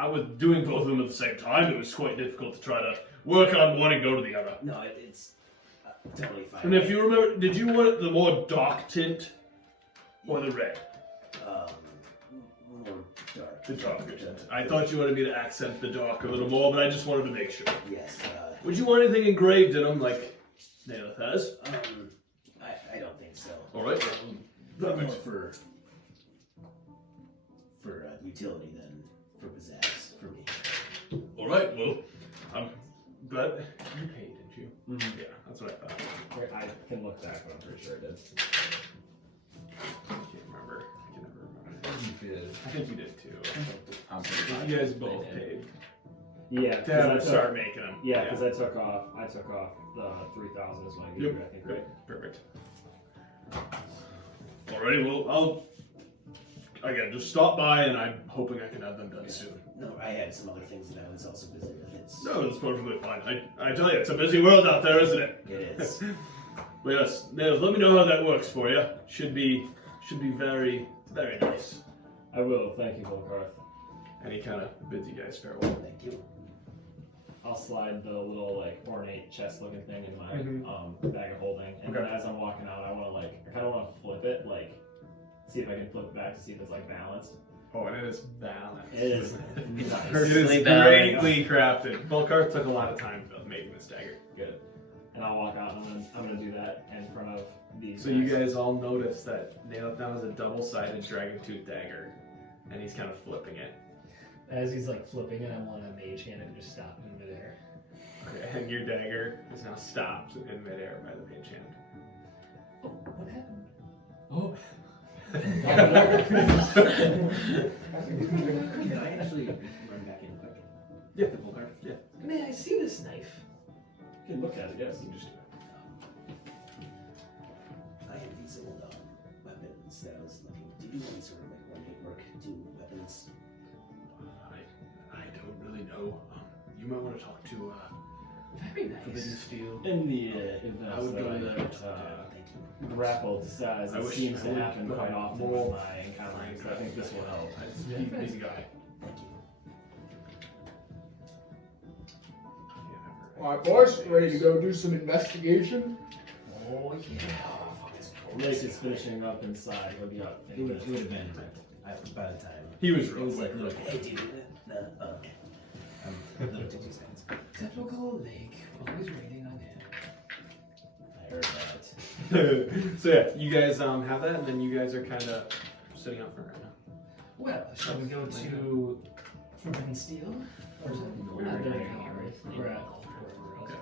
was doing both of them at the same time. It was quite difficult to try to work on one and go to the other. No, it's totally fine. And if you remember, did you want the more dark tint or the red? More dark. The darker tint. I thought you wanted me to accent the dark a little more, but I just wanted to make sure. Yes. Would you want anything engraved in them like Naileth has? I don't think so. All right. But more for utility than for pizzazz for me. All right. Well, I'm glad you paid, didn't you? Mm-hmm. Yeah, that's what I thought. I can look back, but I'm pretty sure it did. I can't remember. I can never remember. You did. I think you did too. I'm pretty sure. You guys both paid. Yeah, To have them start making them. Yeah, because I took off the 3,000 is what I gave you, I think. Great. Perfect. Alrighty. Well, I'll again just stop by, and I'm hoping I can have them done soon. No, I had some other things that I was also busy with. No, that's perfectly fine. I tell you, it's a busy world out there, isn't it? It is. Well, yes, Naileth, let me know how that works for you. Should be very, very nice. I will. Thank you, Volkarth. And he kind of bids you guys farewell. Thank you. I'll slide the little like ornate chest-looking thing in my bag of holding, and Okay. then as I'm walking out, I kind of want to flip it, like see if I can flip it back to see if it's like balanced. Oh, and it is balanced. It is It nice. is greatly crafted. Volkarth took a lot of time making this dagger. Good. And I'll walk out, and I'm gonna do that in front of these. So you guys all notice that Naileth now has a double-sided dragon tooth dagger, and he's kind of flipping it. As he's like flipping it, I want a mage hand and just stop in midair. Okay, and your dagger is now stopped in midair by the mage hand. Oh, what happened? Oh. Can I actually run back in quick? Yeah, the Volkarth. Yeah. May I see this knife? can look at it. Yes. You just I have these old weapons that I was looking to do any sort of like ornate work to weapons. I don't really know. You might want to talk to Very Forbidden nice. Steel. In the event I would that go I there. get grappled, as I it wish seems I to would happen become quite often more with my encounters, I think this will help. He's a guy. Thank you. Alright, boys, ready to go do some investigation? Oh yeah. Layk is finishing up inside. He'll be up. It would have been by the time. He was It real was like quick. little, hey dude, no, okay. I'm a little too stands. Typical Layk, always waiting on him. I heard that. So yeah, you guys have that, and then you guys are kind of sitting out front right now. Well, shall we go to Forbidden Steel? Or is it?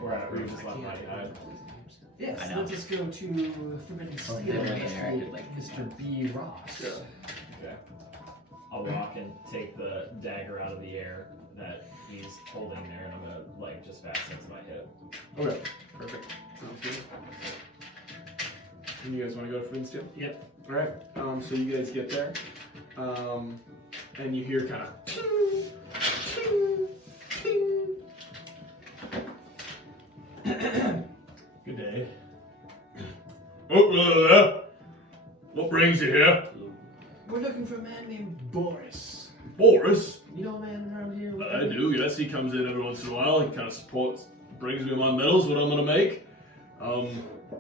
We're at where you just left my guide. Yes, I know. let's just go to Forbidden Steel. yeah, and yeah, I could, like, Mr. B. Ross. Okay. I'll walk and take the dagger out of the air that he's holding there, and I'm gonna like just fast into my hip. Okay, perfect. Sounds good. And you guys want to go to Forbidden Steel? Yep. All right. So you guys get there, and you hear kind of. Good day. Oh, what brings you here? We're looking for a man named Boris. Boris? You know a man around here? with I that? do, yes. He comes in every once in a while. He kind of supports, brings me my medals, what I'm going to make.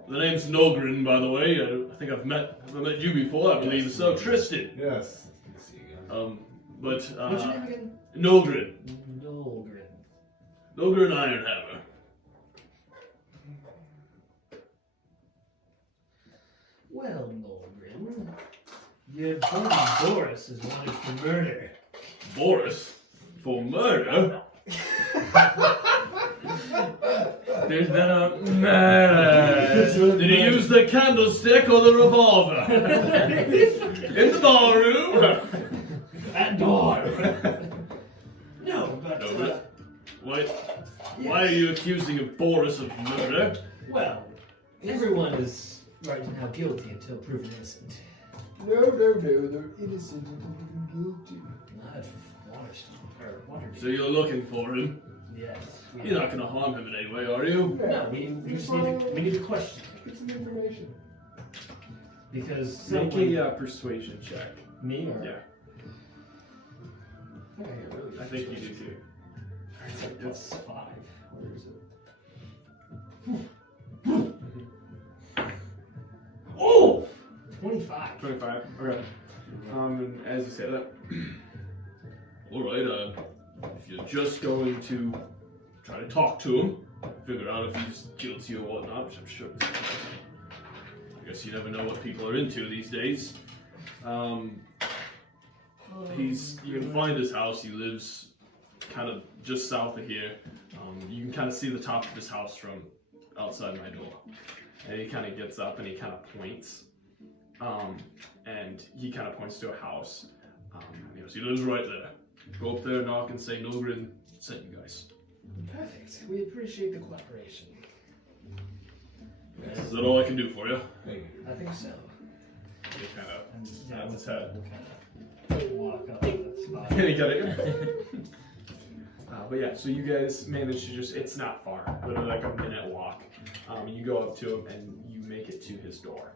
The name's Nogrin, by the way. I think I've met you before, I believe so. Tristan. Yes. Good to see you again. But, What's your name again? Nogrin. Nolgrin. Nogrin Ironhammer. Well, Nolgrin, your buddy Boris is wanted for murder. Boris? For murder? There's been a murder. Did he use the candlestick or the revolver? In the ballroom? That door. No, but Why are you accusing of Boris of murder? well, Everyone is right now guilty until proven innocent. No, they're innocent until guilty. Not at Waterdeep. So you're looking for him? Yes. You're not gonna harm him in any way, are you? No, we just need to question him. Get some information. Because Make someone... a persuasion check. Me or... Yeah, I think you do too. It's 5. Where is it? Oh! 25. 25. Okay. And as you say that, All right. If you're just going to try to talk to him, figure out if he's guilty or whatnot, which I'm sure. I guess you never know what people are into these days. You can find his house. He lives kind of just south of here. You can kind of see the top of his house from outside my door. And he kind of gets up and he kind of points. And he kind of points to a house. He lives right there. Go up there, knock, and say Nogrin sent you guys. Perfect. We appreciate the cooperation. Is that all I can do for you? I think so. he kind of And nods his head. we'll kind of walk up to the spot. He got it. But yeah, so you guys manage to it's not far, literally like a minute walk. You go up to him and you make it to his door.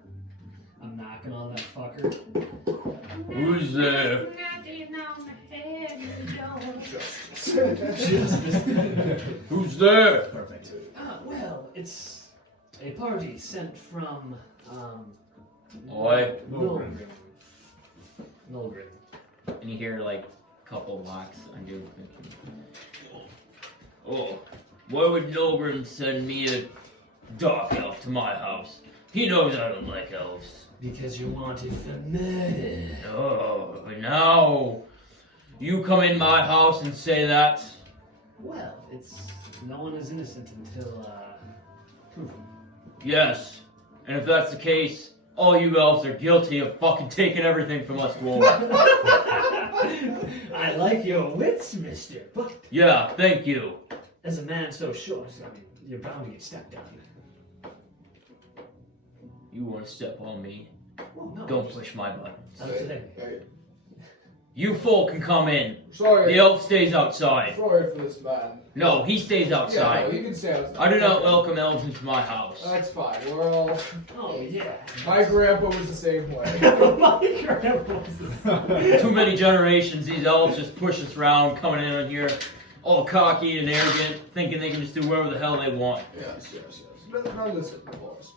I'm knocking on that fucker. Who's there? Who's there? Perfect. Well, it's a party sent from, Oi. Nolgrin. And you hear like a couple locks on your. Oh, why would Nolgrim send me a dark elf to my house? He knows I don't like elves. Because you're wanted for murder. Oh, now you come in my house and say that. Well, no one is innocent until, proven. Yes, and if that's the case, all you elves are guilty of fucking taking everything from us dwarves. I like your wits, mister, but Yeah, thank you. as a man so short, I mean, you're bound to get stepped on. You want to step on me? Well, no. Don't push my buttons. Up to them. Hey, You fool can come in. sorry. The elf stays outside. Sorry for this man. No, he stays Yeah, no, outside. you can stay outside. I do not welcome elves into my house. That's fine. We're all. Oh, yeah. My grandpa was the same way. My grandpa's Too many generations, these elves just push us around, coming in on here, all cocky and arrogant, thinking they can just do whatever the hell they want. Yes. Now listen, of course.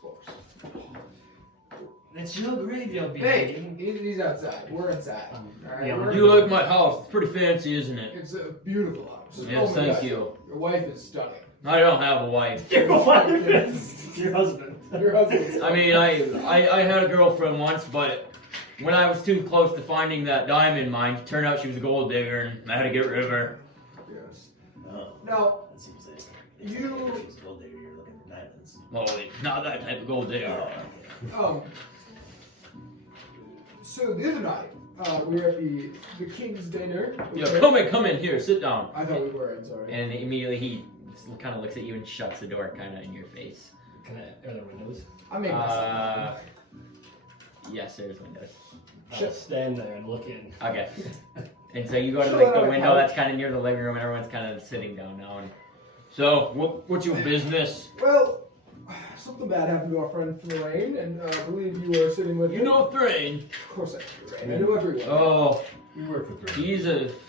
That's your grave you'll be Hey, digging. he's outside. We're inside. Alright, Yeah, we're- You like my house? It's pretty fancy, isn't it? It's a beautiful house. Yes, my thank God. you. Your wife is stunning. I don't have a wife. Your wife is your husband. Your husband's I mean, I had a girlfriend once, but when I was too close to finding that diamond mine, it turned out she was a gold digger, and I had to get rid of her. Yes. Oh, Now, that seems like you. she's gold digger. You're looking for diamonds. Well, not that type of gold digger. So the other night, we were at the king's dinner. Yeah, come in here, sit down. I thought we were. I'm sorry. And immediately he kind of looks at you and shuts the door kind of in your face. Are there windows? I made myself. Yes, there's windows. I'll stand there and look in. Okay. And so you go to Chill like out the on the window couch. that's kind of near the living room, and everyone's kind of sitting down now. And so, what's your business? Well, something bad happened to our friend Thrane, and I believe you were sitting with You him. know Thrane? Of course I do, Thrane. I know everyone. Oh, We work with her.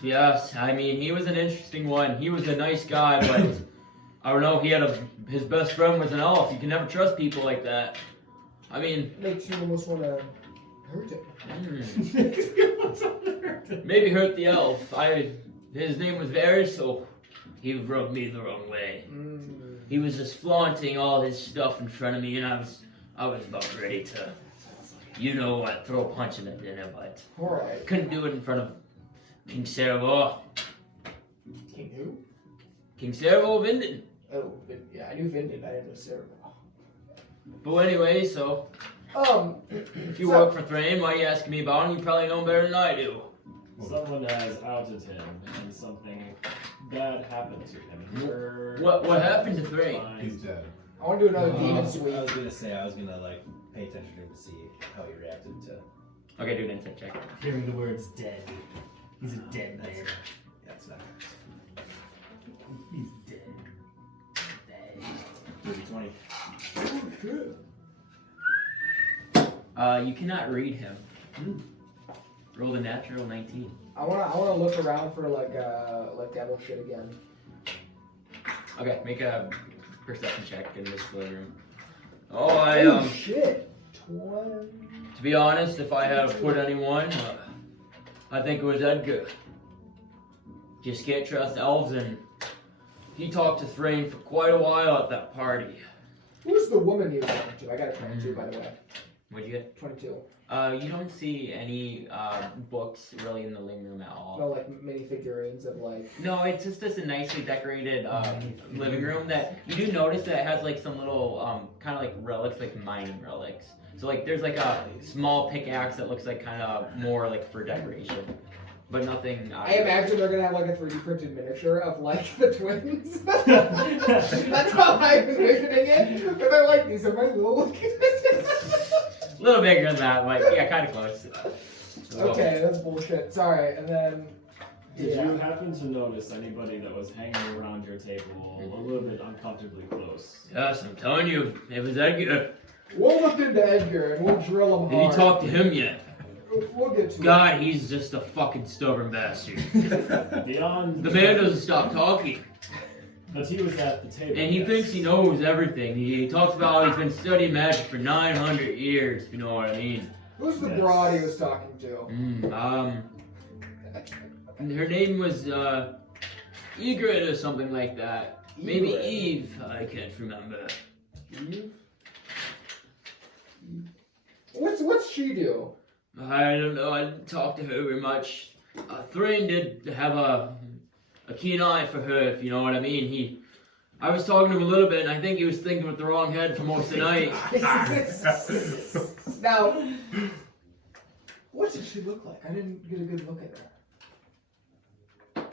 yes. I mean, he was an interesting one. He was a nice guy, but I don't know. He had his best friend was an elf. You can never trust people like that. I mean, Makes you almost want to hurt him. maybe hurt the elf. His name was Varys, so he rubbed me the wrong way. He was just flaunting all his stuff in front of me, and I was about ready to, you know what, throw a punch in at dinner, but Alright. couldn't do it in front of King Servo. King who? King Servo of Minden. Oh, yeah, I knew Vinden. I didn't know Sarah. But anyway, so if you work for Thrane, why are you asking me about him? You probably know him better than I do. Someone has outed him, and something bad happened to him. What happened to Thrane? He's dead. I want to do another demon I sweep. was gonna say I was gonna like pay attention to him to see how he reacted to. Okay, do an insight check. Hearing the words dead. He's a dead man. That's not. He's dead. Dead. 30-20. You cannot read him. Roll a natural 19. I wanna look around for like devil shit again. Okay, make a perception check in this living room. Oh, Shit. 20. to be honest, if I had to put anyone, I think it was Edgar. Just can't trust elves, and he talked to Thrane for quite a while at that party. Who's the woman he was talking to? I got a 22 by the way. What'd you get? 22. You don't see any books really in the living room at all. No, like mini figurines of like. No, it's just a nicely decorated living room that you do notice that it has like some little kind of like relics, like mining relics. So like there's like a small pickaxe that looks like kind of more like for decoration, but nothing. I imagine they're gonna have like a 3D printed miniature of like the twins. That's how I'm envisioning it. But they're like, these are my little. A little bigger than that, but yeah, kind of close. Okay, that's bullshit. Sorry, and then. Did you happen to notice anybody that was hanging around your table a little bit uncomfortably close? Yes, I'm telling you, it was Edgar. We'll look into Edgar and we'll drill him Did hard. you talk to him yet? We'll get to it. God, he's just a fucking stubborn bastard. Beyond The man doesn't stop talking. But he was at the table. And he yes. thinks he knows everything. He talks about how he's been studying magic for 900 years, if you know what I mean. Who's the Yes. broad he was talking to? Her name was Igor or something like that. Maybe Igor. Eve, I can't remember. Eve? What's she do? I don't know, I didn't talk to her very much. Thrane did have a keen eye for her, if you know what I mean. I was talking to him a little bit, and I think he was thinking with the wrong head for most of the night. Now, what did she look like? I didn't get a good look at her.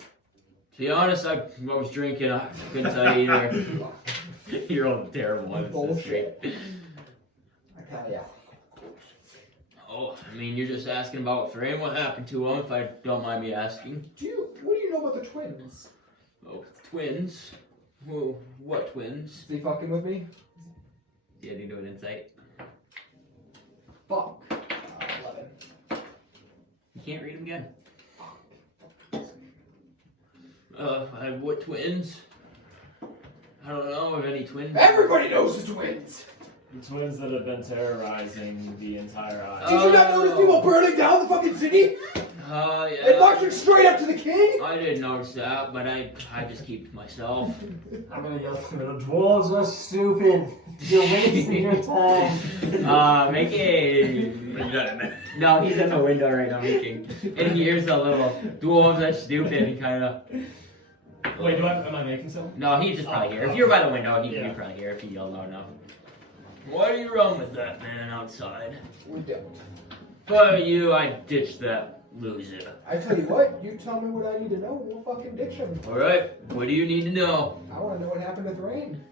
To be honest, I was drinking, I couldn't tell you either. You're all terrible ones. Bullshit. Yeah. Oh, I mean, you're just asking about Thrane. What happened to him, if I don't mind me asking? What do you know about the twins? Oh, twins? Well, what twins? Is he fucking with me? Yeah, do you do an insight? Fuck. 11. You can't read them again. What twins? I don't know of any twins. Everybody knows the twins! The twins that have been terrorizing the entire island. Did you not notice people burning down the fucking city? Yeah. And marching straight up to the king? I didn't notice that, but I just keep to myself. I'm gonna yell through the dwarves are stupid. You're wasting your time. Make a... No, he's in the window right now making. And he hears a little dwarves are stupid and kind of... Wait, am I making something? No, he'd just probably hear. If you're by the window, he'd probably hear if you yell loud enough. Why do you run with that man outside? We don't. If I were you, I'd ditch that loser. I tell you what, you tell me what I need to know, we'll fucking ditch him. Alright, what do you need to know? I want to know what happened to Thrane.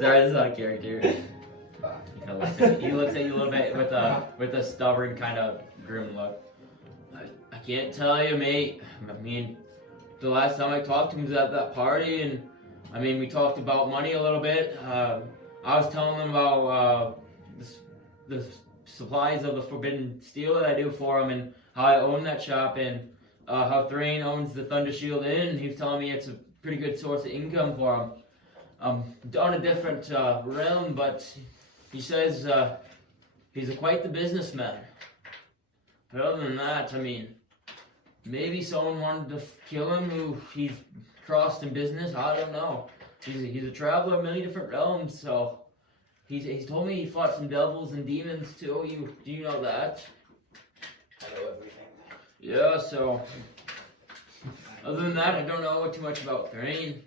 Sorry, this is out of character. He looks at you a little bit with a stubborn kind of grim look. I can't tell you, mate. I mean, the last time I talked to him was at that party, and I mean, we talked about money a little bit. I was telling him about the supplies of the forbidden steel that I do for him, and how I own that shop, and how Thrane owns the Thunder Shield Inn. And he was telling me it's a pretty good source of income for him. On a different realm, but he says he's quite the businessman. But other than that, I mean, maybe someone wanted to kill him who he's crossed in business. I don't know. He's a traveler of many different realms, so he's told me he fought some devils and demons too. Do you know that? I know everything. Yeah. So other than that, I don't know too much about Thrane.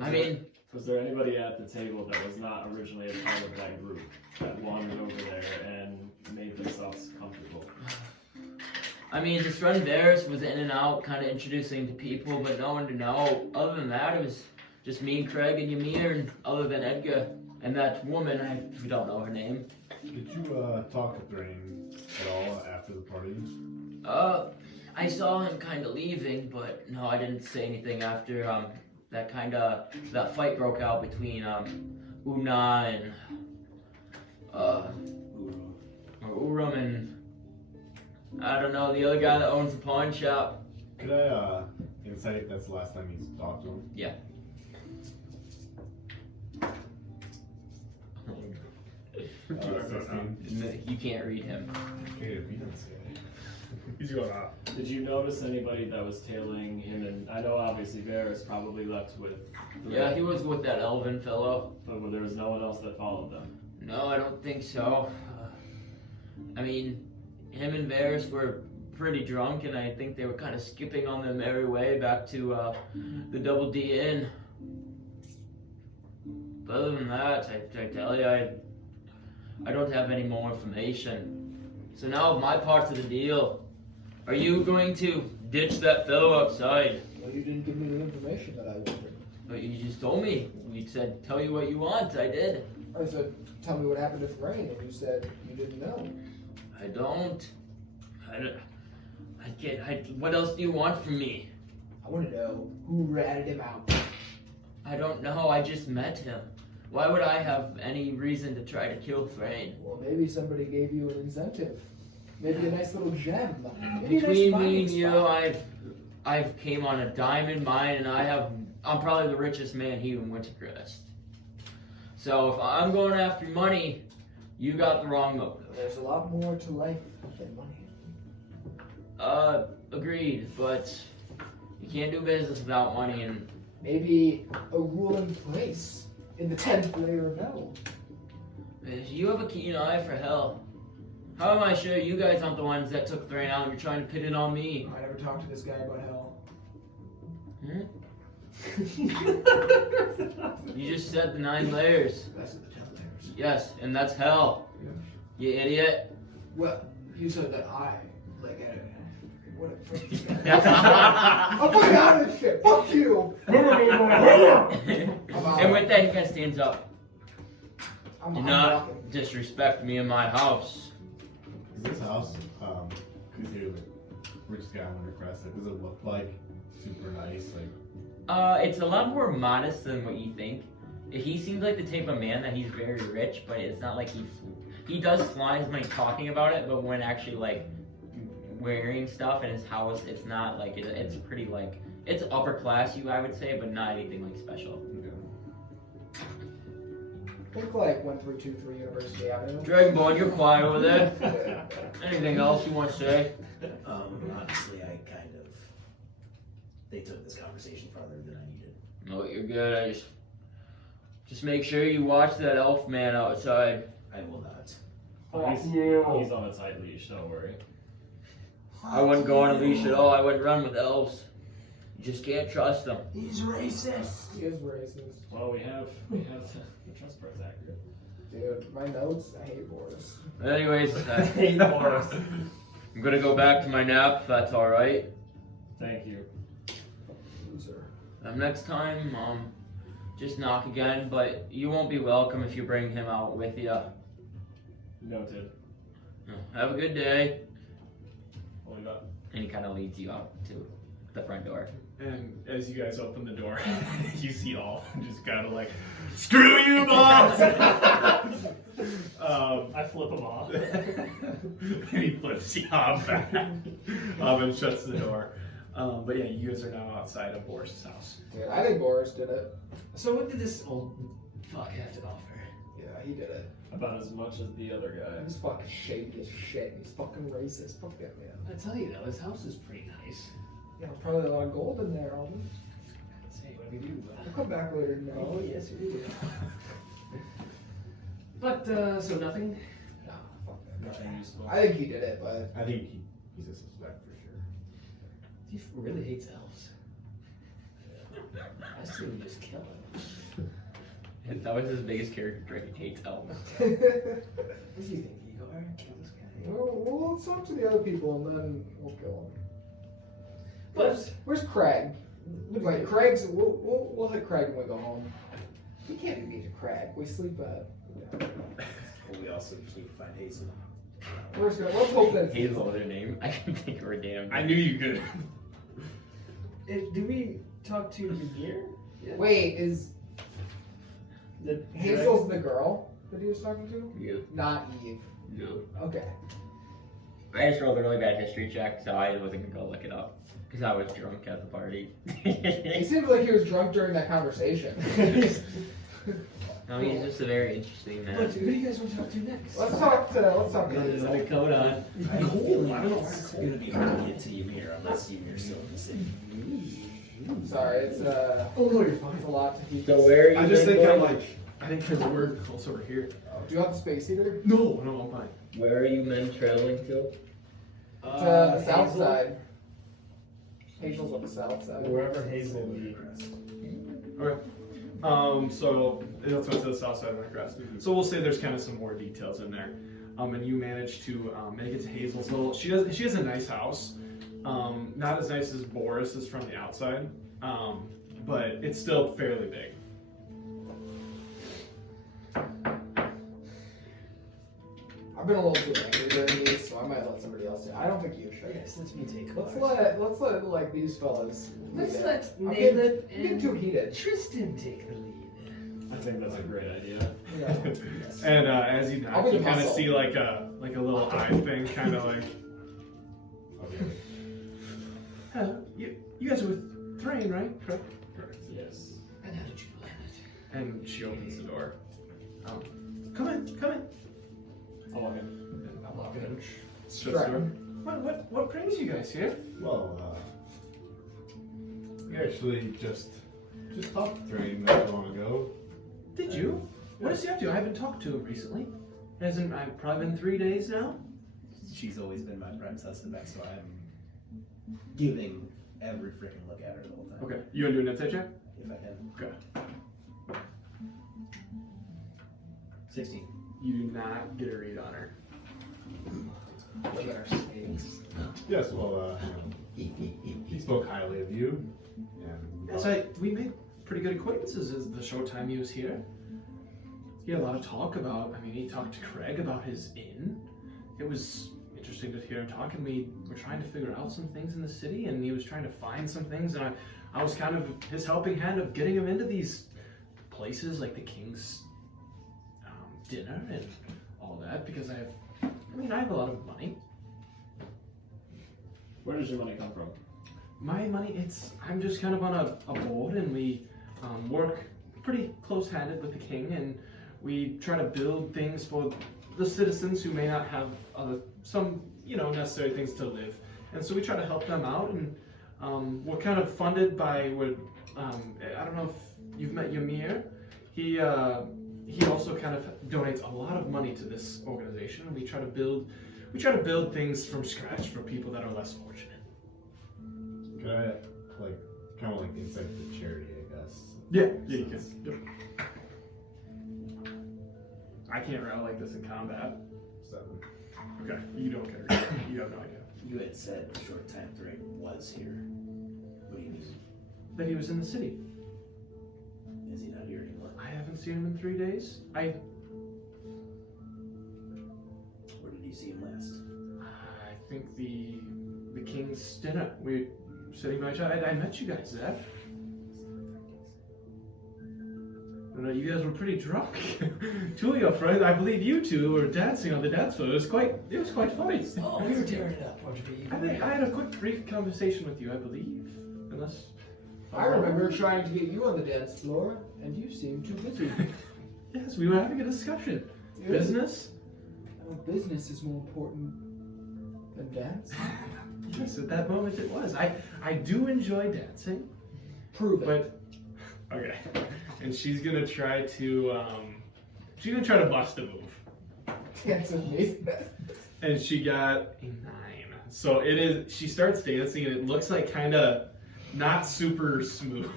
I mean, was there anybody at the table that was not originally a part of that group that wandered over there and made themselves comfortable? I mean, his friend Varys was in and out, kind of introducing to people, but no one to know. Other than that, it was just me and Craig and Ymir, and other than Edgar and that woman, we don't know her name. Did you talk to Thrane at all after the party? I saw him kind of leaving, but no, I didn't say anything after that fight broke out between Una and Urum and I don't know, the other guy that owns the pawn shop. Could I insight that's the last time you talked to him? Yeah. You can't read him. Okay, be nice guy. He's going out. Did you notice anybody that was tailing him? And I know obviously Varys probably left with. Yeah, he was with that elven fellow. But there was no one else that followed them. No, I don't think so. I mean, him and Varys were pretty drunk, and I think they were kind of skipping on their merry way back to the Double D Inn. But other than that, I tell you, I don't have any more information. So now my part of the deal. Are you going to ditch that fellow outside? Well, you didn't give me the information that I wanted. But you just told me. We said, tell you what you want. I did. I said, tell me what happened to Thrane, and you said you didn't know. I don't. What else do you want from me? I want to know who ratted him out. I don't know. I just met him. Why would I have any reason to try to kill Thrane? Well, maybe somebody gave you an incentive. Maybe a nice little gem. Maybe Between a nice me and mining you, spot. I've came on a diamond mine, and I'm probably the richest man here in Wintercrest. So if I'm going after money, you got the wrong motive. There's a lot more to life than money. Agreed, but you can't do business without money, and Maybe a ruling place in the 10th layer of hell. you have a keen eye for hell. How am I sure you guys aren't the ones that took Thrane out and you're trying to pit it on me? I never talked to this guy about hell. You just said the 9 layers. That's the 10 layers. Yes, and that's hell. You idiot. Well, you said that I, like, what a fuck. And I'm fucking out of this shit. Fuck you. with that, he kind of stands up. I'm Do walking. not disrespect me in my house. Is this house, because you're the richest guy on Wintercrest, like, does it look like super nice? Like, It's a lot more modest than what you think. He seems like the type of man that he's very rich, but it's not like he does flies when he's talking about it, but when actually like wearing stuff in his house, it's not like it's pretty like it's upper class, I would say, but not anything like special. Think like 1323 University Avenue. Dragonborn, you're quiet over there. Anything else you want to say? Honestly, they took this conversation farther than I needed. No, you're good. I just make sure you watch that elf man outside. I will not. He's on a tight leash, don't worry. I wouldn't go on a leash at all. I wouldn't run with elves. You just can't trust them. He's racist. He is racist. Well, we have the trust part's accurate. Dude, my notes, I hate Boris. Anyways, I'm gonna go back to my nap if that's all right. Thank you. Loser. Next time, just knock again, but you won't be welcome if you bring him out with you. Noted. Have a good day. What we got? And he kind of leads you out to the front door. And as you guys open the door, you see all just kind of like, screw you, boss! I flip him off. And he flips you off back and shuts the door. But yeah, you guys are now outside of Boris's house. Dude, I think Boris did it. So what did this old fuck have to offer? Yeah, he did it. About as much as the other guy. He's fucking shady as shit. He's fucking racist. Fuck that man. I tell you though, his house is pretty nice. Yeah, probably a lot of gold in there, Alden. Say what we do. We'll come back later tonight. Oh yes, we do. But so nothing. Nah, fuck that. Nothing useful. I think he did it, but I think he's a suspect for sure. He really hates elves. I say we just kill him. That was his biggest character trait. He hates elves. What do you think, Igor? Kill this guy? Well, let's talk to the other people and then we'll kill him. But Where's Craig? Wait, Craig's. We'll hit Craig when we go home. He can't be beat to Craig. We sleep at. Yeah. Well, we also need to find Hazel. Let's hope that. Hazel is her name. I can think of her damn name. I knew you could. did we talk to Ymir? Yeah. Wait, is The Hazel's the girl that he was talking to? Yeah. Not Eve. No. Okay. I just rolled a really bad history check, so I wasn't gonna go look it up. Because I was drunk at the party. He seemed like he was drunk during that conversation. No, he's just a very interesting man. But who do you guys want to talk to next? Let's talk to With Hazel. a coat on. I have a feeling it's going to be hard to get to Ymir unless Ymir's still in the city. Sorry, it's Oh no, you're fine. it's a lot to keep. So where are you I just been think I'm going? like, I think because we're close over here. Do you want the space heater? No, I'm fine. Where are you men traveling to? To the south Hazel? side. Hazel's on the south side. Wherever Hazel leads. Okay. So that's what's to the south side of the crest. So we'll say there's kind of some more details in there. And you managed to make it to Hazel's little. She has a nice house. Not as nice as Boris's from the outside, but it's still fairly big. I've been a little too angry during these, so I might let somebody else do it. I don't think you should. Yes, let me take Let's ours. let like these fellas. Let's lead it. let I'm Naileth getting and too heated. Tristan take the lead. I think that's a great idea. Yeah. And as you I'll knock, be you the kind of muscle. see like a little eye thing, kind of like. You guys are with Thrane, right? Correct. Yes. And how did you plan it? And she opens the door. Come in. I'll walk in. I'm locking it. Shuts the door. What brings you guys here? Well, we actually just talked to Thrane not long ago. Did you? What is he up to? I haven't talked to him recently. Hasn't I've probably been 3 days now? She's always been my prime suspect, so I'm giving every freaking look at her the whole time. Okay, you want to do an insight check? If I can. Okay. 16. You do not get a read on her. Look at our snakes. Yes, well, he spoke highly of you. And We made pretty good acquaintances as the short time he was here. He had a lot of talk about, he talked to Craig about his inn. It was interesting to hear him talk, and we were trying to figure out some things in the city, and he was trying to find some things, and I was kind of his helping hand of getting him into these places like the King's dinner and all that, because I have a lot of money. Where does your money come from? My money, I'm just kind of on a board, and we work pretty close-handed with the king, and we try to build things for the citizens who may not have some necessary things to live. And so we try to help them out, and we're kind of funded by I don't know if you've met Ymir. He also kind of donates a lot of money to this organization, and we try to build things from scratch for people that are less fortunate. can I, kind of like insight to charity, I guess? Yeah, you can. Yep. I can't roll like this in combat. 7. Okay, you don't care. You have no idea. You had said a short time Thrane was here. What do you mean? That he was in the city. Is he not here anymore? I haven't seen him in 3 days. Where did you see him last? I think the king's dinner. We were sitting by each other. I met you guys there. No, you guys were pretty drunk. Two of your friends, I believe you two, were dancing on the dance floor. It was quite funny. Oh, we were tearing it up, weren't we? I think I had a quick, brief conversation with you, I believe. Unless I remember trying to get you on the dance floor, and you seemed too busy. yes, we were having a discussion. Business. Business is more important than dance. Yes, at that moment it was. I do enjoy dancing, Prove it. but Okay. And she's gonna try to bust a move. Dance with me. And she got a 9. So it is. She starts dancing, and it looks like kind of not super smooth,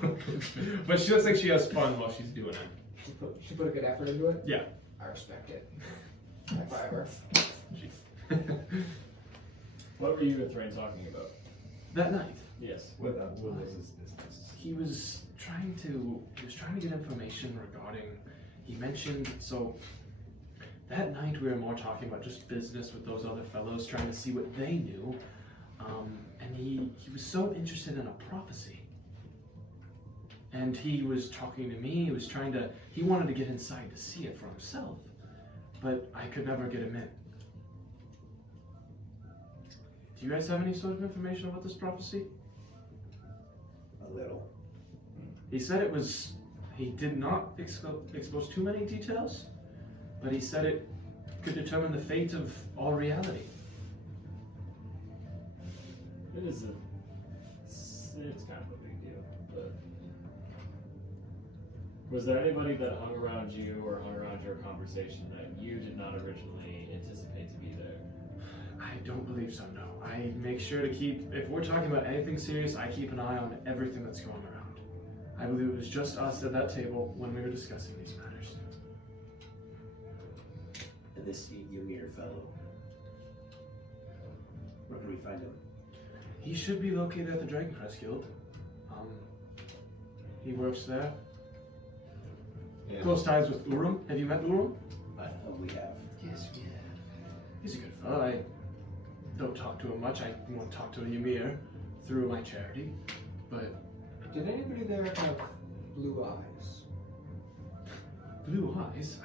but she looks like she has fun while she's doing it. She put a good effort into it. Yeah. I respect it. High five her. What were you and Thrane talking about? That night, Yes. What was his business? He was trying to get information regarding. He mentioned so. That night we were more talking about just business with those other fellows, trying to see what they knew. And he was so interested in a prophecy. And he was talking to me. He wanted to get inside to see it for himself, but I could never get him in. Do you guys have any sort of information about this prophecy? A little. He said it was. He did not expose too many details, but he said it could determine the fate of all reality. It's kind of a big deal, but was there anybody that hung around you or hung around your conversation that you did not originally anticipate to be there? I don't believe so, no. I make sure to keep, if we're talking about anything serious, I keep an eye on everything that's going around. I believe it was just us at that table when we were discussing these matters. And this Ymir fellow. Where can we find him? He should be located at the Dragoncrest Guild. He works there. Yeah. Close ties with Urum. Have you met Urum? Oh, we have. Yes, we have. He's a good fellow. I don't talk to him much. I won't talk to Ymir through my charity. But Did anybody there have blue eyes? blue eyes?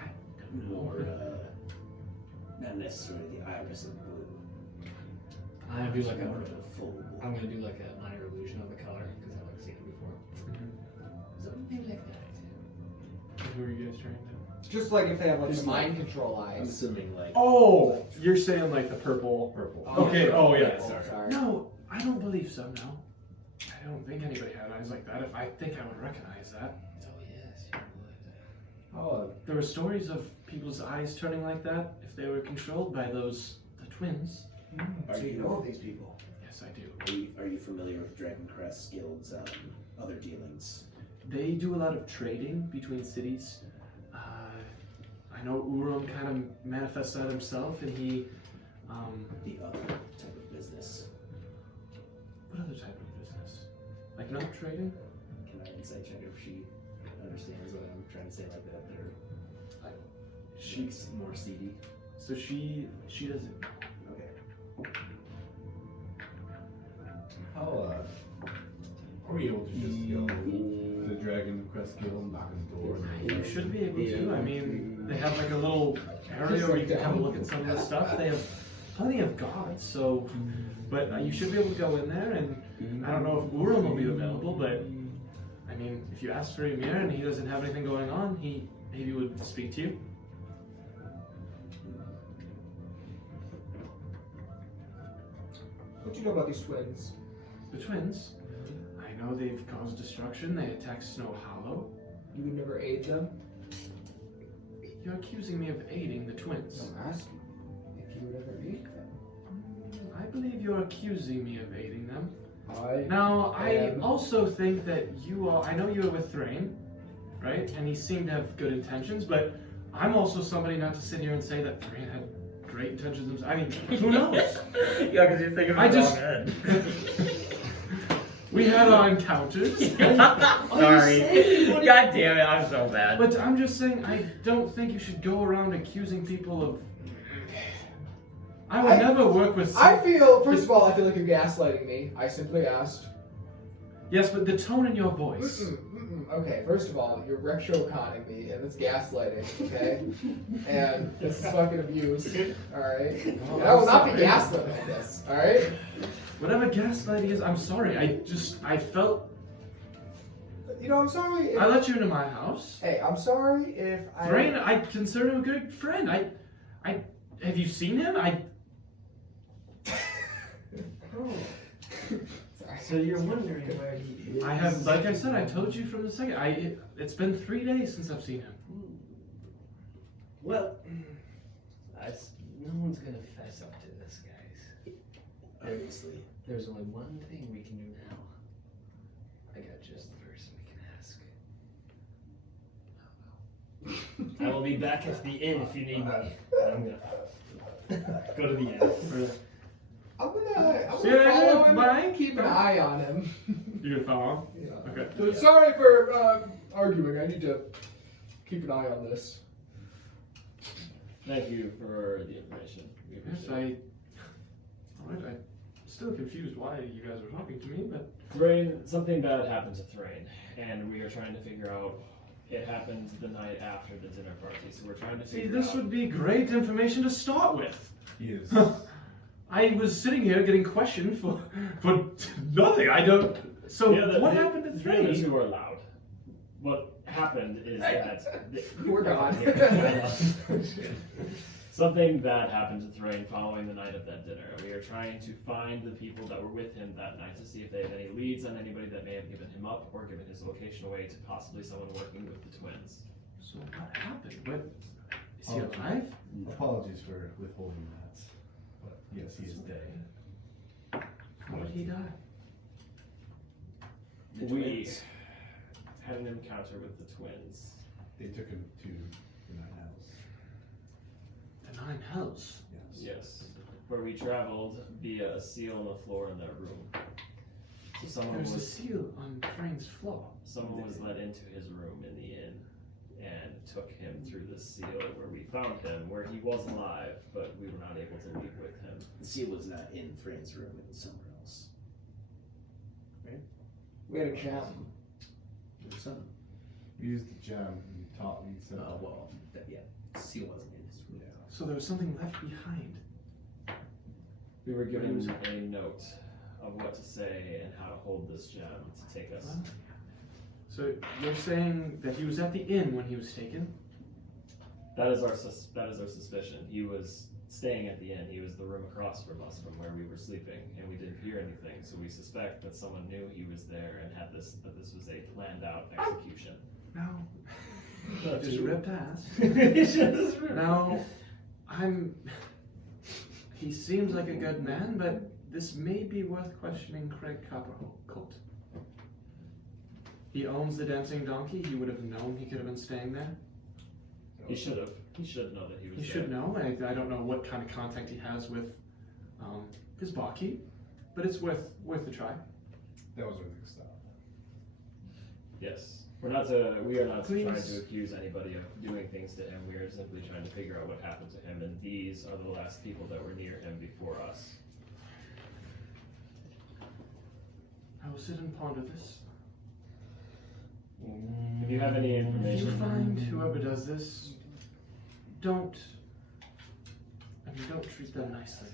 More, not necessarily the iris of blue. I'm gonna do like More a. of a full blue. I'm gonna do like a minor illusion of the color because I've like seen it before. Something like that. Who are you guys trying to? Just like if they have like Just the like- mind control I'm eyes. assuming like Oh, you're saying like the purple. Okay. Oh yeah. Sorry. No, I don't believe so. No, I don't think anybody had eyes like that. If I think I would recognize that. Oh yes, you would. Oh, There were stories of people's eyes turning like that if they were controlled by the twins. Are So you you, know these people. Yes, I do. are you familiar with Dragoncrest Guild's other dealings? They do a lot of trading between cities. I know Urum kind of manifests that himself, and he. The other type of business. What other type of business? Like not trading? Can I insight check if she understands what I'm trying to say like that? Or she's more seedy. So she doesn't. Okay. how are we able to just go to the Dragon Quest Guild and knock on the door? You should be able to. I mean, they have like a little area where you can come look at some of the stuff. They have plenty of gods, so. But you should be able to go in there, and I don't know if Urum will be available, but I mean, if you ask for Ymir and he doesn't have anything going on, he maybe would speak to you. What do you know about these twins? The twins, I know they've caused destruction. They attacked Snow Hollow. You would never aid them? You're accusing me of aiding the twins. I'm asking if you would ever aid them. I believe you're accusing me of aiding them. I Now, I am- also think that you all, I know you were with Thrane, right? And he seemed to have good intentions, but I'm also somebody not to sit here and say that Thrane had great intentions. I mean, who knows? Yeah, because you're thinking I of the just- wrong end. We had our encounters, Sorry. God damn it, I'm so bad. but I'm just saying, I don't think you should go around accusing people of. I would never work with. I feel, first of all, I feel like you're gaslighting me. I simply asked. Yes, but the tone in your voice. Okay, first of all, you're retro-conning me, and it's gaslighting, okay? And this is fucking abuse, alright? And I will not be gaslit like this, alright? Whatever gaslighting is, I'm sorry. I felt. You know, I'm sorry if... I let you into my house. Hey, I'm sorry if I... Thrane, I consider him a good friend. I have you seen him? Sorry. So you're wondering where he is? I have, like I said, I told you from the second. It's been 3 days since I've seen him. Well, no one's gonna fess up to this, guys. Obviously. There's only one thing we can do now. I got just the person we can ask. I will be back at the inn if you need me. I'm gonna. Go to the end. I'm gonna Yeah, follow him. bye. Keep an eye on him. You gonna follow? Yeah. Okay. Dude, sorry for arguing. I need to keep an eye on this. Thank you for the information. We Yes, appreciate it. Alright, I'm still confused why you guys were talking to me, but. Thrane, something bad happened to Thrane, and we are trying to figure out. It happened the night after the dinner party, so we're trying to See, figure out. this would be great information to start with. He is. I was sitting here getting questioned for nothing. I don't. So Yeah, what happened to the Thrane? things who are loud. What happened is that We're gone. something bad happened to Thrane following the night of that dinner. We are trying to find the people that were with him that night to see if they have any leads on anybody that may have given him up or given his location away to possibly someone working with the twins. So what happened? What? Is he alive? Apologies for withholding that. But yes, he is dead. How did he die? We had an encounter with the twins. They took him to the Nine Hells. The Nine Hells. Yes. Yes, where we traveled via a seal on the floor in their room. So someone There's a was seal on Thrane's floor. someone was let into his room in the inn and took him through the seal where we found him, where he was alive, but we were not able to leave with him. The seal was not in Thrane's room, it was somewhere else. We had a gem. There was something. We used the gem and taught me so. Oh, well, yeah, the seal wasn't in his room. So there was something left behind. We were given a note of what to say and how to hold this gem to take us. So you're saying that he was at the inn when he was taken? That is our suspicion. He was staying at the inn. He was the room across from us from where we were sleeping, and we didn't hear anything. So we suspect that someone knew he was there and that this was a planned out execution. No. Just ripped ass. Just Now, he seems like a good man, but this may be worth questioning Craig Coppercolt. He owns the dancing donkey. He would have known he could have been staying there. He should have. He should know that he was He there. should know. I don't know what kind of contact he has with his barkeep, but it's worth a try. That was worth a stop. Yes. We are not trying Please. to accuse anybody of doing things to him. We are simply trying to figure out what happened to him, and these are the last people that were near him before us. I will sit and ponder this. If you have any If information, you find whoever does this, don't treat them nicely.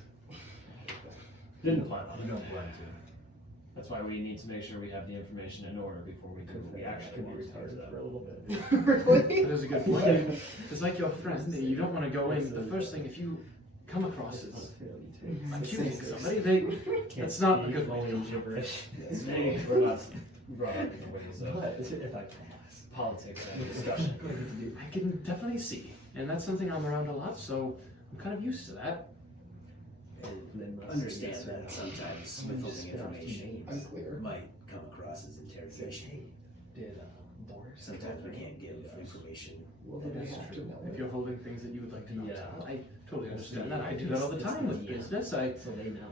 didn't plan on We it. don't plan to. That's why we need to make sure we have the information in order before we do what we actually want to do that. for a little bit. Really? That is a good point. It's like your friend. You don't want to go in. The first thing, if you come across is accusing somebody, that's not a good way to go. They were not brought up in the ways of But if I pass. politics and discussion. I can definitely see, and that's something I'm around a lot, so I'm kind of used to that. And understand that sometimes withholding information Unclear. might come across as interrogation. Did Boris? Sometimes we can't give information. Well, then we have to know. If you're holding things that you would like to know, Yeah. I totally understand that. I do that all the time with business. So they know.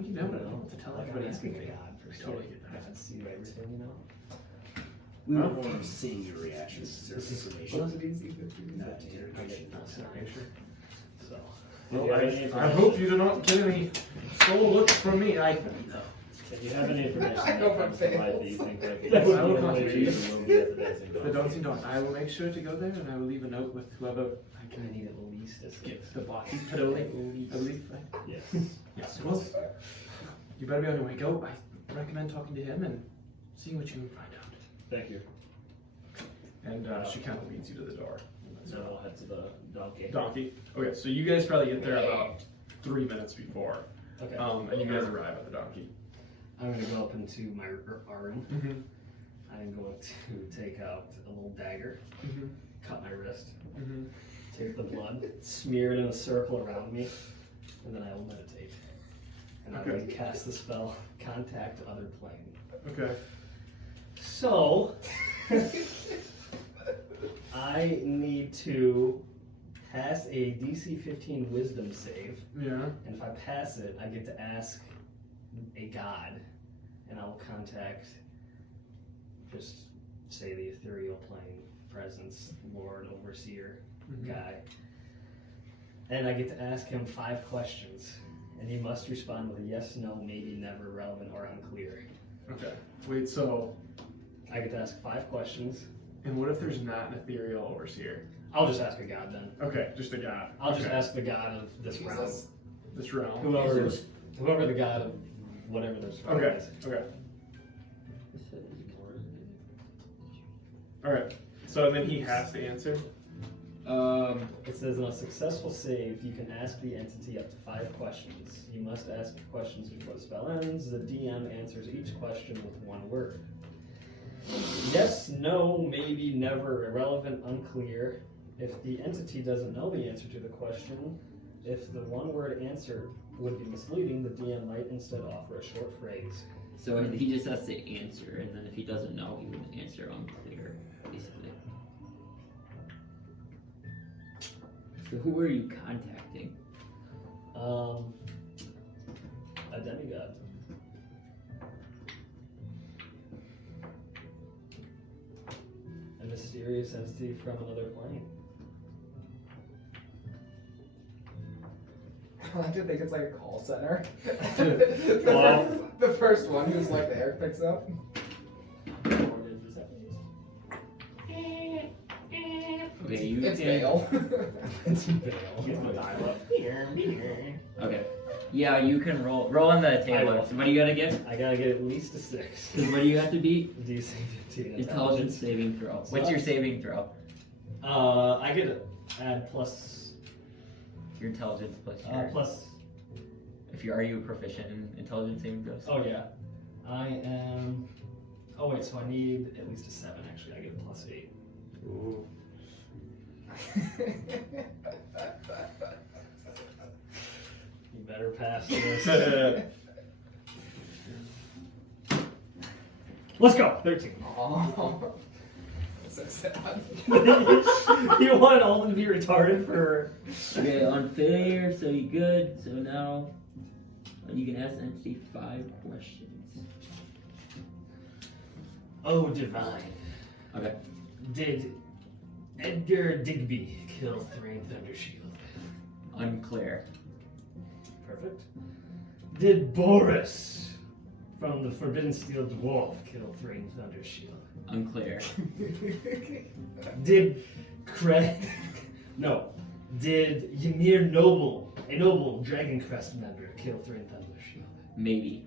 You never know what to tell Like I'm everybody. asking a god for I totally get that. God, see everything, you know? We were more seeing your reactions to certain information, What's it easy to do? not interrogation. So. Well, I hope you do not get any soul looks from me. If you have any information I know that what provide that you think that Yes, I will will contact be you. will be at the dancing The dog. dancing dog. I will make sure to go there, and I will leave a note with whoever I Can I can need at least a get the body. Pedoli, I believe. Right? Yes. Yes. Well, you better be on your way. Go. I recommend talking to him and seeing what you can find out. Thank you. And she kind of leads you to the door. Now we'll head to the donkey. Donkey. Okay, so you guys probably get there about 3 minutes before, Okay. and you guys arrive at the donkey. I'm gonna go up into my our room. Mm-hmm. I'm going to take out a little dagger, Mm-hmm. cut my wrist, Mm-hmm. take the blood, smear it in a circle around me, and then I will meditate. And I will Okay. cast the spell Contact Other Plane. Okay. So, I need to pass a DC 15 Wisdom save, Yeah. and if I pass it, I get to ask a god, and I will contact, just say the ethereal plane presence, Lord, Overseer guy, and I get to ask him 5 questions, and he must respond with a yes, no, maybe, never, relevant, or unclear. Okay. Wait, so, I get to ask 5 questions. and what if there's not an ethereal overseer? I'll just ask a god then. Okay, just a god. I'll just Okay. ask the god of this realm. Jesus. This realm. Whoever the god of whatever this realm Okay, is. okay. Alright, so then he has to answer? It says, on a successful save, you can ask the entity up to 5 questions. You must ask questions before the spell ends. The DM answers each question with 1 word. Yes, no, maybe, never, irrelevant, unclear. If the entity doesn't know the answer to the question, if the 1-word answer would be misleading, the DM might instead offer a short phrase. So he just has to answer, and then if he doesn't know, he would answer unclear, basically. So who are you contacting? A demigod. A mysterious entity from another plane. I like to think it's like a call center. Wow. The first one who's like there picks up. Okay, you It's can. Vale. Okay. Yeah, you can roll on the table. will. So what do you gotta get? I gotta get at least a 6. Because what do you have to beat? DC 15. Intelligence saving throw. What's your saving throw? I get to add plus. Your intelligence plus your. Plus. If you are you proficient in intelligence saving throws? Oh yeah. I am. Oh wait, so I need at least a 7 actually. I get a plus 8. Ooh. You better pass this. Let's go! 13. Oh, so sad. You wanted Alden to be retarded for. Okay, unfair. So you good. So now you can ask the entity 5 questions. Oh, divine. Okay. Did Edgar Digby kill Thrane Thundershield? Unclear. Perfect. Did Boris from the Forbidden Steel Dwarf kill Thrane Thundershield? Unclear. Did Craig... No. Did Ymir Noble, a noble Dragon Crest member, kill Thrane Thundershield? Maybe.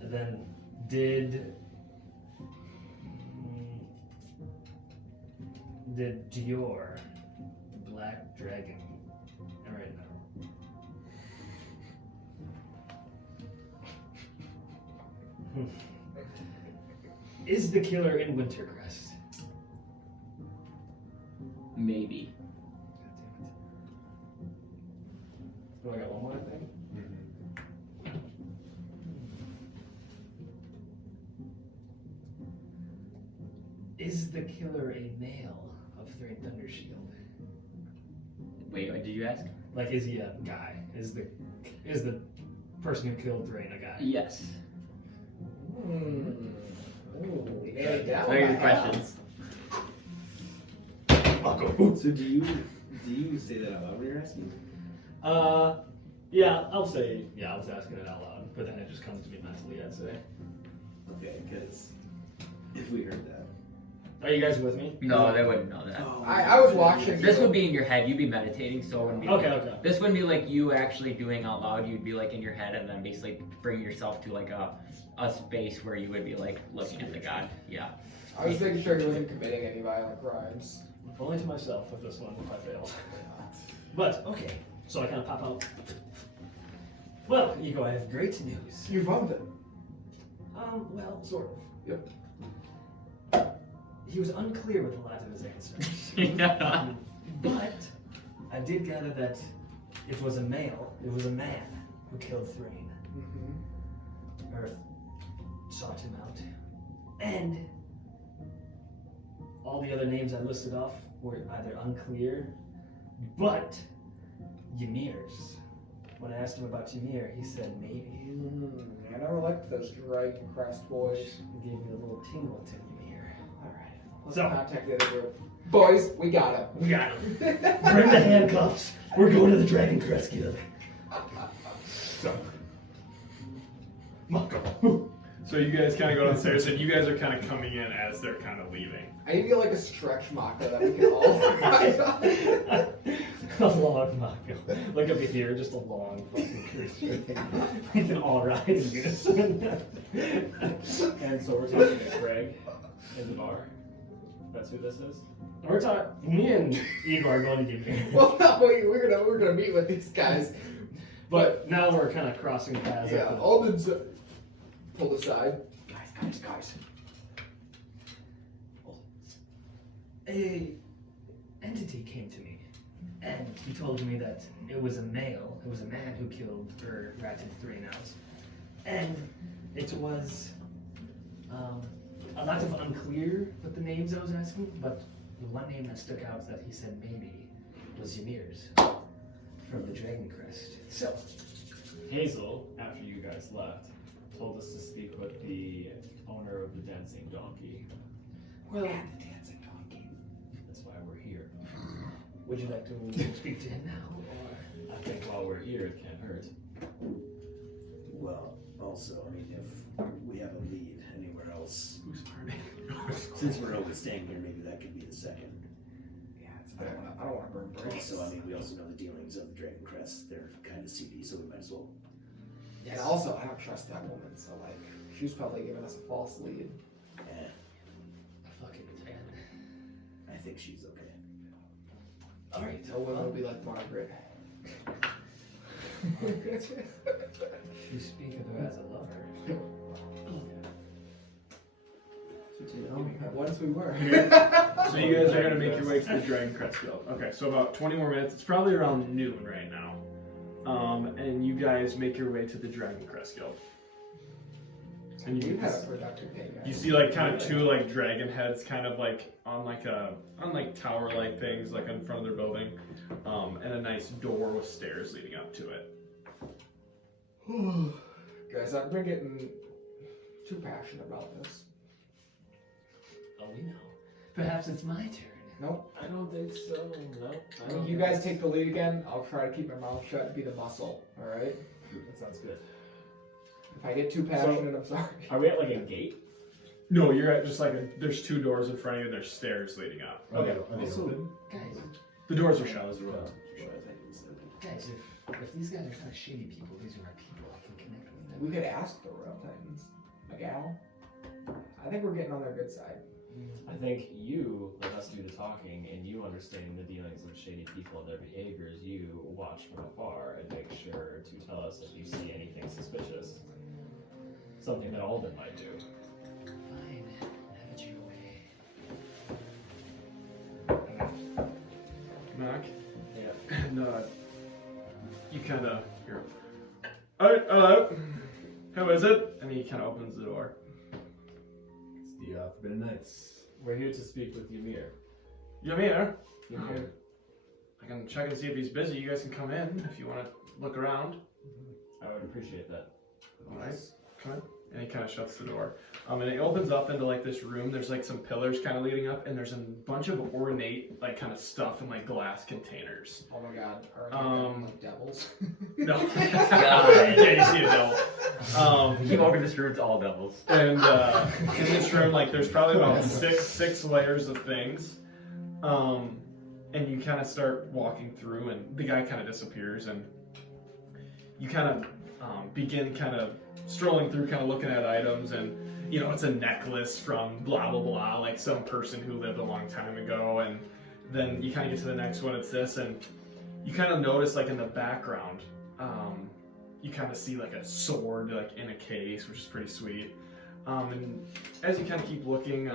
And then did Dior, Black Dragon? Alright, no. Is the killer in Wintercrest? Maybe. Oh, I got one more thing. Is the killer a male of Thrane Thundershield? Wait, what did you ask? Like, is he a guy? Is the person who killed Thrane a guy? Yes. Ooh, What are your questions? So do you say that out loud when you're asking? Yeah, I'll say, I was asking it out loud, but then it just comes to me mentally, I'd say. Okay, because if we heard that. Are you guys with me? No, they wouldn't know that. I was watching. This would be in your head. You'd be meditating, so it wouldn't be. Okay, like, okay. This wouldn't be like you actually doing out loud. You'd be like in your head, and then basically bring yourself to like a space where you would be like looking at the god. Yeah. I was making sure he wasn't committing any violent crimes. Only to myself with this one if I fail. But, okay, so I kind of pop out. Well, Igor, I have great news. You found it. Well, sort of. Yep. He was unclear with a lot of his answers. Yeah. But I did gather that it was a man who killed Thrane. Earth sought him out. And all the other names I listed off were either unclear, but Ymir's. When I asked him about Ymir, he said maybe. I never liked those Dragon Crest boys. Gave me a little tingle to Ymir. Alright, let's So- contact the other group. Boys, we got him. We got him. Bring the handcuffs. We're going to the Dragon Crest Guild. So you guys kind of go downstairs, and you guys are kind of coming in as they're kind of leaving. I need to get like a stretch Mako that we can all ride on. A long Mako. Look up here, just a long fucking cursor. We can all ride in unison. And so we're talking to Craig in the bar. That's who this is? We're talking. Me and Igor are going to get here. Well, no, we're gonna meet with these guys. But now we're kind of crossing paths. Yeah, Alden's pulled aside. Guys. A entity came to me, and he told me that it was a male. It was a man who killed or ratted Thrane out, and it was a lot of unclear with the names I was asking. But the one name that stuck out that he said maybe was Ymir's from the Dragon Crest. So Hazel, after you guys left, told us to speak with the owner of the dancing donkey. well, The dancing donkey. That's why we're here. would you like to speak to him now, or? I think while we're here, it can't hurt. Well, also, I mean, if we have a lead anywhere else, Who's party? since we're only staying here, maybe that could be the second. Yeah, I don't want to burn bridges. Also, I mean, we also know the dealings of the Dragon Crest. They're kind of seedy, so we might as well. And also, I don't trust that woman, so like, she was probably giving us a false lead. Eh, Fucking man. I think she's okay. All right. No women will be like Margaret. You speak of her as a lover. Once we were. So you guys are gonna make your way to the Dragon Crest Guild. Okay, so about 20 more minutes. It's probably around noon right now. And you guys make your way to the Dragon Crest Guild. And You you had a productive day, guys. you see like kind of two like dragon heads kind of like on like tower like things like in front of their building, and a nice door with stairs leading up to it. Guys, I've been getting too passionate about this. Oh, we know. Perhaps it's my turn. Nope. I don't think so. No. I mean, you guys take the lead again. I'll try to keep my mouth shut and be the muscle. All right. That sounds good. If I get too passionate, I'm sorry. Are we at like a gate? No, you're at just like there's two doors in front of you and there's stairs leading up. Okay. Are they open? Guys, The doors are shut. guys, if these guys are kind of shady people, these are my people. I can connect with them. We could ask the Royal Titans. Miguel. I think we're getting on their good side. I think you let us do the talking, and you understanding the dealings of shady people and their behaviors, you watch from afar and make sure to tell us if you see anything suspicious. Something that Alden might do. Fine. Have it your way. Mac. Yeah. And you kind of hear, alright, hello, who is it? And he kind of opens the door. It's the Forbidden Knights. We're here to speak with Ymir. Ymir, Ymir. I can check and see if he's busy. You guys can come in if you want to look around. I would appreciate that. Alright, come in. And he kind of shuts the door. And it opens up into like this room. There's like some pillars kind of leading up, and there's a bunch of ornate like kind of stuff in like glass containers. Oh my god. Are they like devils? No. God. Yeah, you see a devil. Keep walking this room, it's all devils. And in this room, like, there's probably about six layers of things. And you kind of start walking through, and the guy kind of disappears, and you kind of begin kind of strolling through, kind of looking at items, and you know, it's a necklace from blah blah blah, like some person who lived a long time ago, and then you kind of get to the next one, it's this, and you kind of notice like in the background, you kind of see like a sword like in a case, which is pretty sweet. And as you kind of keep looking,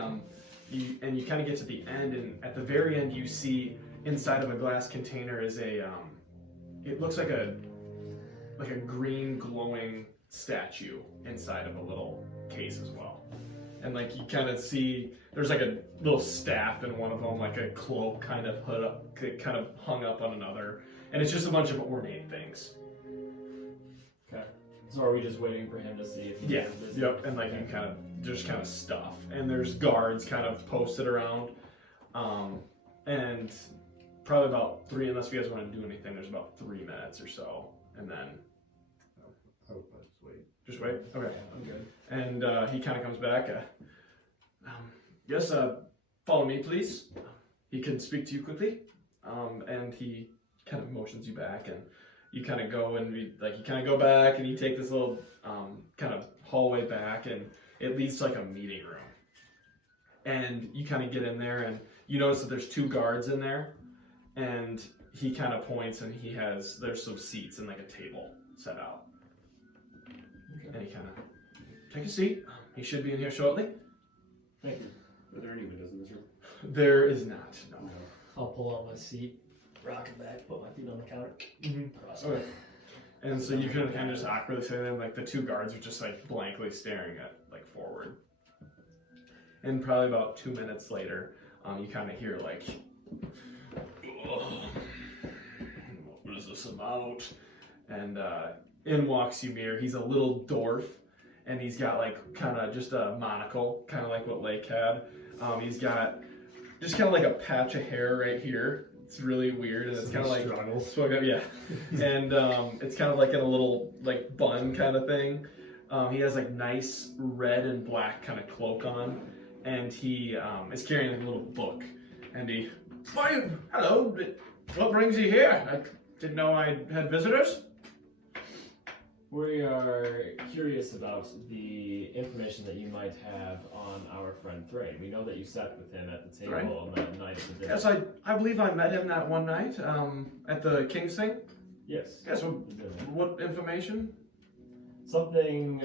you kind of get to the end, and at the very end you see inside of a glass container is a, it looks like a green glowing statue inside of a little case as well. and like you kind of see there's like a little staff in one of them, like a cloak kind of kind of hung up on another, and it's just a bunch of ornate things. Okay. So are we just waiting for him to see if he Yeah. is Yep. And like you kind of stuff, and there's guards kind of posted around, and probably about 3, unless you guys want to do anything. There's about 3 minutes or so, and then I'll just wait. just wait. Okay. I'm good. And he kind of comes back. Yes, follow me, please. He can speak to you quickly. And he kind of motions you back, and you kind of go and you kind of go back, and you take this little kind of hallway back, and it leads to like a meeting room. And you kind of get in there, and you notice that there's 2 guards in there, and he kind of points, and there's some seats and like a table set out. And he kind of take a seat. He should be in here shortly. Thank you. Are there any windows in this room? There is not. No. I'll pull out my seat, rock it back, put my feet on the counter. Cross it. Okay. And so you can kind of just awkwardly say them, like the 2 guards are just like blankly staring at like forward. And probably about 2 minutes later, you kind of hear like, what is this about? And in walks Ymir. He's a little dwarf, and he's got like kind of just a monocle, kind of like what Layk had. He's got just kind of like a patch of hair right here. It's really weird, and it's kind of like yeah. And it's kind of like in a little like bun kind of thing. He has like nice red and black kind of cloak on, and he is carrying like, a little book. And he, why, hello, what brings you here? I didn't know I had visitors. We are curious about the information that you might have on our friend Thrane. We know that you sat with him at the table Thrane? on that night of the dinner. Yes, I believe I met him that one night at the King's Thing. Yes. Yes, well, You did. what information? Something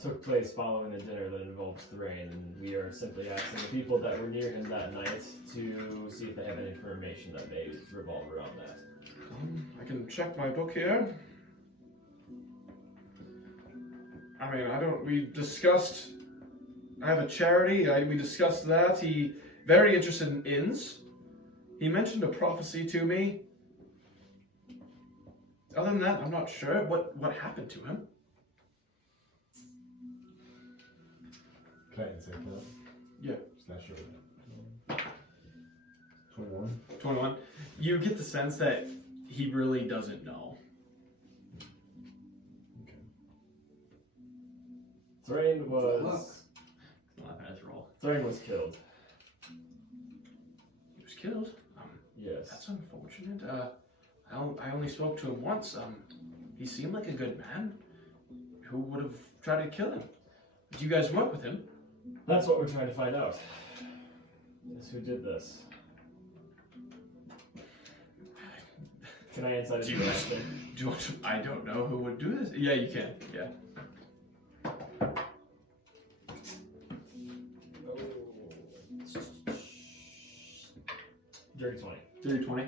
took place following the dinner that involved Thrane, and we are simply asking the people that were near him that night to see if they have any information that may revolve around that. I can check my book here. I mean, I have a charity, we discussed that. He, very interested in inns. He mentioned a prophecy to me. Other than that, I'm not sure what happened to him. Can I insight that? Yeah. Just not sure. 21. 21. You get the sense that he really doesn't know. Okay. Thrane was Not a bad roll. Thrane was killed. He was killed. Yes. That's unfortunate. I only spoke to him once. He seemed like a good man. Who would have tried to kill him? Did you guys work with him? That's what we're trying to find out. Yes, who did this? Can I insight into that? I don't know who would do this. Yeah, you can. Yeah. Dirty 20. Dirty 20.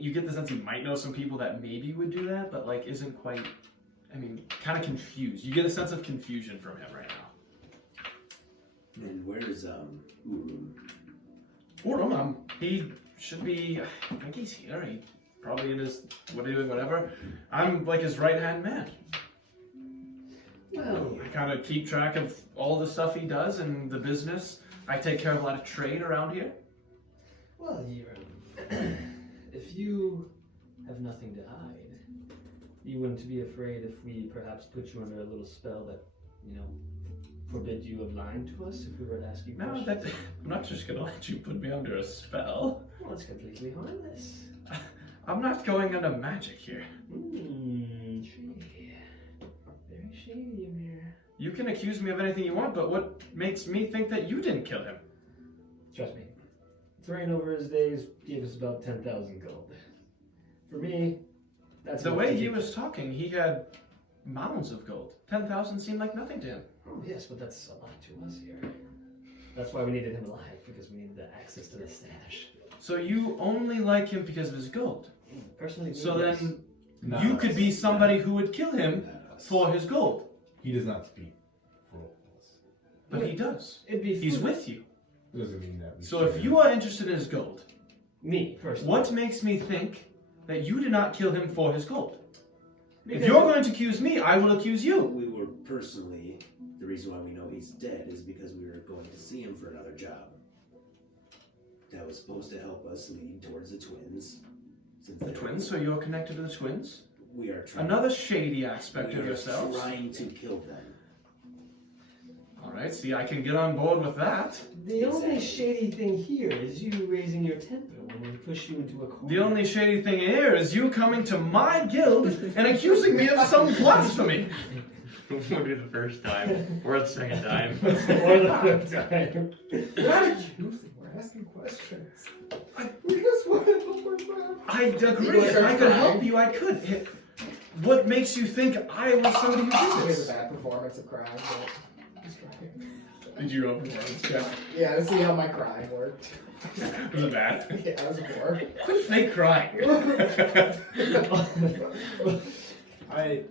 You get the sense he might know some people that maybe would do that, but like isn't quite, kind of confused. You get a sense of confusion from him right now. And where is Urum? Or he should be, I think he's here. He probably in his, whatever. I'm like his right-hand man. Well, I kind of keep track of all the stuff he does and the business. I take care of a lot of trade around here. well, if you have nothing to hide, you wouldn't be afraid if we perhaps put you under a little spell that, forbid you of lying to us if we were to ask you No, questions? I'm not just gonna let you put me under a spell. Well, it's completely harmless. I'm not going under magic here. Shady. Very shady, Ymir. You can accuse me of anything you want, but what makes me think that you didn't kill him? Trust me. Thrane over his days gave us about 10,000 gold. For me, that's The enough way to he keep- was talking, he had mounds of gold. 10,000 seemed like nothing to him. Oh, yes, but that's a lot to us here. That's why we needed him alive, because we needed the access to the stash. So you only like him because of his gold. Personally, So yes. then you could be somebody who would kill him for his gold. He does not speak for us. But he does. It'd be He's foolish. with you. It doesn't mean that. So if you are interested in his gold, Me, personally. what makes me think that you did not kill him for his gold? Because If you're going to accuse me, I will accuse you. We were personally, the reason why we know he's dead is because we were going to see him for another job. That was supposed to help us lead towards the twins. Since The twins, so you're connected to the twins? We are trying. Another shady aspect we of are yourselves. trying to kill them. Alright, see, I can get on board with that. The only shady thing here is you raising your temper when we push you into a corner. The only shady thing here is you coming to my guild and accusing me of some blasphemy. Would be the first time, or the second time. Or the third time. We're not accusing, we're asking questions. We just want to help our friend. I agree. If I could help you, I could. What makes you think I was somebody who We did had a this? bad performance of crying, but just crying. Did you open it? Yeah. Yeah, to see how my crying worked. Was it bad? Yeah, I was a 4. Quit fake crying.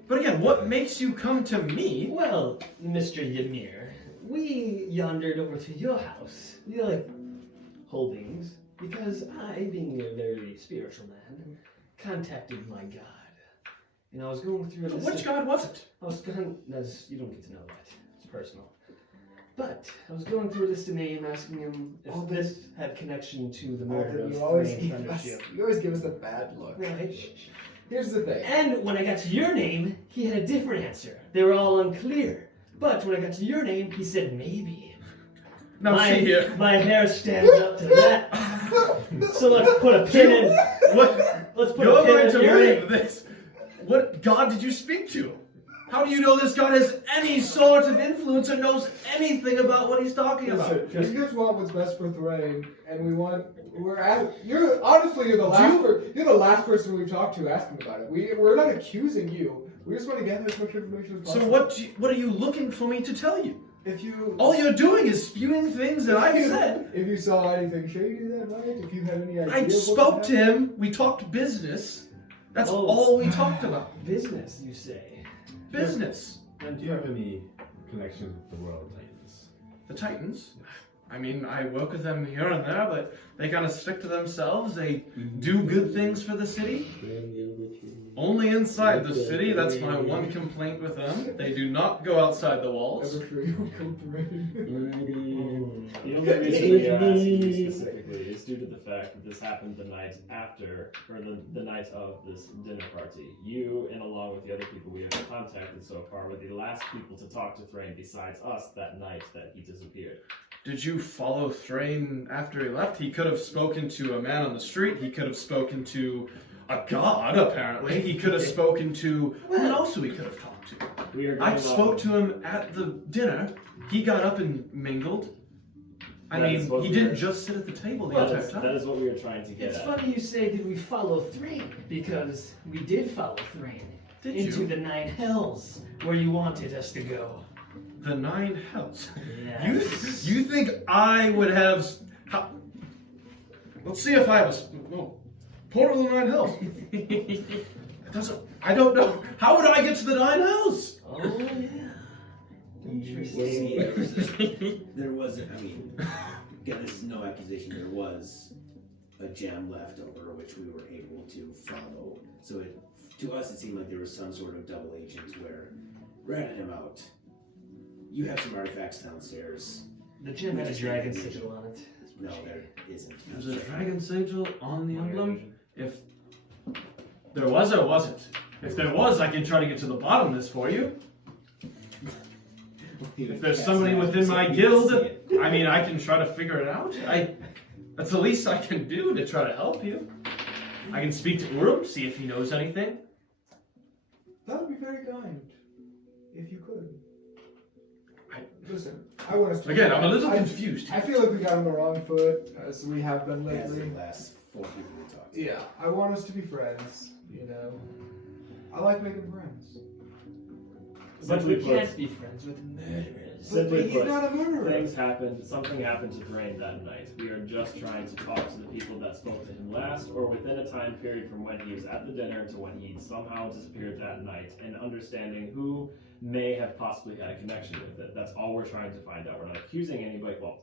But again, what makes you come to me? Well, Mr. Ymir, we yandered over to your house, your holdings, because I, being a very spiritual man, contacted my god. And I was going through a list Which god was it? I was going, you don't get to know that. It's personal. But I was going through a list of names, asking him if this had connection to the murder of You always Thrane give us, Thundershield. you always give us a bad look. Right. Here's the thing. And when I got to your name, he had a different answer. They were all unclear. But when I got to your name, he said maybe. Now see here. My hair stands up to that. So let's put a pin in. What? Let's put You're a pin going in to your believe name. this? What god did you speak to? How do you know this god has any sort of influence or knows anything about what he's talking about? We just want what's best for Thrane, and you're the last person we've talked to asking about it. We're not accusing you. We just want to gather as much information as So possible. what are you looking for me to tell you? If you All you're doing is spewing things that I've said. If you saw anything shady that night, if you had any idea, I spoke to him. We talked business. That's Oh. all we talked about. Business, you say? Business. Do you have any connections with the Royal Titans? The Titans. I mean, I work with them here and there, but they kind of stick to themselves. They do good things for the city. Only inside the city. That's my one complaint with them. They do not go outside the walls. Evertree will come through. The only reason we are asking you specifically is due to the fact that this happened the night after, or the night of this dinner party. You, and along with the other people we have contacted so far, were the last people to talk to Thrane besides us that night that he disappeared. Did you follow Thrane after he left? He could have spoken to a man on the street. He could have spoken to a god, apparently. He could have spoken to... Who else we could have talked to? We are I going spoke off- to him at the dinner. He got up and mingled. I That is mean, what he we didn't were- just sit at the table the That entire is, time. that is what we were trying to get It's at. funny you say, did we follow Thrane? Because we did follow Thrane. Did into you? the 9 hells, where you wanted us to go. The 9 hells. Yes. You think I would have... Let's see if I have portal to the 9 hells. It doesn't... I don't know. How would I get to the 9 hells? Oh, yeah. There wasn't, I mean, again, this is no accusation, there was a gem left over which we were able to follow. So to us it seemed like there was some sort of double agent where ratted him out. You have some artifacts downstairs. The gem had a dragon sigil on it. No, there isn't. There's a dragon sigil on the emblem. If there was or wasn't. If there was, I can try to get to the bottom of this for you. If there's somebody within my guild, I mean, I can try to figure it out. That's the least I can do to try to help you. I can speak to Urum, see if he knows anything. That would be very kind, if you could. Listen, I want us to... Again, I'm a little confused. I feel like we got on the wrong foot, as we have been As lately. the last 4 people we talked to. Yeah, I want us to be friends, you know. I like making friends. But Simply we put, can't be friends with murderers. Simply But he's put, not a murderer. something happened to Thrane that night. We are just trying to talk to the people that spoke to him last, or within a time period from when he was at the dinner to when he somehow disappeared that night, and understanding who may have possibly had a connection with it. That's all we're trying to find out. We're not accusing anybody. Well,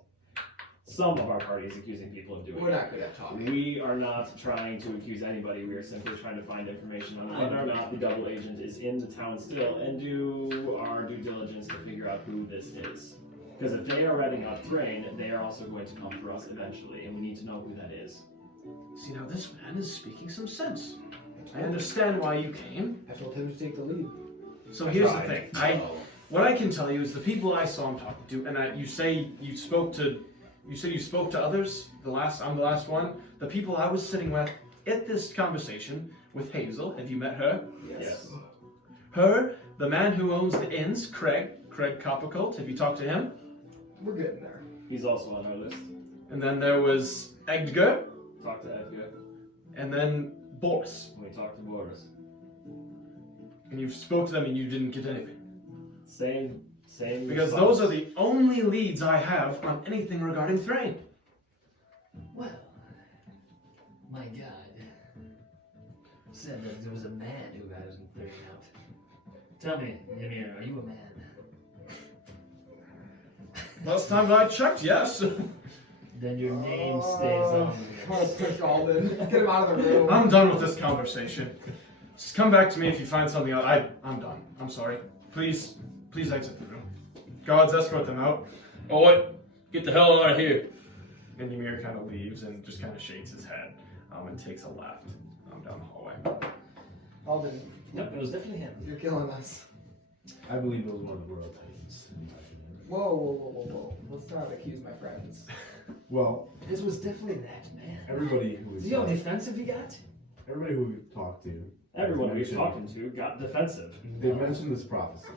some of our party is accusing people of doing We're it. not good at talking. We are not trying to accuse anybody. We are simply trying to find information on whether or not the double agent is in the town still and do our due diligence to figure out who this is. Because if they are ratting out Thrane, they are also going to come for us eventually, and we need to know who that is. See, now this man is speaking some sense. I understand why you came. I told him to take the lead. So here's the thing. What I can tell you is the people I saw him talking to, and you say you spoke to others. I'm the last one. The people I was sitting with at this conversation with Hazel. Have you met her? Yes. Her, the man who owns the inns, Craig Coppercolt. Have you talked to him? We're getting there. He's also on our list. And then there was Edgar, Talk to Edgar. and then Boris. We talked to Boris. And you spoke to them and you didn't get anything. Same. Because response. those are the only leads I have on anything regarding Thrane. Well, my God. Said that there was a man who got his third out. Tell me, Ymir, are you a man? Last time I checked, yes. Then your name stays on Come on, the push Alden. Get him out of the room. I'm done with this conversation. Just come back to me if you find something else. I'm done. I'm sorry. Please exit the room. Guards, escort them out. Oh, what? Get the hell out of here. And Ymir kind of leaves and just kind of shakes his head and takes a left down the hallway. Alden, Nope, it was definitely him. you're killing us. I believe it was one of the Royal Titans. Whoa. Let's not accuse my friends. Well, This was definitely that man. everybody who See how defensive he got? everybody who we've talked to, Everyone we've mentioned- talked to got defensive. They've mentioned this prophecy,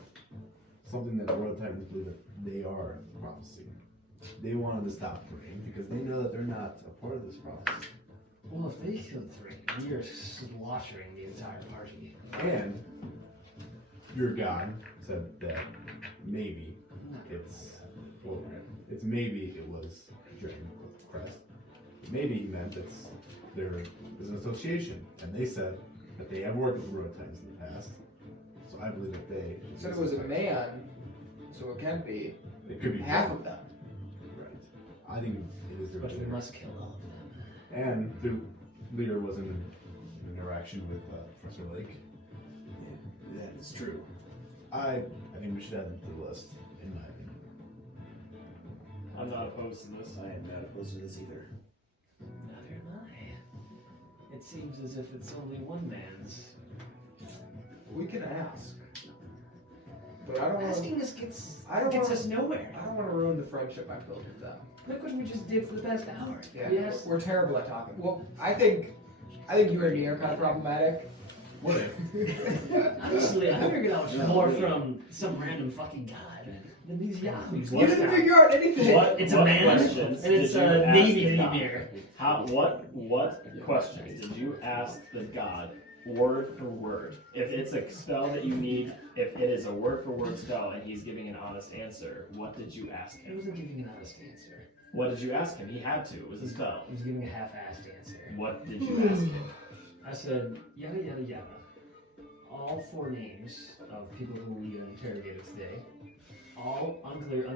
something that the Royal Titans believe that they are prophecy. They wanted to stop Thrane because they know that they're not a part of this prophecy. Well, if they killed Thrane, we are slaughtering the entire party. And your god said that maybe maybe it was Dragon Crest. Maybe he meant that there is an association, and they said that they have worked with the Royal Titans in the past. So I believe that they Said it was a man, so it can't be It could be half of them. Right. I think it is their But we leader. must kill all of them. And the leader was in an interaction with Professor Layk. Yeah, that is true. I think we should add them to the list, in my opinion. I'm not opposed to this. I am not opposed to this either. Neither am I. It seems as if it's only one man's. We can ask. But I don't want Asking us gets I don't gets wanna- us nowhere. I don't want to ruin the friendship I've built with them. Look what we just did for the past hour. Yeah, Yes. we're terrible at talking. Well, I think you and me are kind of problematic. What if? Honestly, I figured out more from some random fucking god than these yahoos. You didn't figure out anything. It's a What man, questions and it's did you a ask navy the god? Ymir. What questions did you ask the god word for word? If it's a spell that you need, if it is a word for word spell and he's giving an honest answer, what did you ask He him? wasn't giving an honest answer. What did you ask him? He had to. It was a spell. He was giving a half-assed answer. What did you ask him? I said, yada yada yada. All 4 names of people who we interrogated today. All unclear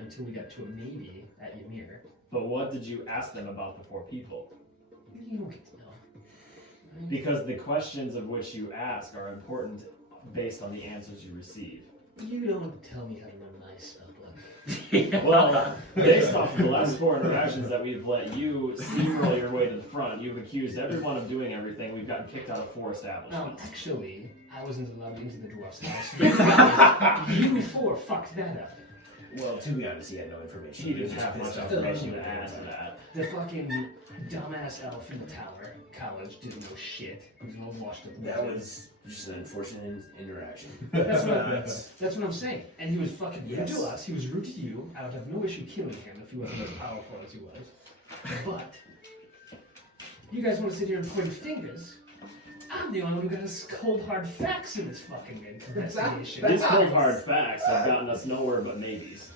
until we got to a maybe at Ymir. But what did you ask them about the 4 people? You don't get to know. Because the questions of which you ask are important based on the answers you receive. You don't tell me how to run my spellbook. Well, based off of the last 4 interactions that we've let you steamroll your way to the front, you've accused everyone of doing everything. We've gotten kicked out of 4 No, establishments. actually, I wasn't allowed into the dwarf's house. You 4 fucked that up. Well, to be honest, he had no information. He didn't was have just much pissed off information about to it. add to that. The fucking dumbass elf in the tower college didn't know shit. He was an old washed up. That was just an unfortunate interaction. That's what I'm saying. And he was fucking rude Yes. to us. He was rude to you. I would have no issue killing him if he wasn't as powerful as he was. But you guys want to sit here and point fingers. I'm the only one who got us cold hard facts in this fucking investigation. These cold hard facts have gotten us nowhere but maybes.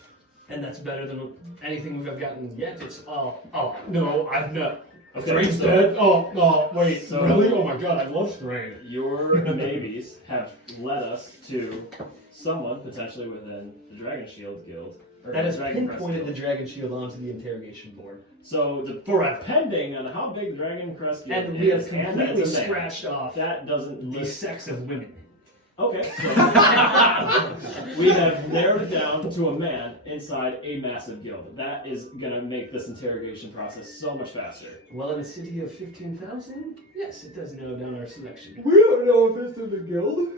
And that's better than anything we've gotten yet. It's oh no, I've not. Okay, Thrane's so dead? Oh, wait, So- really? Oh my god, I love Thrane. your navies have led us to someone potentially within the Dragon Shield Guild. Or That has Dragon Crest pinpointed the Guild. dragon shield onto the interrogation board. So depending on how big the Dragon Crest Guild And we have is, and completely it's a man, scratched off that doesn't the list. sex of women. Okay, so we have narrowed it down to a man inside a massive guild. That is gonna make this interrogation process so much faster. Well, in a city of 15,000, yes, it does narrow down our selection. We don't know if it's in the guild.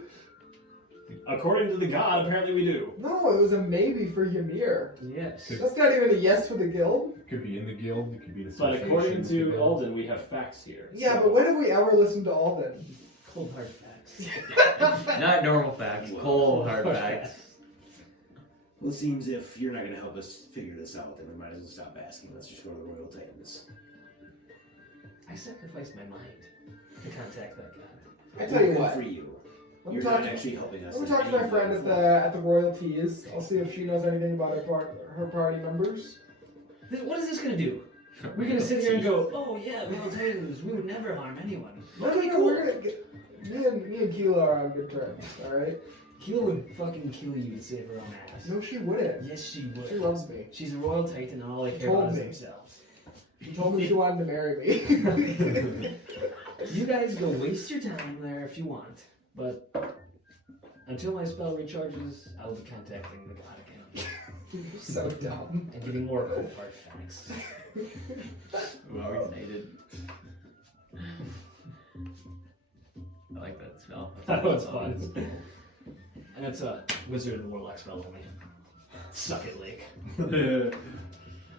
According to the god, apparently we do. No, it was a maybe for Ymir. Yes. That's not even a yes for the guild. It could be in the guild, it could be an But association. according with to the guild. Alden, we have facts here. Yeah, So- but when have we ever listened to Alden? Cold hard facts. Not normal facts, cold hard facts. Well, it seems if you're not going to help us figure this out, then we might as well stop asking. Let's just go to the Royal Titans. I sacrificed my mind to contact that god. I tell you Good what. for you. Let me You're talk not actually helping us. Let me in talk to my any friend way, at form. the royalties. I'll see if she knows anything about her party members. What is this gonna do? We're gonna sit here and go, oh yeah, Royal Titans, we would never harm anyone. Okay, cool. We're gonna get, me and Keela are on good terms. All right. Keela would fucking kill you to save her own ass. No, she wouldn't. Yes, she would. She loves me. She's a Royal Titan and all they She care about told is me. themselves. She told me she wanted to marry me. You guys go waste your time there if you want, but until my spell recharges, I will be contacting the god again You're so dumb. and getting more cold hard facts. Wow, excited. I like that smell. That was fun. And it's a Wizard and Warlock spell only. Suck it, Layk.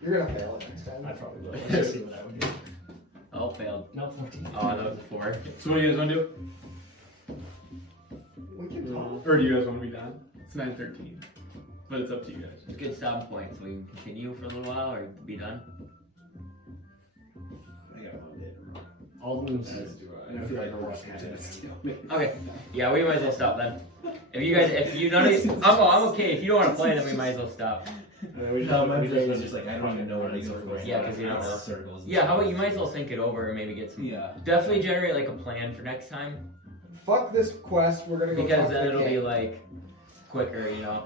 You're gonna fail it next time. I probably will. Let's just see what I would do. Oh, failed. No, 14. Oh, that was a 4. So what do you guys want to do? We can talk. Or do you guys want to be done? It's 9:13. But it's up to you guys. It's a good stopping point, so we can continue for a little while or be done. I got one day. Alden's. I feel like we're rushing to this. Okay. Yeah, we might as well stop then. If you none of I'm okay. If you don't want to play, then we might as well stop. No, my brain is just like, I don't even know where to go from here. Yeah, 'cause you don't know. Circles. and Yeah, how about stuff. you might as well think it over and maybe get some. Yeah. Definitely generate like a plan for next time Fuck this quest. We're gonna go because talk to then the it'll be king. like quicker, you know.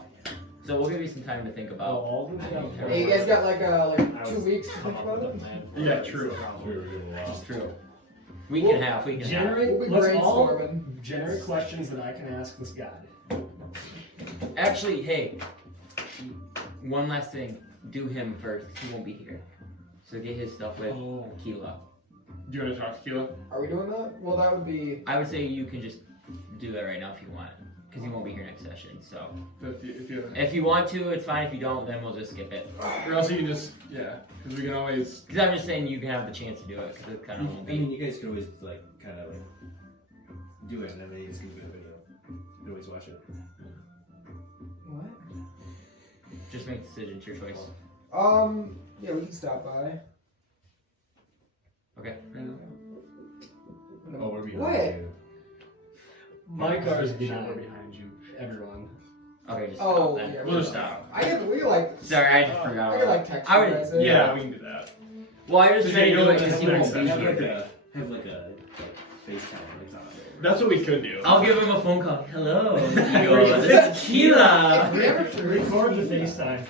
So we'll give you some time to think about. Alden's got Hey, you guys got like I 2 was weeks to come think up about with a it. plan. Yeah, true. It's true. Week and a half. Week and a half. Generate, We'll be let's all brainstorming. generate questions that I can ask this god. Actually, hey, one last thing. Do him first. He won't be here. So get his stuff with Keela. Do you want to talk to Keela? Are we doing that? Well, that would be. I would say you can just do that right now if you want, because he won't be here next session. So if you want to, it's fine. If you don't, then we'll just skip it. Or else you can just, yeah. Because we can always. Because I'm just saying you can have the chance to do it, because it kind of won't I mean, be. you guys could always like kind of like do it, and then maybe just keep it a video. You can always watch it. What? Just make the decision. It's your choice. Yeah, we can stop by. Okay. Oh, we're behind What? you. My car is behind. behind you, everyone. Okay, just Oh, stop then. yeah. We'll just stop. I get. We like. Sorry, I just forgot. I could like text I you would- guys in. Yeah, we can do that. Well, I just So trying to you do know it because he the won't be next here. session. Have like a FaceTime like on there. That's what we could do. I'll give him a phone call. Hello, Igor. This is Keela. If we ever Record the FaceTime.